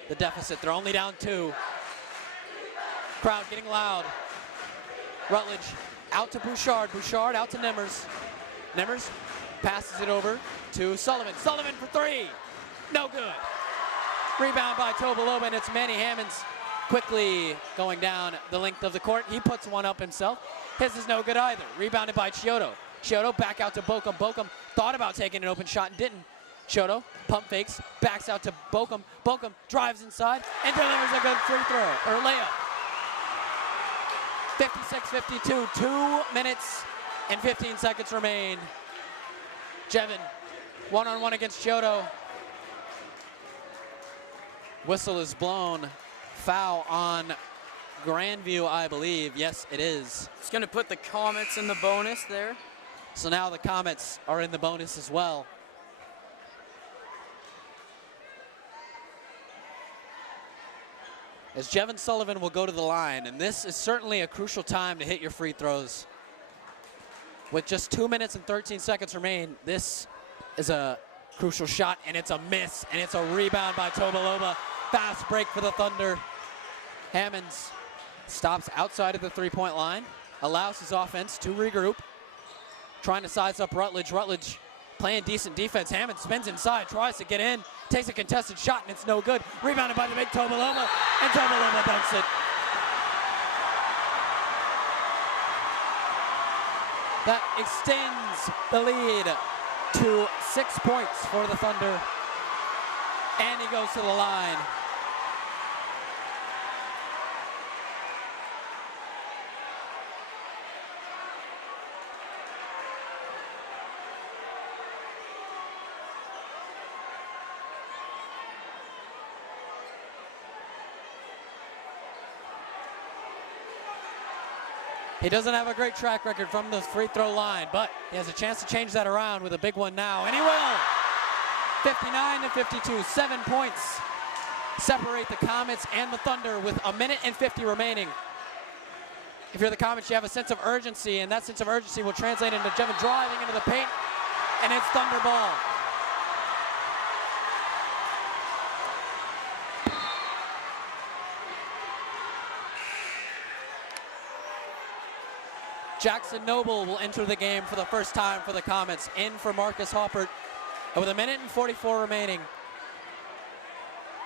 the deficit. They're only down 2. Crowd getting loud. Rutledge out to Bouchard. Bouchard out to Nimmers. Nimmers passes it over to Sullivan. Sullivan for 3. No good. Rebound by Tobaloba, and it's Manny Hammonds quickly going down the length of the court. He puts one up himself. His is no good either. Rebounded by Chiodo. Chiodo back out to Bokum. Bokum thought about taking an open shot and didn't. Chiodo pump fakes, backs out to Bokum. Bokum drives inside and delivers a good free throw, or layup. 56-52, 2 minutes and 15 seconds remain. Jevin, one-on-one against Chiodo. Whistle is blown. Foul on Grandview, I believe. Yes, it is. It's going to put the Comets in the bonus there. So now the Comets are in the bonus as well. as Jevin Sullivan will go to the line. And this is certainly a crucial time to hit your free throws. With just 2 minutes and 13 seconds remain, this is a crucial shot, and it's a miss, and it's a rebound by Tobaloba. Fast break for the Thunder. Hammonds stops outside of the three-point line, allows his offense to regroup, trying to size up Rutledge. Rutledge playing decent defense. Hammond spins inside, tries to get in, takes a contested shot, and it's no good. Rebounded by the big Tobaloba, and Tobaloba dunks it. That extends the lead to 6 points for the Thunder. And he goes to the line. He doesn't have a great track record from the free throw line, but he has a chance to change that around with a big one now, and he will. 59-52, 7 points separate the Comets and the Thunder with 1 minute and 50 remaining. If you're the Comets, you have a sense of urgency, and that sense of urgency will translate into Jevin driving into the paint, and it's Thunder ball. Jackson Noble will enter the game for the first time for the Comets, in for Marcus Hoppert. And with 1 minute and 44 remaining,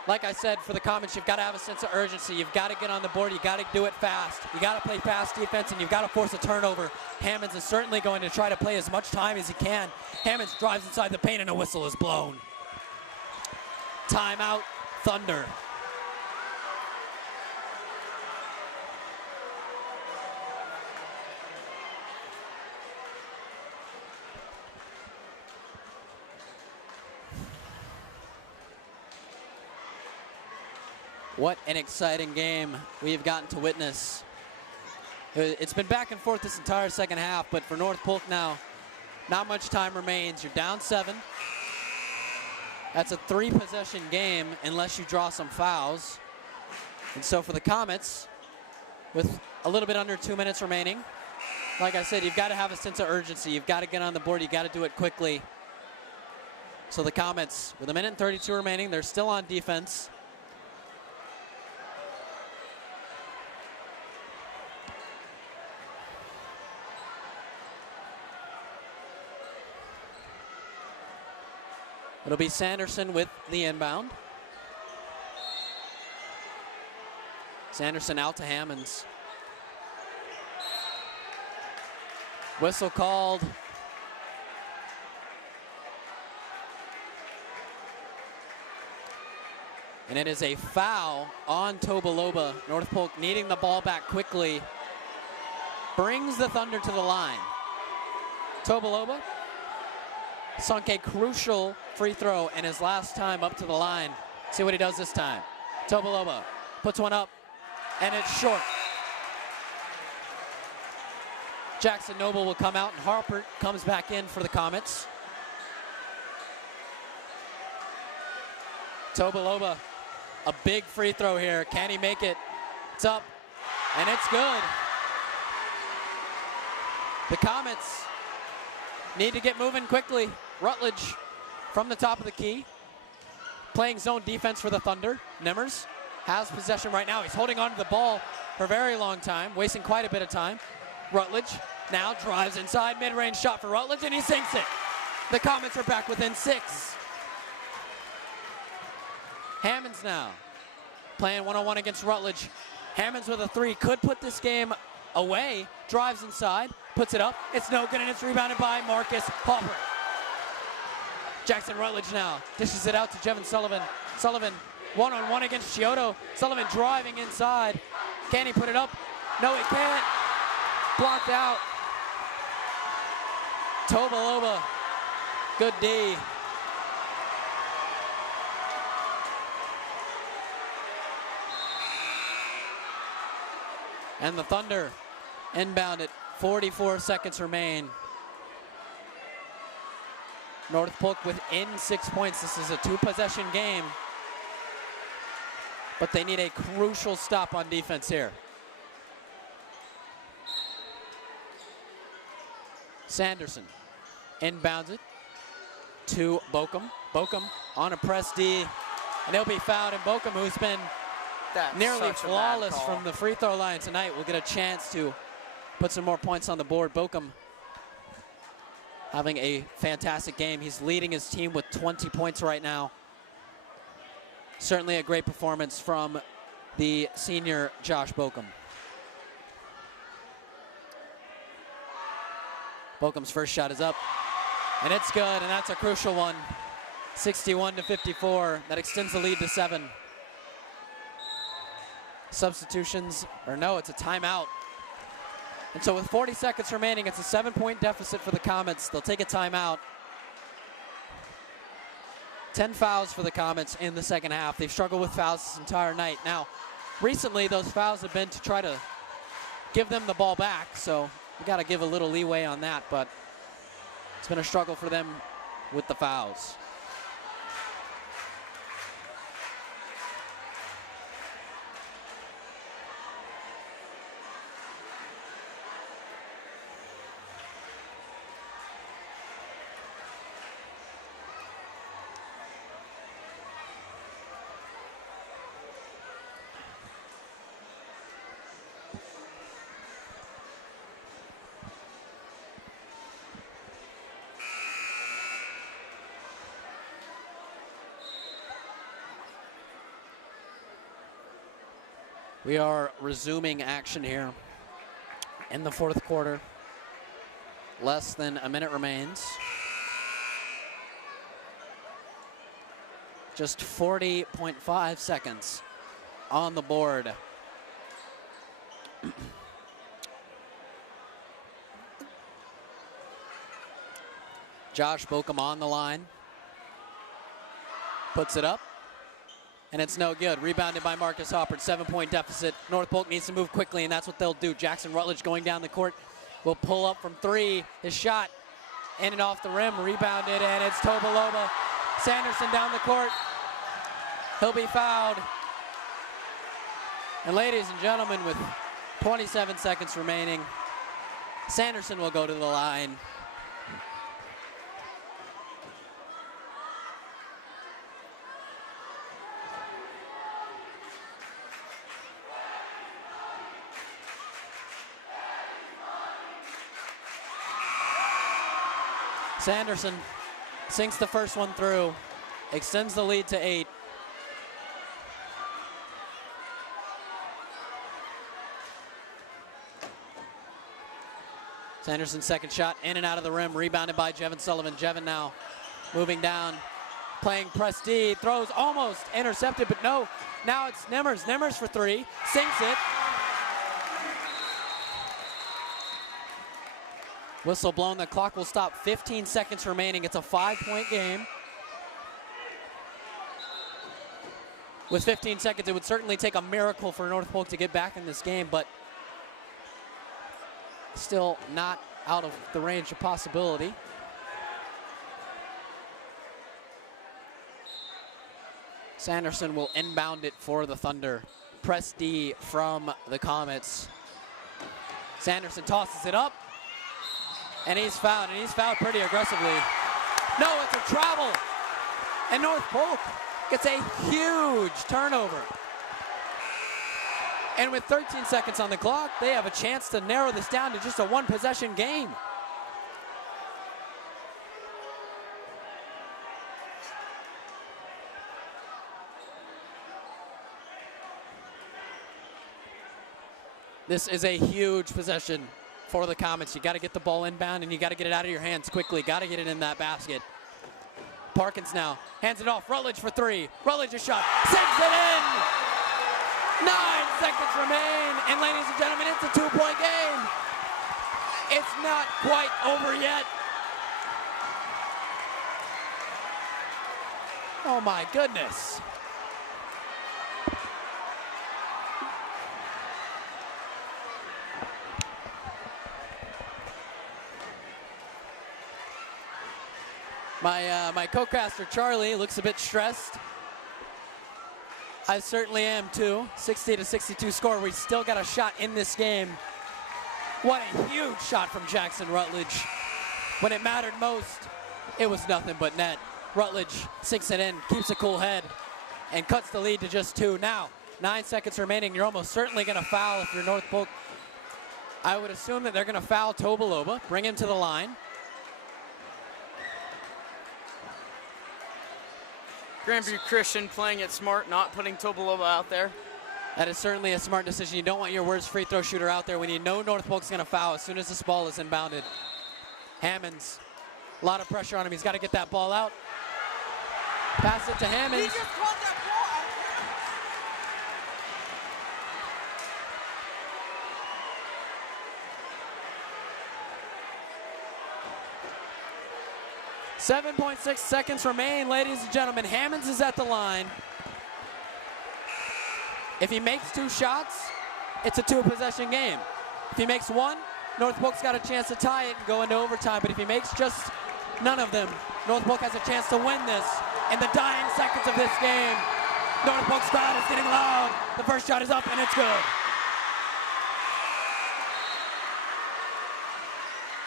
like I said, for the Comets, you've got to have a sense of urgency. You've got to get on the board. You've got to do it fast. You've got to play fast defense, and you've got to force a turnover. Hammonds is certainly going to try to play as much time as he can. Hammonds drives inside the paint, and a whistle is blown. Timeout, Thunder. What an exciting game we've gotten to witness. It's been back and forth this entire second half, but for North Polk now, not much time remains. You're down 7. That's a 3-possession game unless you draw some fouls. And so for the Comets, with a little bit under 2 minutes remaining, like I said, you've got to have a sense of urgency. You've got to get on the board. You've got to do it quickly. So the Comets, with 1 minute and 32 remaining, they're still on defense. It'll be Sanderson with the inbound. Sanderson out to Hammonds. Whistle called. And it is a foul on Tobaloba. North Polk needing the ball back quickly. Brings the Thunder to the line. Tobaloba sunk a crucial free throw in his last time up to the line. See what he does this time. Tobaloba puts one up, and it's short. Jackson Noble will come out, and Harper comes back in for the Comets. Tobaloba, a big free throw here. Can he make it? It's up, and it's good. The Comets need to get moving quickly. Rutledge from the top of the key, playing zone defense for the Thunder. Nemmers has possession right now. He's holding on to the ball for a very long time, wasting quite a bit of time. Rutledge now drives inside, mid-range shot for Rutledge, and he sinks it. The Comets are back within 6. Hammonds now playing one-on-one against Rutledge. Hammonds with a 3, could put this game away, drives inside, puts it up, it's no good, and it's rebounded by Marcus Hopper. Jackson Rutledge now dishes it out to Jevin Sullivan. Sullivan one-on-one against Chiodo. Sullivan driving inside. Can he put it up? No, he can't. Blocked out. Tobaloba, good D. And the Thunder inbound it. 44 seconds remain. North Polk within 6 points. This is a 2-possession game. but they need a crucial stop on defense here. Sanderson inbounds it to Bokum. Bokum on a press D, and he'll be fouled. And Bokum, who's been nearly flawless from the free throw line tonight, will get a chance to put some more points on the board. Bokum having a fantastic game. He's leading his team with 20 points right now. Certainly a great performance from the senior Josh Bokum. Bokum's first shot is up, and it's good, and that's a crucial one. 61-54, that extends the lead to 7. Substitutions, or no, it's a timeout. And so with 40 seconds remaining, it's a 7-point deficit for the Comets. They'll take a timeout. 10 fouls for the Comets in the second half. They've struggled with fouls this entire night. Now, recently those fouls have been to try to give them the ball back, so we got to give a little leeway on that, but it's been a struggle for them with the fouls. We are resuming action here in the fourth quarter. Less than a minute remains. Just 40.5 seconds on the board. Josh Bokum on the line. Puts it up. And it's no good. Rebounded by Marcus Hoppert. 7-point deficit. North Polk needs to move quickly, and that's what they'll do. Jackson Rutledge going down the court will pull up from 3. His shot in and off the rim. Rebounded, and it's Tobaloba. Sanderson down the court. He'll be fouled. And ladies and gentlemen, with 27 seconds remaining, Sanderson will go to the line. Sanderson sinks the first one through, extends the lead to 8. Sanderson's second shot in and out of the rim, rebounded by Jevin Sullivan. Jevin now moving down, playing press D, throws almost intercepted, but no. Now it's Nimmers. Nimmers for 3, sinks it. Whistle blown, the clock will stop. 15 seconds remaining. It's a 5-point game. With 15 seconds, it would certainly take a miracle for North Polk to get back in this game, but still not out of the range of possibility. Sanderson will inbound it for the Thunder. Press D from the Comets. Sanderson tosses it up. And he's fouled pretty aggressively. No, it's a travel. And North Polk gets a huge turnover. And with 13 seconds on the clock, they have a chance to narrow this down to just a 1-possession game. This is a huge possession for the Comets. You got to get the ball inbound, and you got to get it out of your hands quickly. Got to get it in that basket. Parkins now hands it off. Rutledge for 3. Rutledge a shot. Sinks it in! 9 seconds remain, and ladies and gentlemen, it's a 2-point game. It's not quite over yet. Oh my goodness. My co-caster Charlie looks a bit stressed. I certainly am too. 60-62 score. We still got a shot in this game. What a huge shot from Jackson Rutledge. When it mattered most, it was nothing but net. Rutledge sinks it in, keeps a cool head, and cuts the lead to just 2. Now, 9 seconds remaining. You're almost certainly going to foul if you're North Polk. I would assume that they're going to foul Tobaloba, bring him to the line. Grandview Christian playing it smart, not putting Tobaloba out there. That is certainly a smart decision. You don't want your worst free throw shooter out there when you know North Polk's going to foul as soon as this ball is inbounded. Hammonds, a lot of pressure on him. He's got to get that ball out. Pass it to Hammonds. He just caught that ball. 7.6 seconds remain, ladies and gentlemen. Hammonds is at the line. If he makes 2 shots, it's a 2-possession game. If he makes 1, North Polk's got a chance to tie it and go into overtime. But if he makes just none of them, North Polk has a chance to win this in the dying seconds of this game. North Polk's crowd is getting loud. The first shot is up and it's good.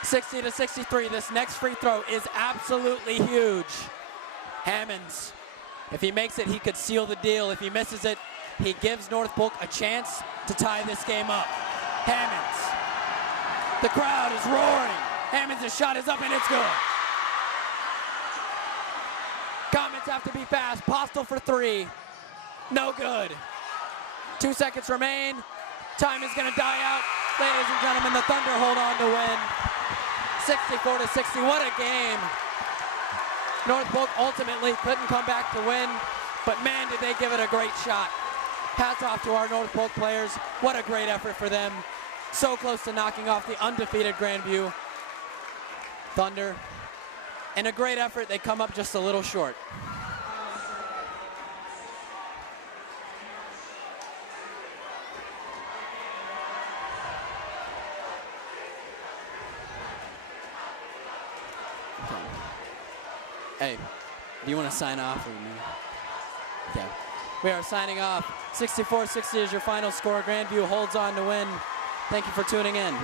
60-63, this next free throw is absolutely huge. Hammonds, if he makes it, he could seal the deal. If he misses it, he gives North Polk a chance to tie this game up. Hammonds, the crowd is roaring. Hammonds' shot is up and it's good. Comets have to be fast. Postel for 3, no good. 2 seconds remain. Time is gonna die out. Ladies and gentlemen, the Thunder hold on to win. 64-60, what a game. North Polk ultimately couldn't come back to win, but man, did they give it a great shot. Hats off to our North Polk players. What a great effort for them. So close to knocking off the undefeated Grandview Thunder. And a great effort, they come up just a little short. Hey, do you want to sign off or me? Okay. We are signing off. 64-60 is your final score. Grandview holds on to win. Thank you for tuning in.